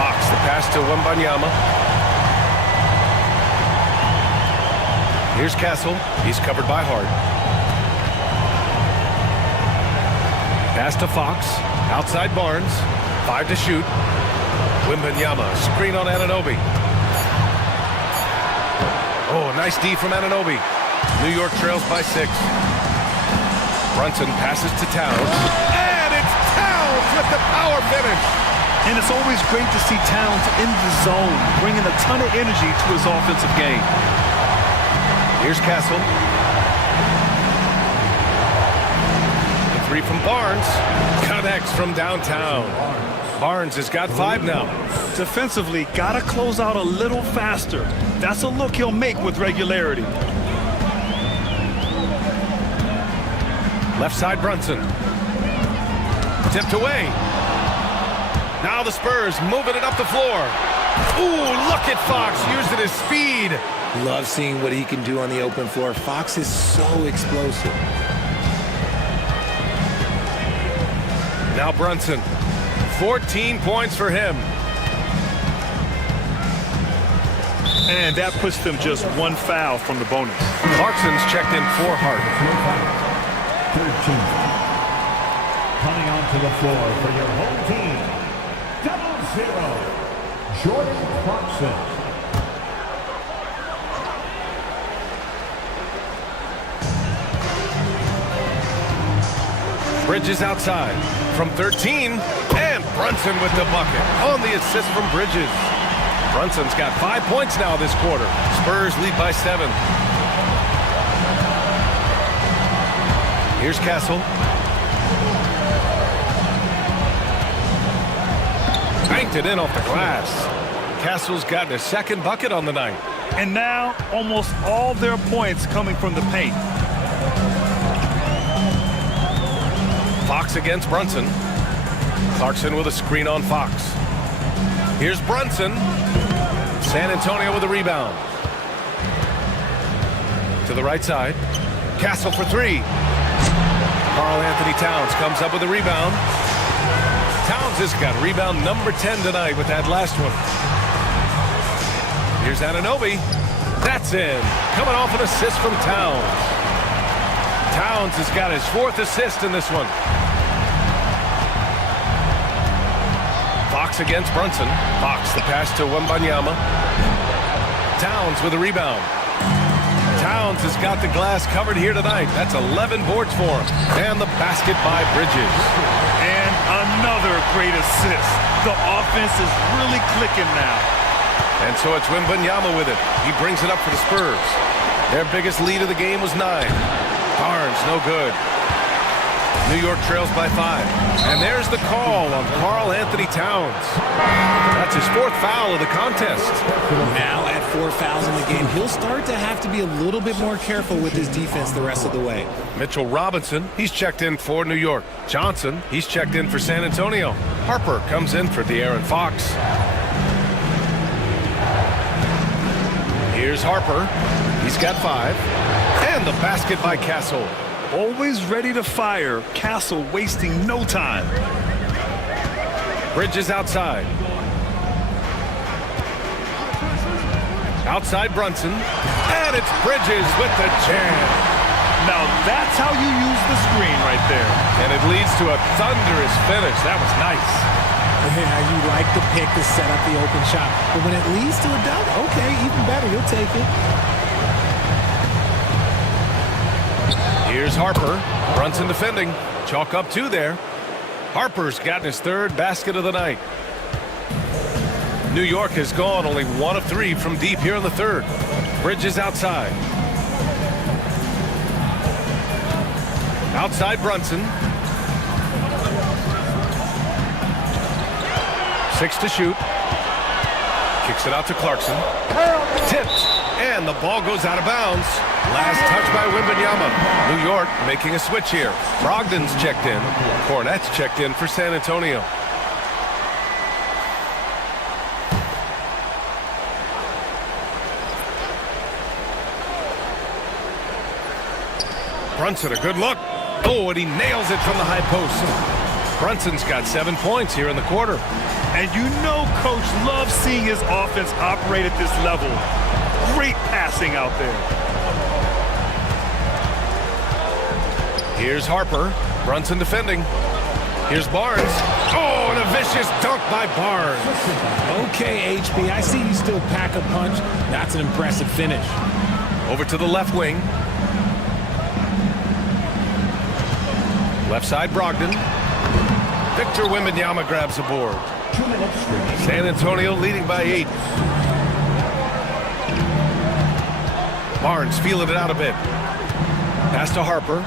Fox the pass to Wembanyama. Here's Castle. He's covered by Hart. Pass to Fox. Outside Barnes. 5 to shoot. Wembanyama. Screen on Anunoby. Oh, nice D from Anunoby. New York trails by 6. Brunson passes to Towns. And it's Towns with the power finish. And it's always great to see Towns in the zone, bringing a ton of energy to his offensive game. Here's Castle. The three from Barnes. Connects from downtown. Barnes has got 5 now. Defensively, gotta close out a little faster. That's a look he'll make with regularity. Left side Brunson. Tipped away. Now the Spurs moving it up the floor. Ooh, look at Fox using his speed. Love seeing what he can do on the open floor. Fox is so explosive. Now Brunson. 14 points for him. And that puts them just 1 foul from the bonus. Clarkson's checked in for Hart. 13. Coming onto the floor for your home team. 0-0. Jordan Clarkson. Bridges outside from 13, and Brunson with the bucket on the assist from Bridges. Brunson's got 5 points now this quarter. Spurs lead by 7. Here's Castle. Banked it in off the glass. Castle's got his second bucket on the night. And now almost all their points coming from the paint. Fox against Brunson. Clarkson with a screen on Fox. Here's Brunson. San Antonio with a rebound. To the right side. Castle for 3. Karl Anthony Towns comes up with a rebound. Towns has got rebound number 10 tonight with that last one. Here's Anunoby. That's in. Coming off an assist from Towns. Towns has got his 4th assist in this one. Fox against Brunson. Fox the pass to Wembanyama. Towns with a rebound. Towns has got the glass covered here tonight. That's 11 boards for him. And the basket by Bridges. And another great assist. The offense is really clicking now. And so it's Wembanyama with it. He brings it up for the Spurs. Their biggest lead of the game was 9. Barnes, no good. New York trails by 5. And there's the call on Karl Anthony Towns. That's his 4th foul of the contest. Now at 4 fouls in the game, he'll start to have to be a little bit more careful with his defense the rest of the way. Mitchell Robinson, he's checked in for New York. Johnson, he's checked in for San Antonio. Harper comes in for De'Aaron Fox. Here's Harper. He's got 5. And the basket by Castle. Always ready to fire. Castle wasting no time. Bridges outside. Outside Brunson. And it's Bridges with the jam. Now that's how you use the screen right there. And it leads to a thunderous finish. That was nice. Yeah, you like the pick to set up the open shot. But when it leads to a dunk, okay, even better. You'll take it. Here's Harper. Brunson defending. Chalk up 2 there. Harper's gotten his 3rd basket of the night. New York has gone only 1 of 3 from deep here in the 3rd. Bridges outside. Outside Brunson. 6 to shoot. Kicks it out to Clarkson. Tipped. And the ball goes out of bounds. Last touch by Wembanyama. New York making a switch here. Brogdon's checked in. Cornette's checked in for San Antonio. Brunson, a good look. Oh, and he nails it from the high post. Brunson's got 7 points here in the quarter. And you know Coach loves seeing his offense operate at this level. Great passing out there. Here's Harper. Brunson defending. Here's Barnes. Oh, and a vicious dunk by Barnes. Okay, HB, I see you still pack a punch. That's an impressive finish. Over to the left wing. Left side, Brogdon. Victor Wembanyama grabs the board. San Antonio leading by 8. Barnes feeling it out a bit. Pass to Harper.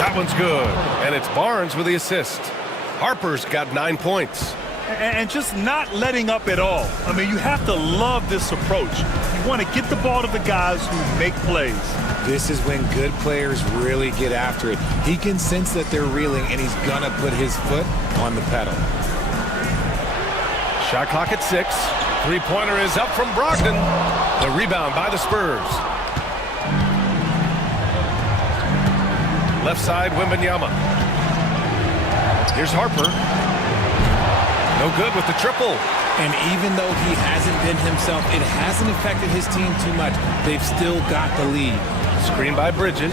That one's good. And it's Barnes with the assist. Harper's got 9 points. And just not letting up at all. I mean, you have to love this approach. You want to get the ball to the guys who make plays. This is when good players really get after it. He can sense that they're reeling, and he's going to put his foot on the pedal. Shot clock at 6. Three-pointer is up from Brogdon. The rebound by the Spurs. Left side, Wembanyama. Here's Harper. No good with the triple. And even though he hasn't been himself, it hasn't affected his team too much. They've still got the lead. Screen by Bridges.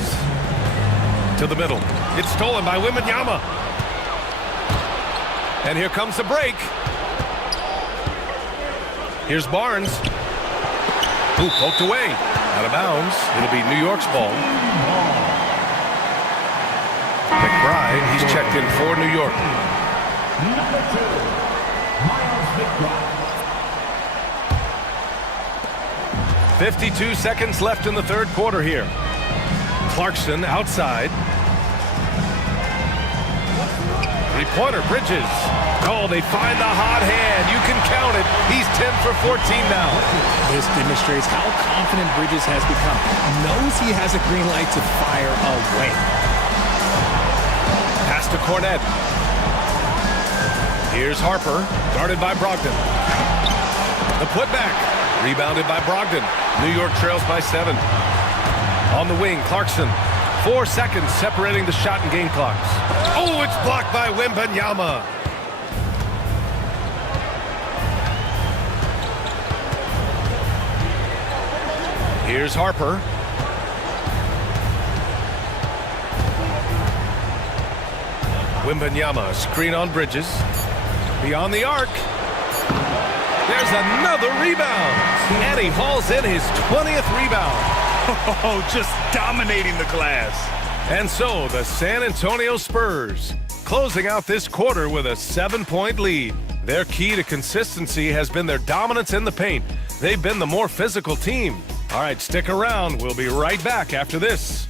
To the middle. It's stolen by Wembanyama. And here comes the break. Here's Barnes. Ooh, poked away. Out of bounds. It'll be New York's ball. McBride, he's checked in for New York. Number 2, Miles McBride. 52 seconds left in the 3rd quarter here. Clarkson outside. Three-pointer, Bridges. Oh, they find the hot hand. You can count it. He's 10 for 14 now. This demonstrates how confident Bridges has become. Knows he has a green light to fire away. Pass to Cornette. Here's Harper, guarded by Brogdon. The putback, rebounded by Brogdon. New York trails by 7. On the wing, Clarkson. 4 seconds separating the shot and game clocks. Oh, it's blocked by Wembanyama. Here's Harper. Wembanyama, screen on Bridges. Beyond the arc. There's another rebound. And he hauls in his 20th rebound. Oh, just dominating the glass. And so the San Antonio Spurs closing out this quarter with a 7-point lead. Their key to consistency has been their dominance in the paint. They've been the more physical team. All right, stick around. We'll be right back after this.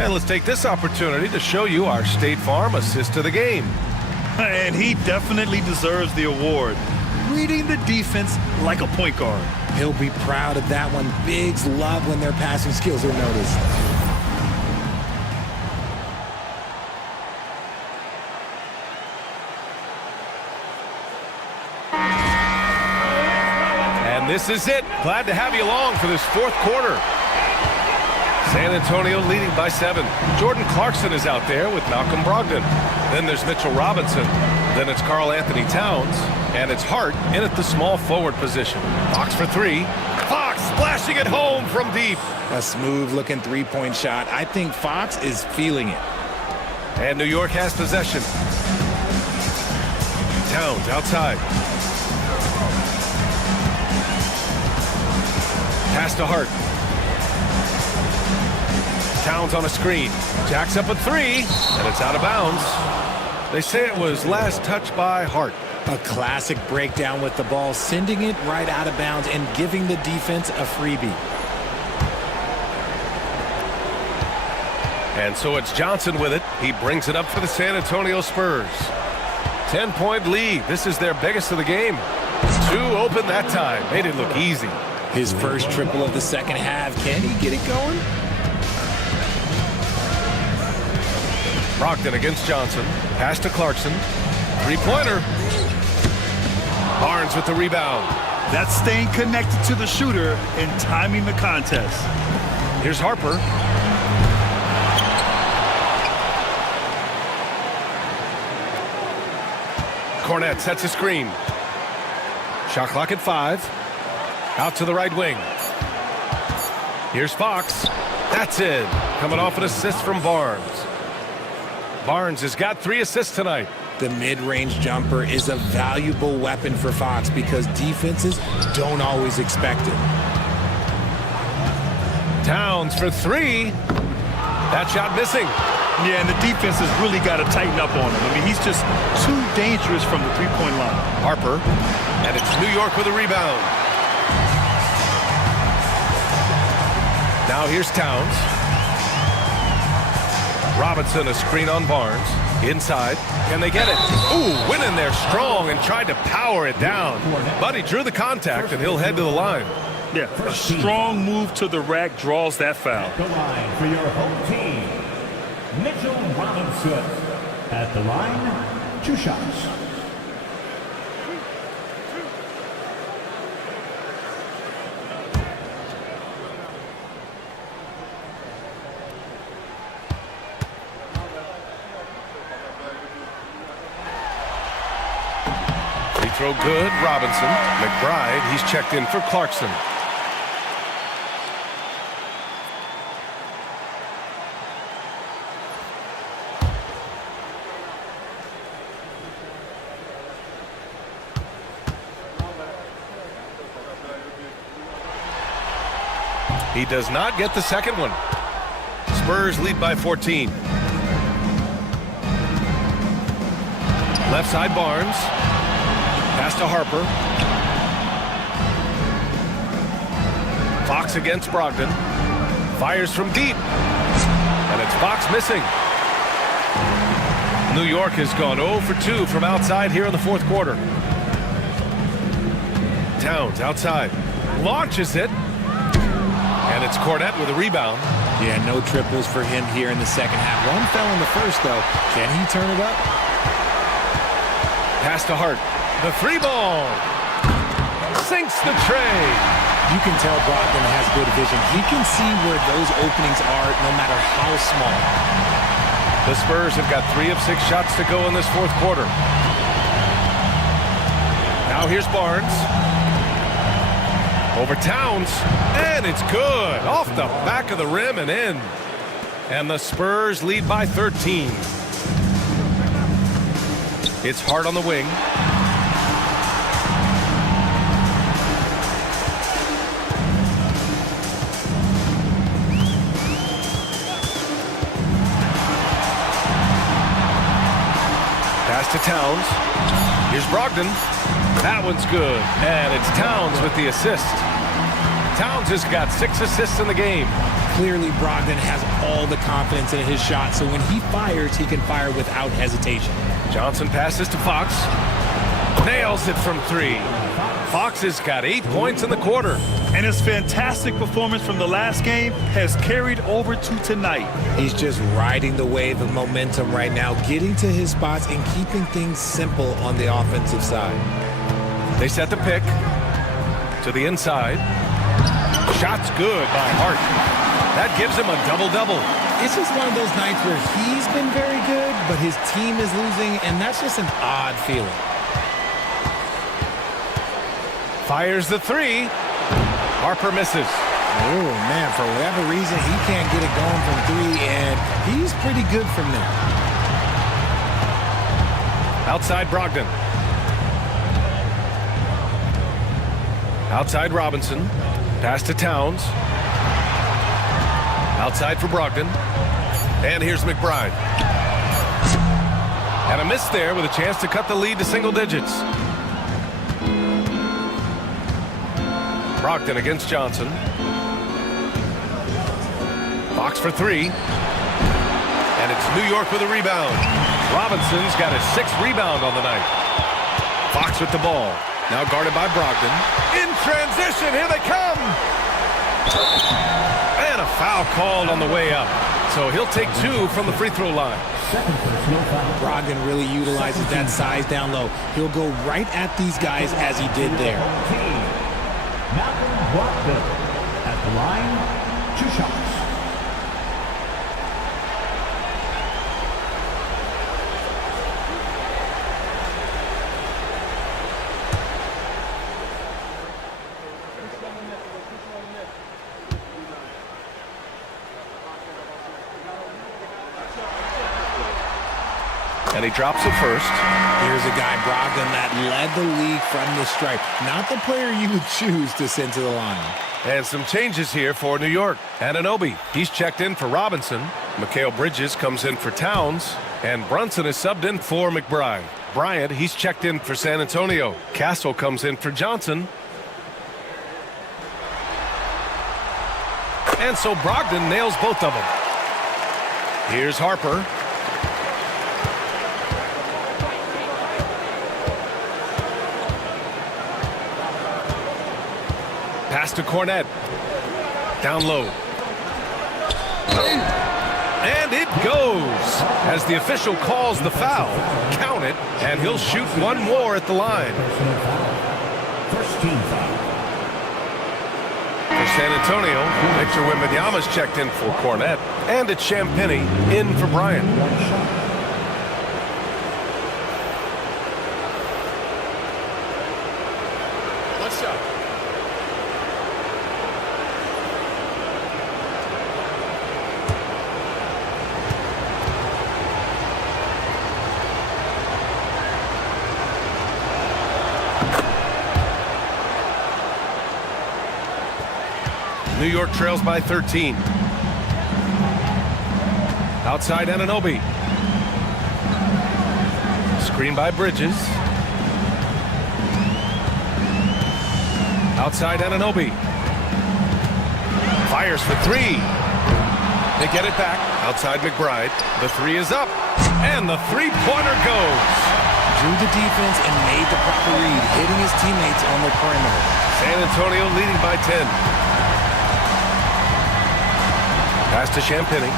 And let's take this opportunity to show you our State Farm assist to the game. And he definitely deserves the award. Reading the defense like a point guard. He'll be proud of that one. Bigs love when their passing skills are noticed. And this is it. Glad to have you along for this fourth quarter. San Antonio leading by 7. Jordan Clarkson is out there with Malcolm Brogdon. Then there's Mitchell Robinson. Then it's Karl Anthony Towns. And it's Hart in at the small forward position. Fox for 3. Fox splashing it home from deep. A smooth-looking three-point shot. I think Fox is feeling it. And New York has possession. Towns outside. Pass to Hart. Towns on a screen. Jacks up a 3, and it's out of bounds. They say it was last touched by Hart. A classic breakdown with the ball, sending it right out of bounds and giving the defense a freebie. And so it's Johnson with it. He brings it up for the San Antonio Spurs. 10-point lead. This is their biggest of the game. 2 open that time. Made it look easy. His first triple of the second half. Can he get it going? Brogdon against Johnson. Pass to Clarkson. Three-pointer. Barnes with the rebound. That's staying connected to the shooter and timing the contest. Here's Harper. Cornette sets a screen. Shot clock at 5. Out to the right wing. Here's Fox. That's it. Coming off an assist from Barnes. Barnes has got 3 assists tonight. The mid-range jumper is a valuable weapon for Fox because defenses don't always expect it. Towns for 3. That shot missing. Yeah, and the defense has really got to tighten up on him. I mean, he's just too dangerous from the three-point line. Harper. And it's New York with a rebound. Now here's Towns. Robinson, a screen on Barnes. Inside. Can they get it? Ooh, went in there strong and tried to power it down. But he drew the contact, and he'll head to the line. Yeah, a strong move to the rack draws that foul. The line for your home team, Mitchell Robinson. At the line, 2 shots. Throw good, Robinson. McBride, he's checked in for Clarkson. He does not get the second one. Spurs lead by 14. Left side, Barnes. Pass to Harper. Fox against Brogdon. Fires from deep. And it's Fox missing. New York has gone 0 for 2 from outside here in the fourth quarter. Towns outside. Launches it. And it's Cornette with a rebound. Yeah, no triples for him here in the second half. One fell in the first, though. Can he turn it up? Pass to Hart. The 3-ball. Sinks the tray. You can tell Brogdon has good vision. He can see where those openings are no matter how small. The Spurs have got 3 of 6 shots to go in this fourth quarter. Now here's Barnes. Over Towns. And it's good. Off the back of the rim and in. And the Spurs lead by 13. It's Hart on the wing. Pass to Towns. Here's Brogdon. That one's good. And it's Towns with the assist. Towns has got 6 assists in the game. Clearly, Brogdon has all the confidence in his shot, so when he fires, he can fire without hesitation. Johnson passes to Fox. Nails it from 3. Fox has got 8 points in the quarter. And his fantastic performance from the last game has carried over to tonight. He's just riding the wave of momentum right now, getting to his spots and keeping things simple on the offensive side. They set the pick to the inside. Shot's good by Hart. That gives him a double-double. It's just one of those nights where he's been very good, but his team is losing, and that's just an odd feeling. Fires the 3. Harper misses. Oh, man, for whatever reason, he can't get it going from 3, and he's pretty good from there. Outside Brogdon. Outside Robinson. Pass to Towns. Outside for Brogdon. And here's McBride. And a miss there with a chance to cut the lead to single digits. Brogdon against Johnson. Fox for 3. And it's New York with a rebound. Robinson's got his 6th rebound on the night. Fox with the ball. Now guarded by Brogdon. In transition, here they come! And a foul called on the way up. So he'll take 2 from the free throw line. Brogdon really utilizes that size down low. He'll go right at these guys as he did there. Malcolm Brogdon at the line, 2 shots. And he drops it first. Here's a guy, Brogdon, that led the league from the stripe. Not the player you would choose to send to the line. And some changes here for New York. Anunoby, he's checked in for Robinson. Mikal Bridges comes in for Towns. And Brunson is subbed in for McBride. Bryant, he's checked in for San Antonio. Castle comes in for Johnson. And so Brogdon nails both of them. Here's Harper. Pass to Cornette. Down low. And it goes. As the official calls the foul, count it, and he'll shoot 1 more at the line. First team foul. For San Antonio, Victor Wembanyama's checked in for Cornette, and it's Champagnie in for Bryant. Let's go. New York trails by 13. Outside Anunoby. Screen by Bridges. Outside Anunoby. Fires for 3. They get it back. Outside McBride. The 3 is up. And the 3-pointer goes. Drew the defense and made the proper read, hitting his teammates on the perimeter. San Antonio leading by 10. Pass to Champagnie.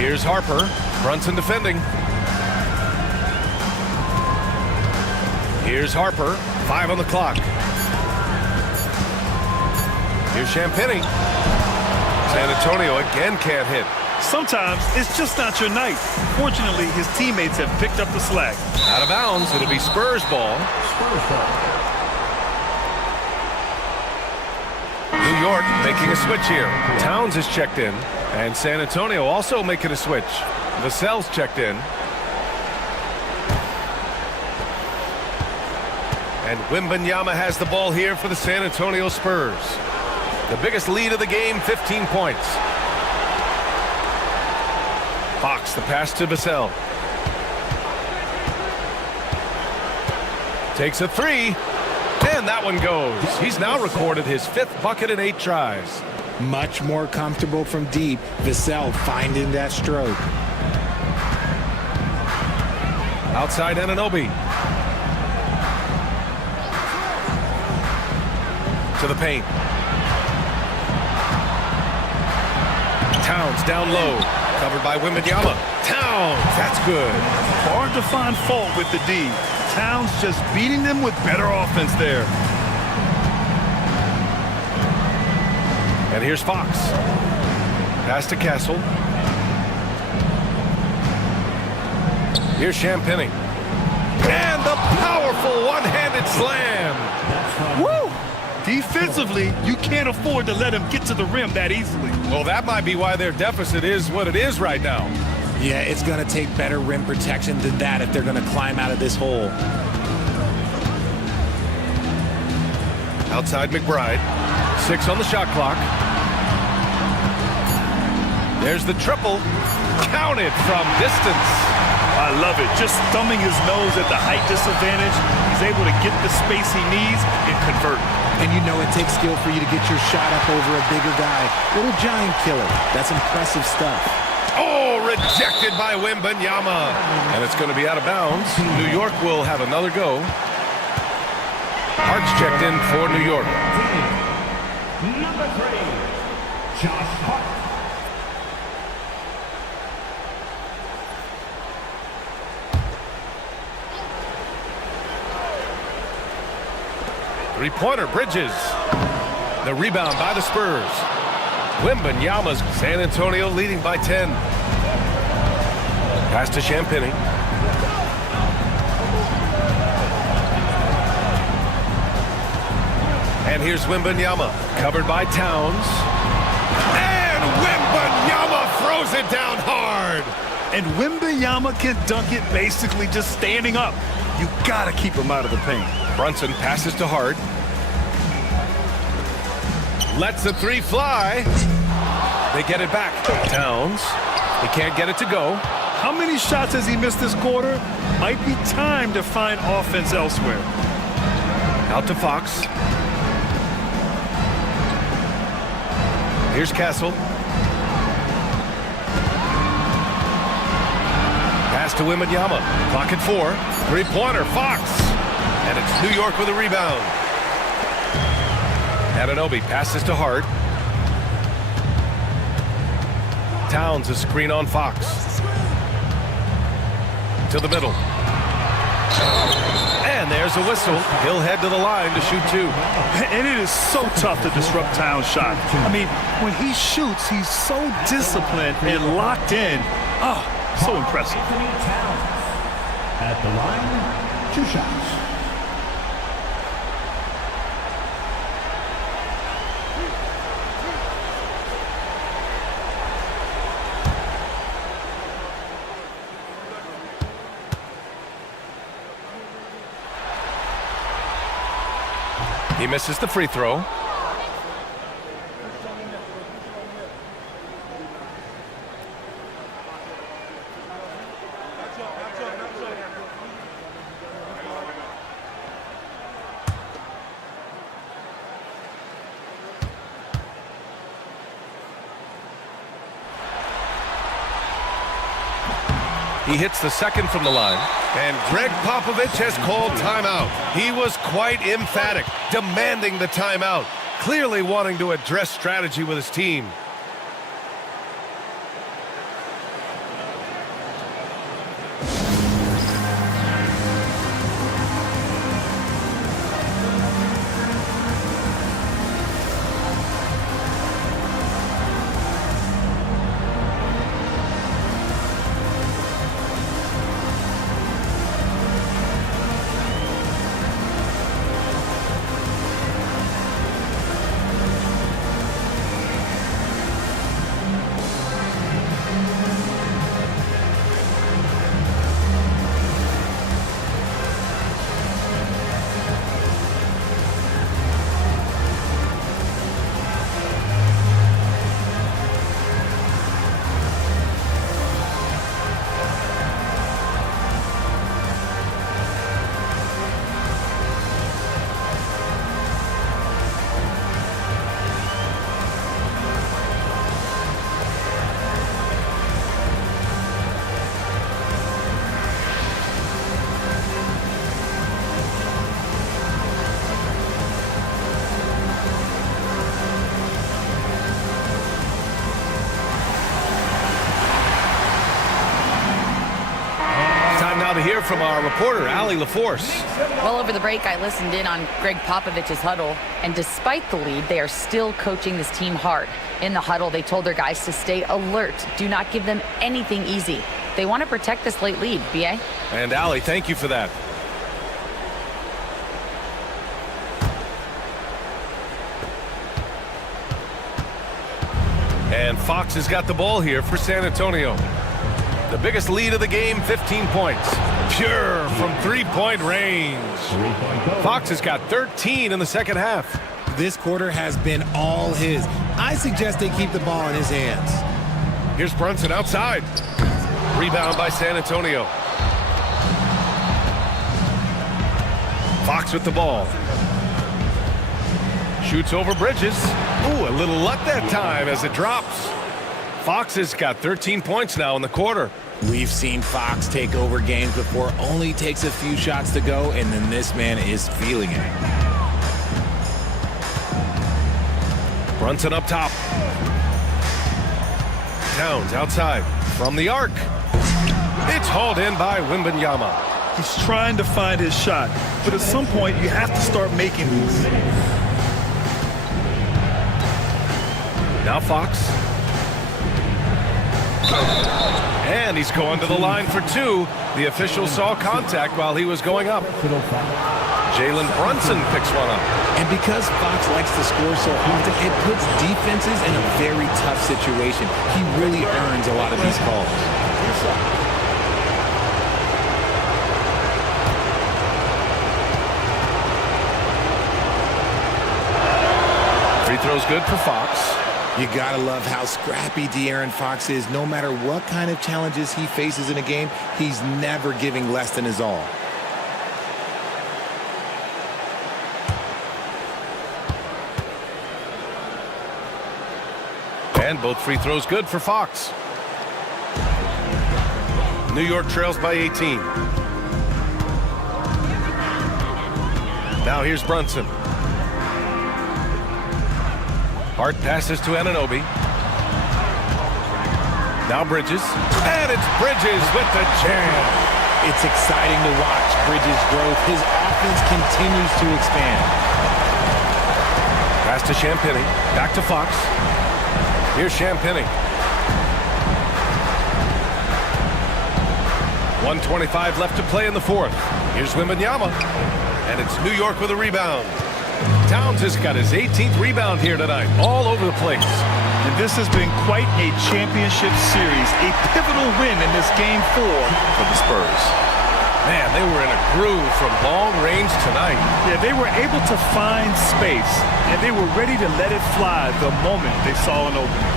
Here's Harper. Brunson defending. Here's Harper. 5 on the clock. Here's Champagnie. San Antonio again can't hit. Sometimes it's just not your night. Fortunately, his teammates have picked up the slack. Out of bounds. It'll be Spurs ball. New York making a switch here. Towns is checked in. And San Antonio also making a switch. Vassell's checked in. And Wembanyama has the ball here for the San Antonio Spurs. The biggest lead of the game, 15 points. Fox, the pass to Vassell. Takes a 3. And that one goes. He's now recorded his 5th bucket in 8 tries. Much more comfortable from deep. Vassell finding that stroke. Outside Anunoby. To the paint. Towns down low. Covered by Wembanyama. Towns, that's good. Hard to find fault with the D. Towns just beating them with better offense there. And here's Fox. Pass to Castle. Here's Champagnie. And the powerful one-handed slam. Woo! Defensively, you can't afford to let him get to the rim that easily. Well, that might be why their deficit is what it is right now. Yeah, it's going to take better rim protection than that if they're going to climb out of this hole. Outside McBride. 6 on the shot clock. There's the triple. Counted from distance. I love it. Just thumbing his nose at the height disadvantage. He's able to get the space he needs and convert. And you know it takes skill for you to get your shot up over a bigger guy. Little giant killer. That's impressive stuff. Oh, rejected by Wembanyama. And it's going to be out of bounds. New York will have another go. Hart's checked in for New York. Number 3, Josh Hart. Three-pointer, Bridges. The rebound by the Spurs. Wembanyama's San Antonio leading by 10. Pass to Champagnie. And here's Wembanyama, covered by Towns. And Wembanyama throws it down hard. And Wembanyama can dunk it basically just standing up. You gotta keep him out of the paint. Brunson passes to Hart. Lets the 3 fly. They get it back. Towns. He can't get it to go. How many shots has he missed this quarter? Might be time to find offense elsewhere. Out to Fox. Here's Castle. Pass to Wembanyama. Clock at 4. Three-pointer, Fox. And it's New York with a rebound. Anunoby passes to Hart. Towns a screen on Fox. To the middle. And there's a whistle. He'll head to the line to shoot 2. And it is so tough to disrupt Towns' shot. I mean, when he shoots, he's so disciplined and locked in. Oh, so impressive. At the line, 2 shots. He misses the free throw. He hits the second from the line. And Greg Popovich has called timeout. He was quite emphatic, demanding the timeout, clearly wanting to address strategy with his team. hear from our reporter, Allie LaForce. Well, over the break, I listened in on Greg Popovich's huddle, and despite the lead, they are still coaching this team hard. In the huddle, they told their guys to stay alert. Do not give them anything easy. They want to protect this late lead, B.A. And Allie, thank you for that. And Fox has got the ball here for San Antonio. The biggest lead of the game, 15 points. Pure from three-point range. Fox has got 13 in the second half. This quarter has been all his. I suggest they keep the ball in his hands. Here's Brunson outside. Rebound by San Antonio. Fox with the ball. Shoots over Bridges. Ooh, a little luck that time as it drops. Fox has got 13 points now in the quarter. We've seen Fox take over games before. Only takes a few shots to go, and then this man is feeling it. Brunson up top. Towns outside from the arc. It's hauled in by Wembanyama. He's trying to find his shot, but at some point you have to start making these. Now Fox. And he's going to the line for two. The official saw contact while he was going up. Jalen Brunson picks one up. And because Fox likes to score so often, it puts defenses in a very tough situation. He really earns a lot of these calls. Free throw's good for Fox. You gotta love how scrappy De'Aaron Fox is. No matter what kind of challenges he faces in a game, he's never giving less than his all. And both free throws good for Fox. New York trails by 18. Now here's Brunson. Hart passes to Anunoby. Now Bridges. And it's Bridges with the jam. It's exciting to watch Bridges' growth. His offense continues to expand. Pass to Champagnie. Back to Fox. Here's Champagnie. 1:25 left to play in the fourth. Here's Wembanyama. And it's New York with a rebound. Towns has got his 18th rebound here tonight, all over the place. And this has been quite a championship series, a pivotal win in this Game 4 for the Spurs. Man, they were in a groove from long range tonight. Yeah, they were able to find space, and they were ready to let it fly the moment they saw an opening.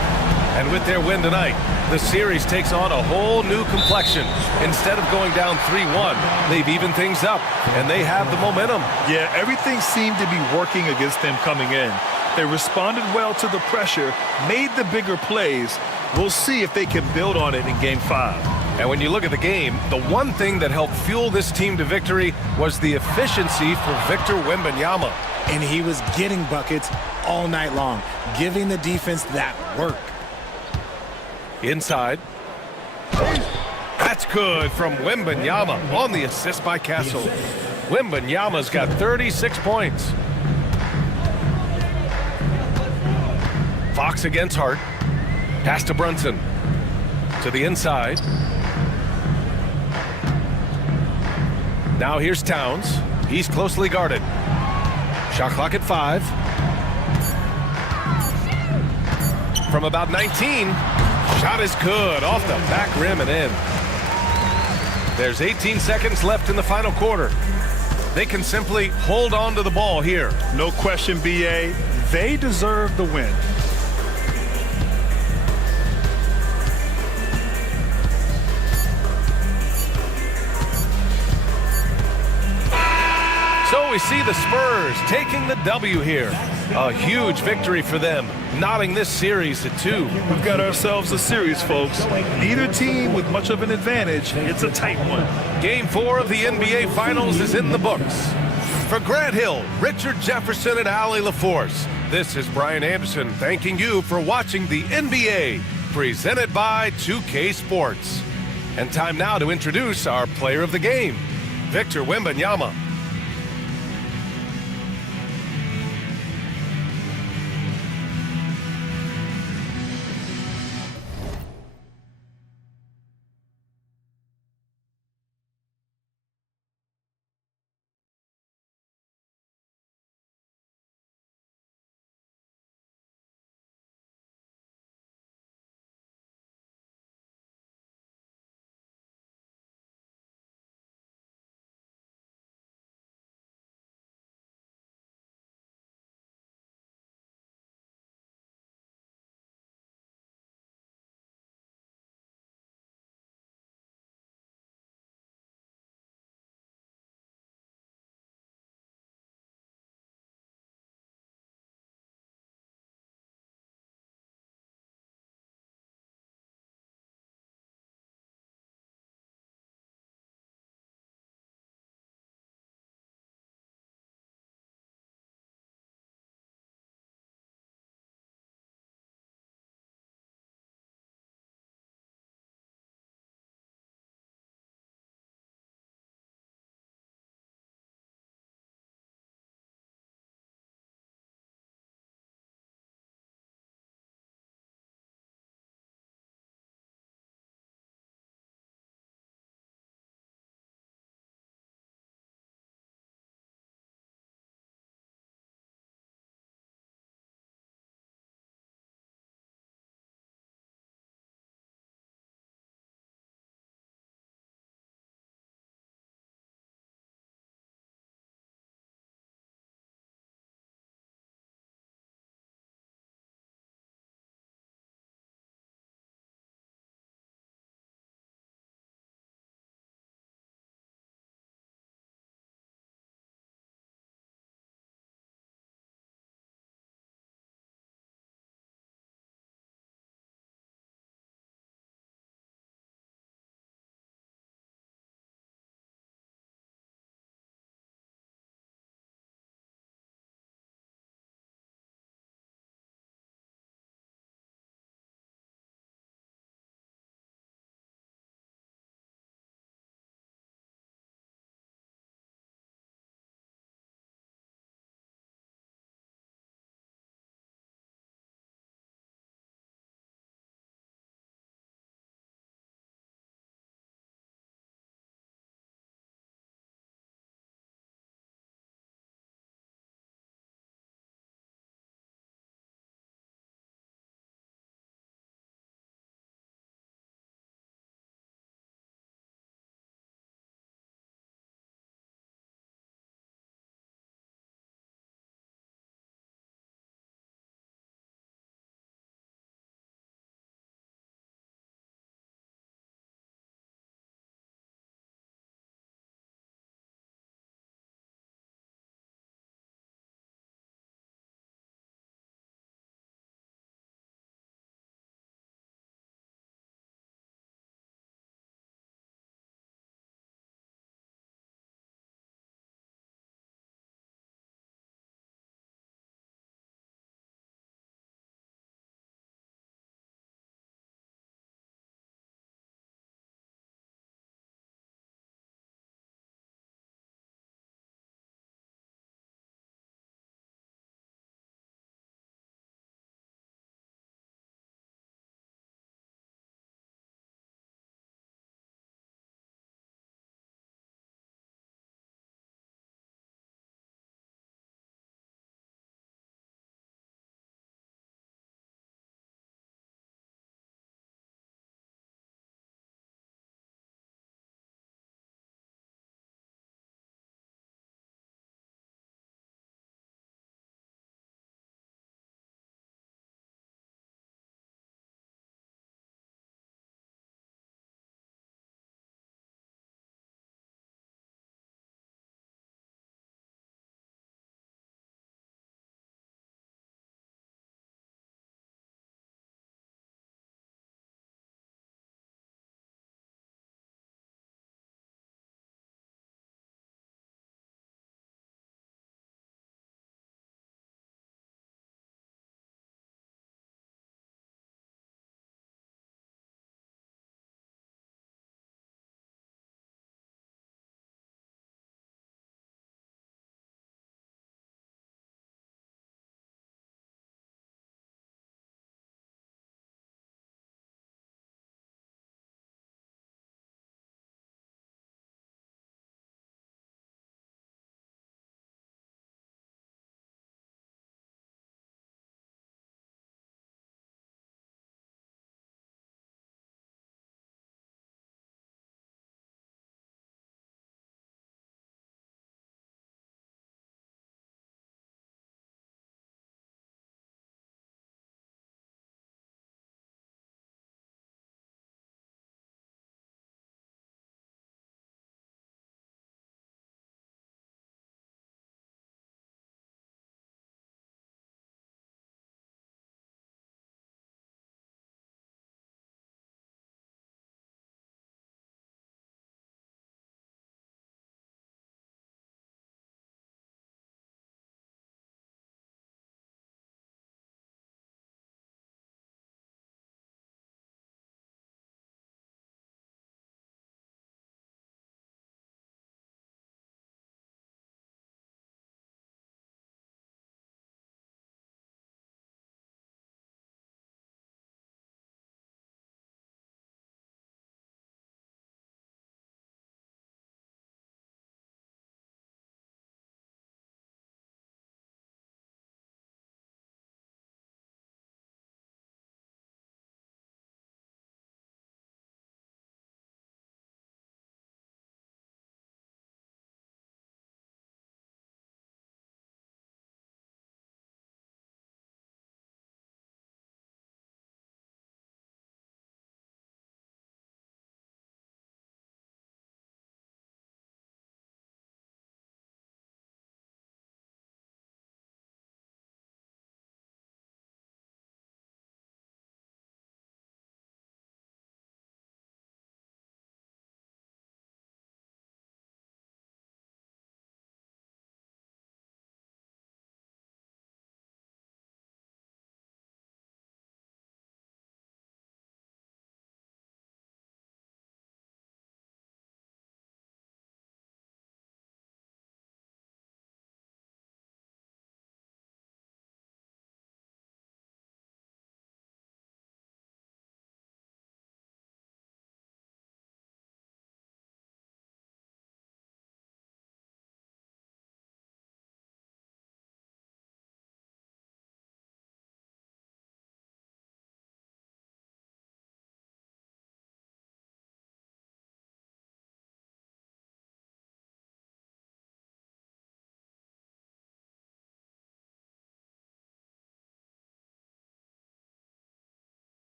And with their win tonight, the series takes on a whole new complexion. Instead of going down 3-1, they've evened things up, and they have the momentum. Yeah, everything seemed to be working against them coming in. They responded well to the pressure, made the bigger plays. We'll see if they can build on it in Game 5. And when you look at the game, the one thing that helped fuel this team to victory was the efficiency for Victor Wembanyama. And he was getting buckets all night long, giving the defense that work. Inside. That's good from Wembanyama on the assist by Castle. Wembanyama's got 36 points. Fox against Hart. Pass to Brunson. To the inside. Now here's Towns. He's closely guarded. Shot clock at 5. From about 19. Shot is good. Off the back rim and in. There's 18 seconds left in the final quarter. They can simply hold on to the ball here. No question, B.A. They deserve the win. So we see the Spurs taking the W here. A huge victory for them, knotting this series at 2. We've got ourselves a series, folks. Neither team with much of an advantage. It's a tight one. Game 4 of the NBA Finals is in the books. For Grant Hill, Richard Jefferson, and Allie LaForce, this is Brian Anderson thanking you for watching the NBA, presented by 2K Sports. And time now to introduce our player of the game, Victor Wembanyama.